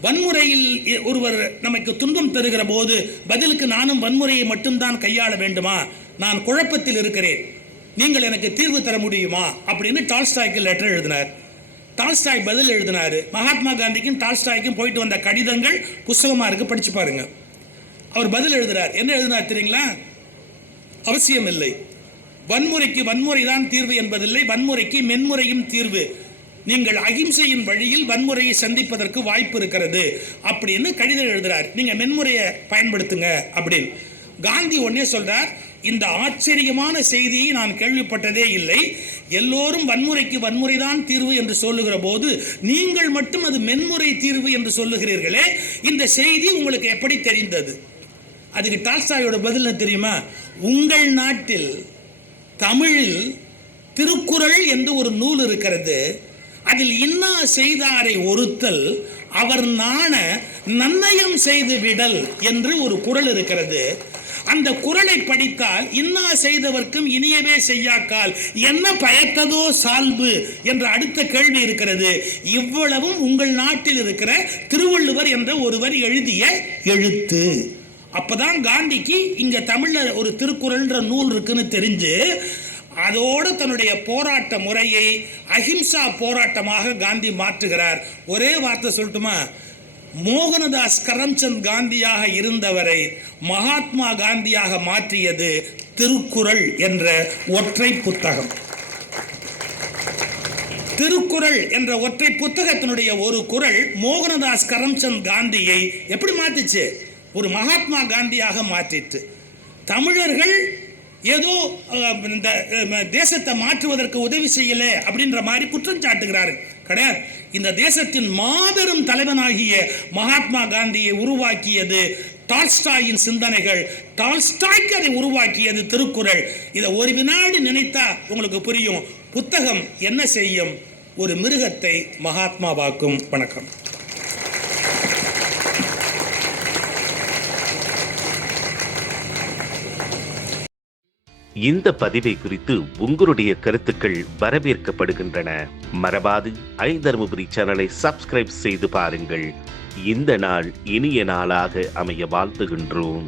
வன்முறையில் ஒருவர் நமக்கு துன்பம் தருகிற போது பதிலுக்கு நானும் வன்முறையை மட்டும்தான் கையாள வேண்டுமா? நான் குழப்பத்தில் இருக்கிறேன், நீங்கள் எனக்கு தீர்வு தர முடியுமா அப்படின்னு டால்ஸ்டாய்க்கு லெட்டர் எழுதினார். டால்ஸ்டாய் பதில் எழுதினார். மகாத்மா காந்திக்கும் டால்ஸ்டாய்க்கும் போயிட்டு வந்த கடிதங்கள் புஸ்தகமாக இருக்கு, படிச்சு பாருங்க. அவர் பதில் எழுதுறார். என்ன எழுதினார் தெரியுங்களா? அவசியம் இல்லை, வன்முறைக்கு வன்முறை தான் தீர்வு என்பதில்லை, வன்முறைக்கு மென்முறையும் தீர்வு. நீங்கள் அகிம்சையின் வழியில் வன்முறையை சந்திப்பதற்கு வாய்ப்பு இருக்கிறது அப்படின்னு கடிதம் எழுதுறார். நீங்க மென்முறையை பயன்படுத்துங்க அப்படின்னு. காந்தி ஒன்னே சொல்றார், இந்த ஆச்சரியமான செய்தியை நான் கேள்விப்பட்டதே இல்லை. எல்லோரும் வன்முறைக்கு வன்முறை தான் தீர்வு என்று சொல்லுகிற போது நீங்கள் மட்டும் அது மென்முறை தீர்வு என்று சொல்லுகிறீர்களே, இந்த செய்தி உங்களுக்கு எப்படி தெரிந்தது? அதுக்கு டால்ஸ்டாயோட பதில் தெரியுமா? உங்கள் நாட்டில் தமிழில் திருக்குறள் என்று ஒரு நூல் இருக்கிறது. அதில் இன்னா செய்தாரை ஒருத்தல் அவர் நாண நன்னயம் செய்து விடல் என்று ஒரு குறள் இருக்கிறது. அந்த குறளை படித்தால் இன்னா செய்தவர்க்கும் இனியவே செய்யாக்கால் என்ன பயத்ததோ சால்பு என்ற அடுத்த கேள்வி இருக்கிறது. இவ்வளவும் உங்கள் நாட்டில் இருக்கிற திருவள்ளுவர் என்ற ஒருவர் எழுதிய எழுத்து. அப்பதான் காந்திக்கு இங்க தமிழ்ல ஒரு திருக்குறள்ன்ற நூல் இருக்குன்னு தெரிஞ்சு அதோடு தன்னுடைய போராட்ட முறையை அஹிம்சா போராட்டமாக காந்தி மாற்றுகிறார். ஒரே வார்த்தை சொல்லட்டுமா? மோகனதாஸ் கரம்சந்த் காந்தியாக இருந்தவரை மகாத்மா காந்தியாக மாற்றியது திருக்குறள் என்ற ஒற்றை புத்தகம். திருக்குறள் என்ற ஒற்றை புத்தகத்தினுடைய ஒரு குறள் மோகனதாஸ் கரம்சந்த் காந்தியை எப்படி மாற்றிச்சு? ஒரு மகாத்மா காந்தியாக மாற்றிட்டு. தமிழர்கள் ஏதோ இந்த தேசத்தை மாற்றுவதற்கு உதவி செய்யல அப்படின்ற மாதிரி குற்றம் சாட்டுகிறார்கள். கிடையாது. இந்த தேசத்தின் மாபெரும் தலைவனாகிய மகாத்மா காந்தியை உருவாக்கியது டால்ஸ்டாயின் சிந்தனைகள். டால்ஸ்டாய்க்கு அதை உருவாக்கியது திருக்குறள். இதை ஒரு வினாடி நினைத்தா உங்களுக்கு புரியும். புத்தகம் என்ன செய்யும்? ஒரு மிருகத்தை மகாத்மாவாக்கும். வணக்கம். இந்த பதிவை குறித்து உங்களுடைய கருத்துக்கள் வரவேற்கப்படுகின்றன. மறவாது ஐதர்மபுரி சேனலை சப்ஸ்கிரைப் செய்து பாருங்கள். இந்த நாள் இனிய நாளாக அமைய வாழ்த்துகின்றோம்.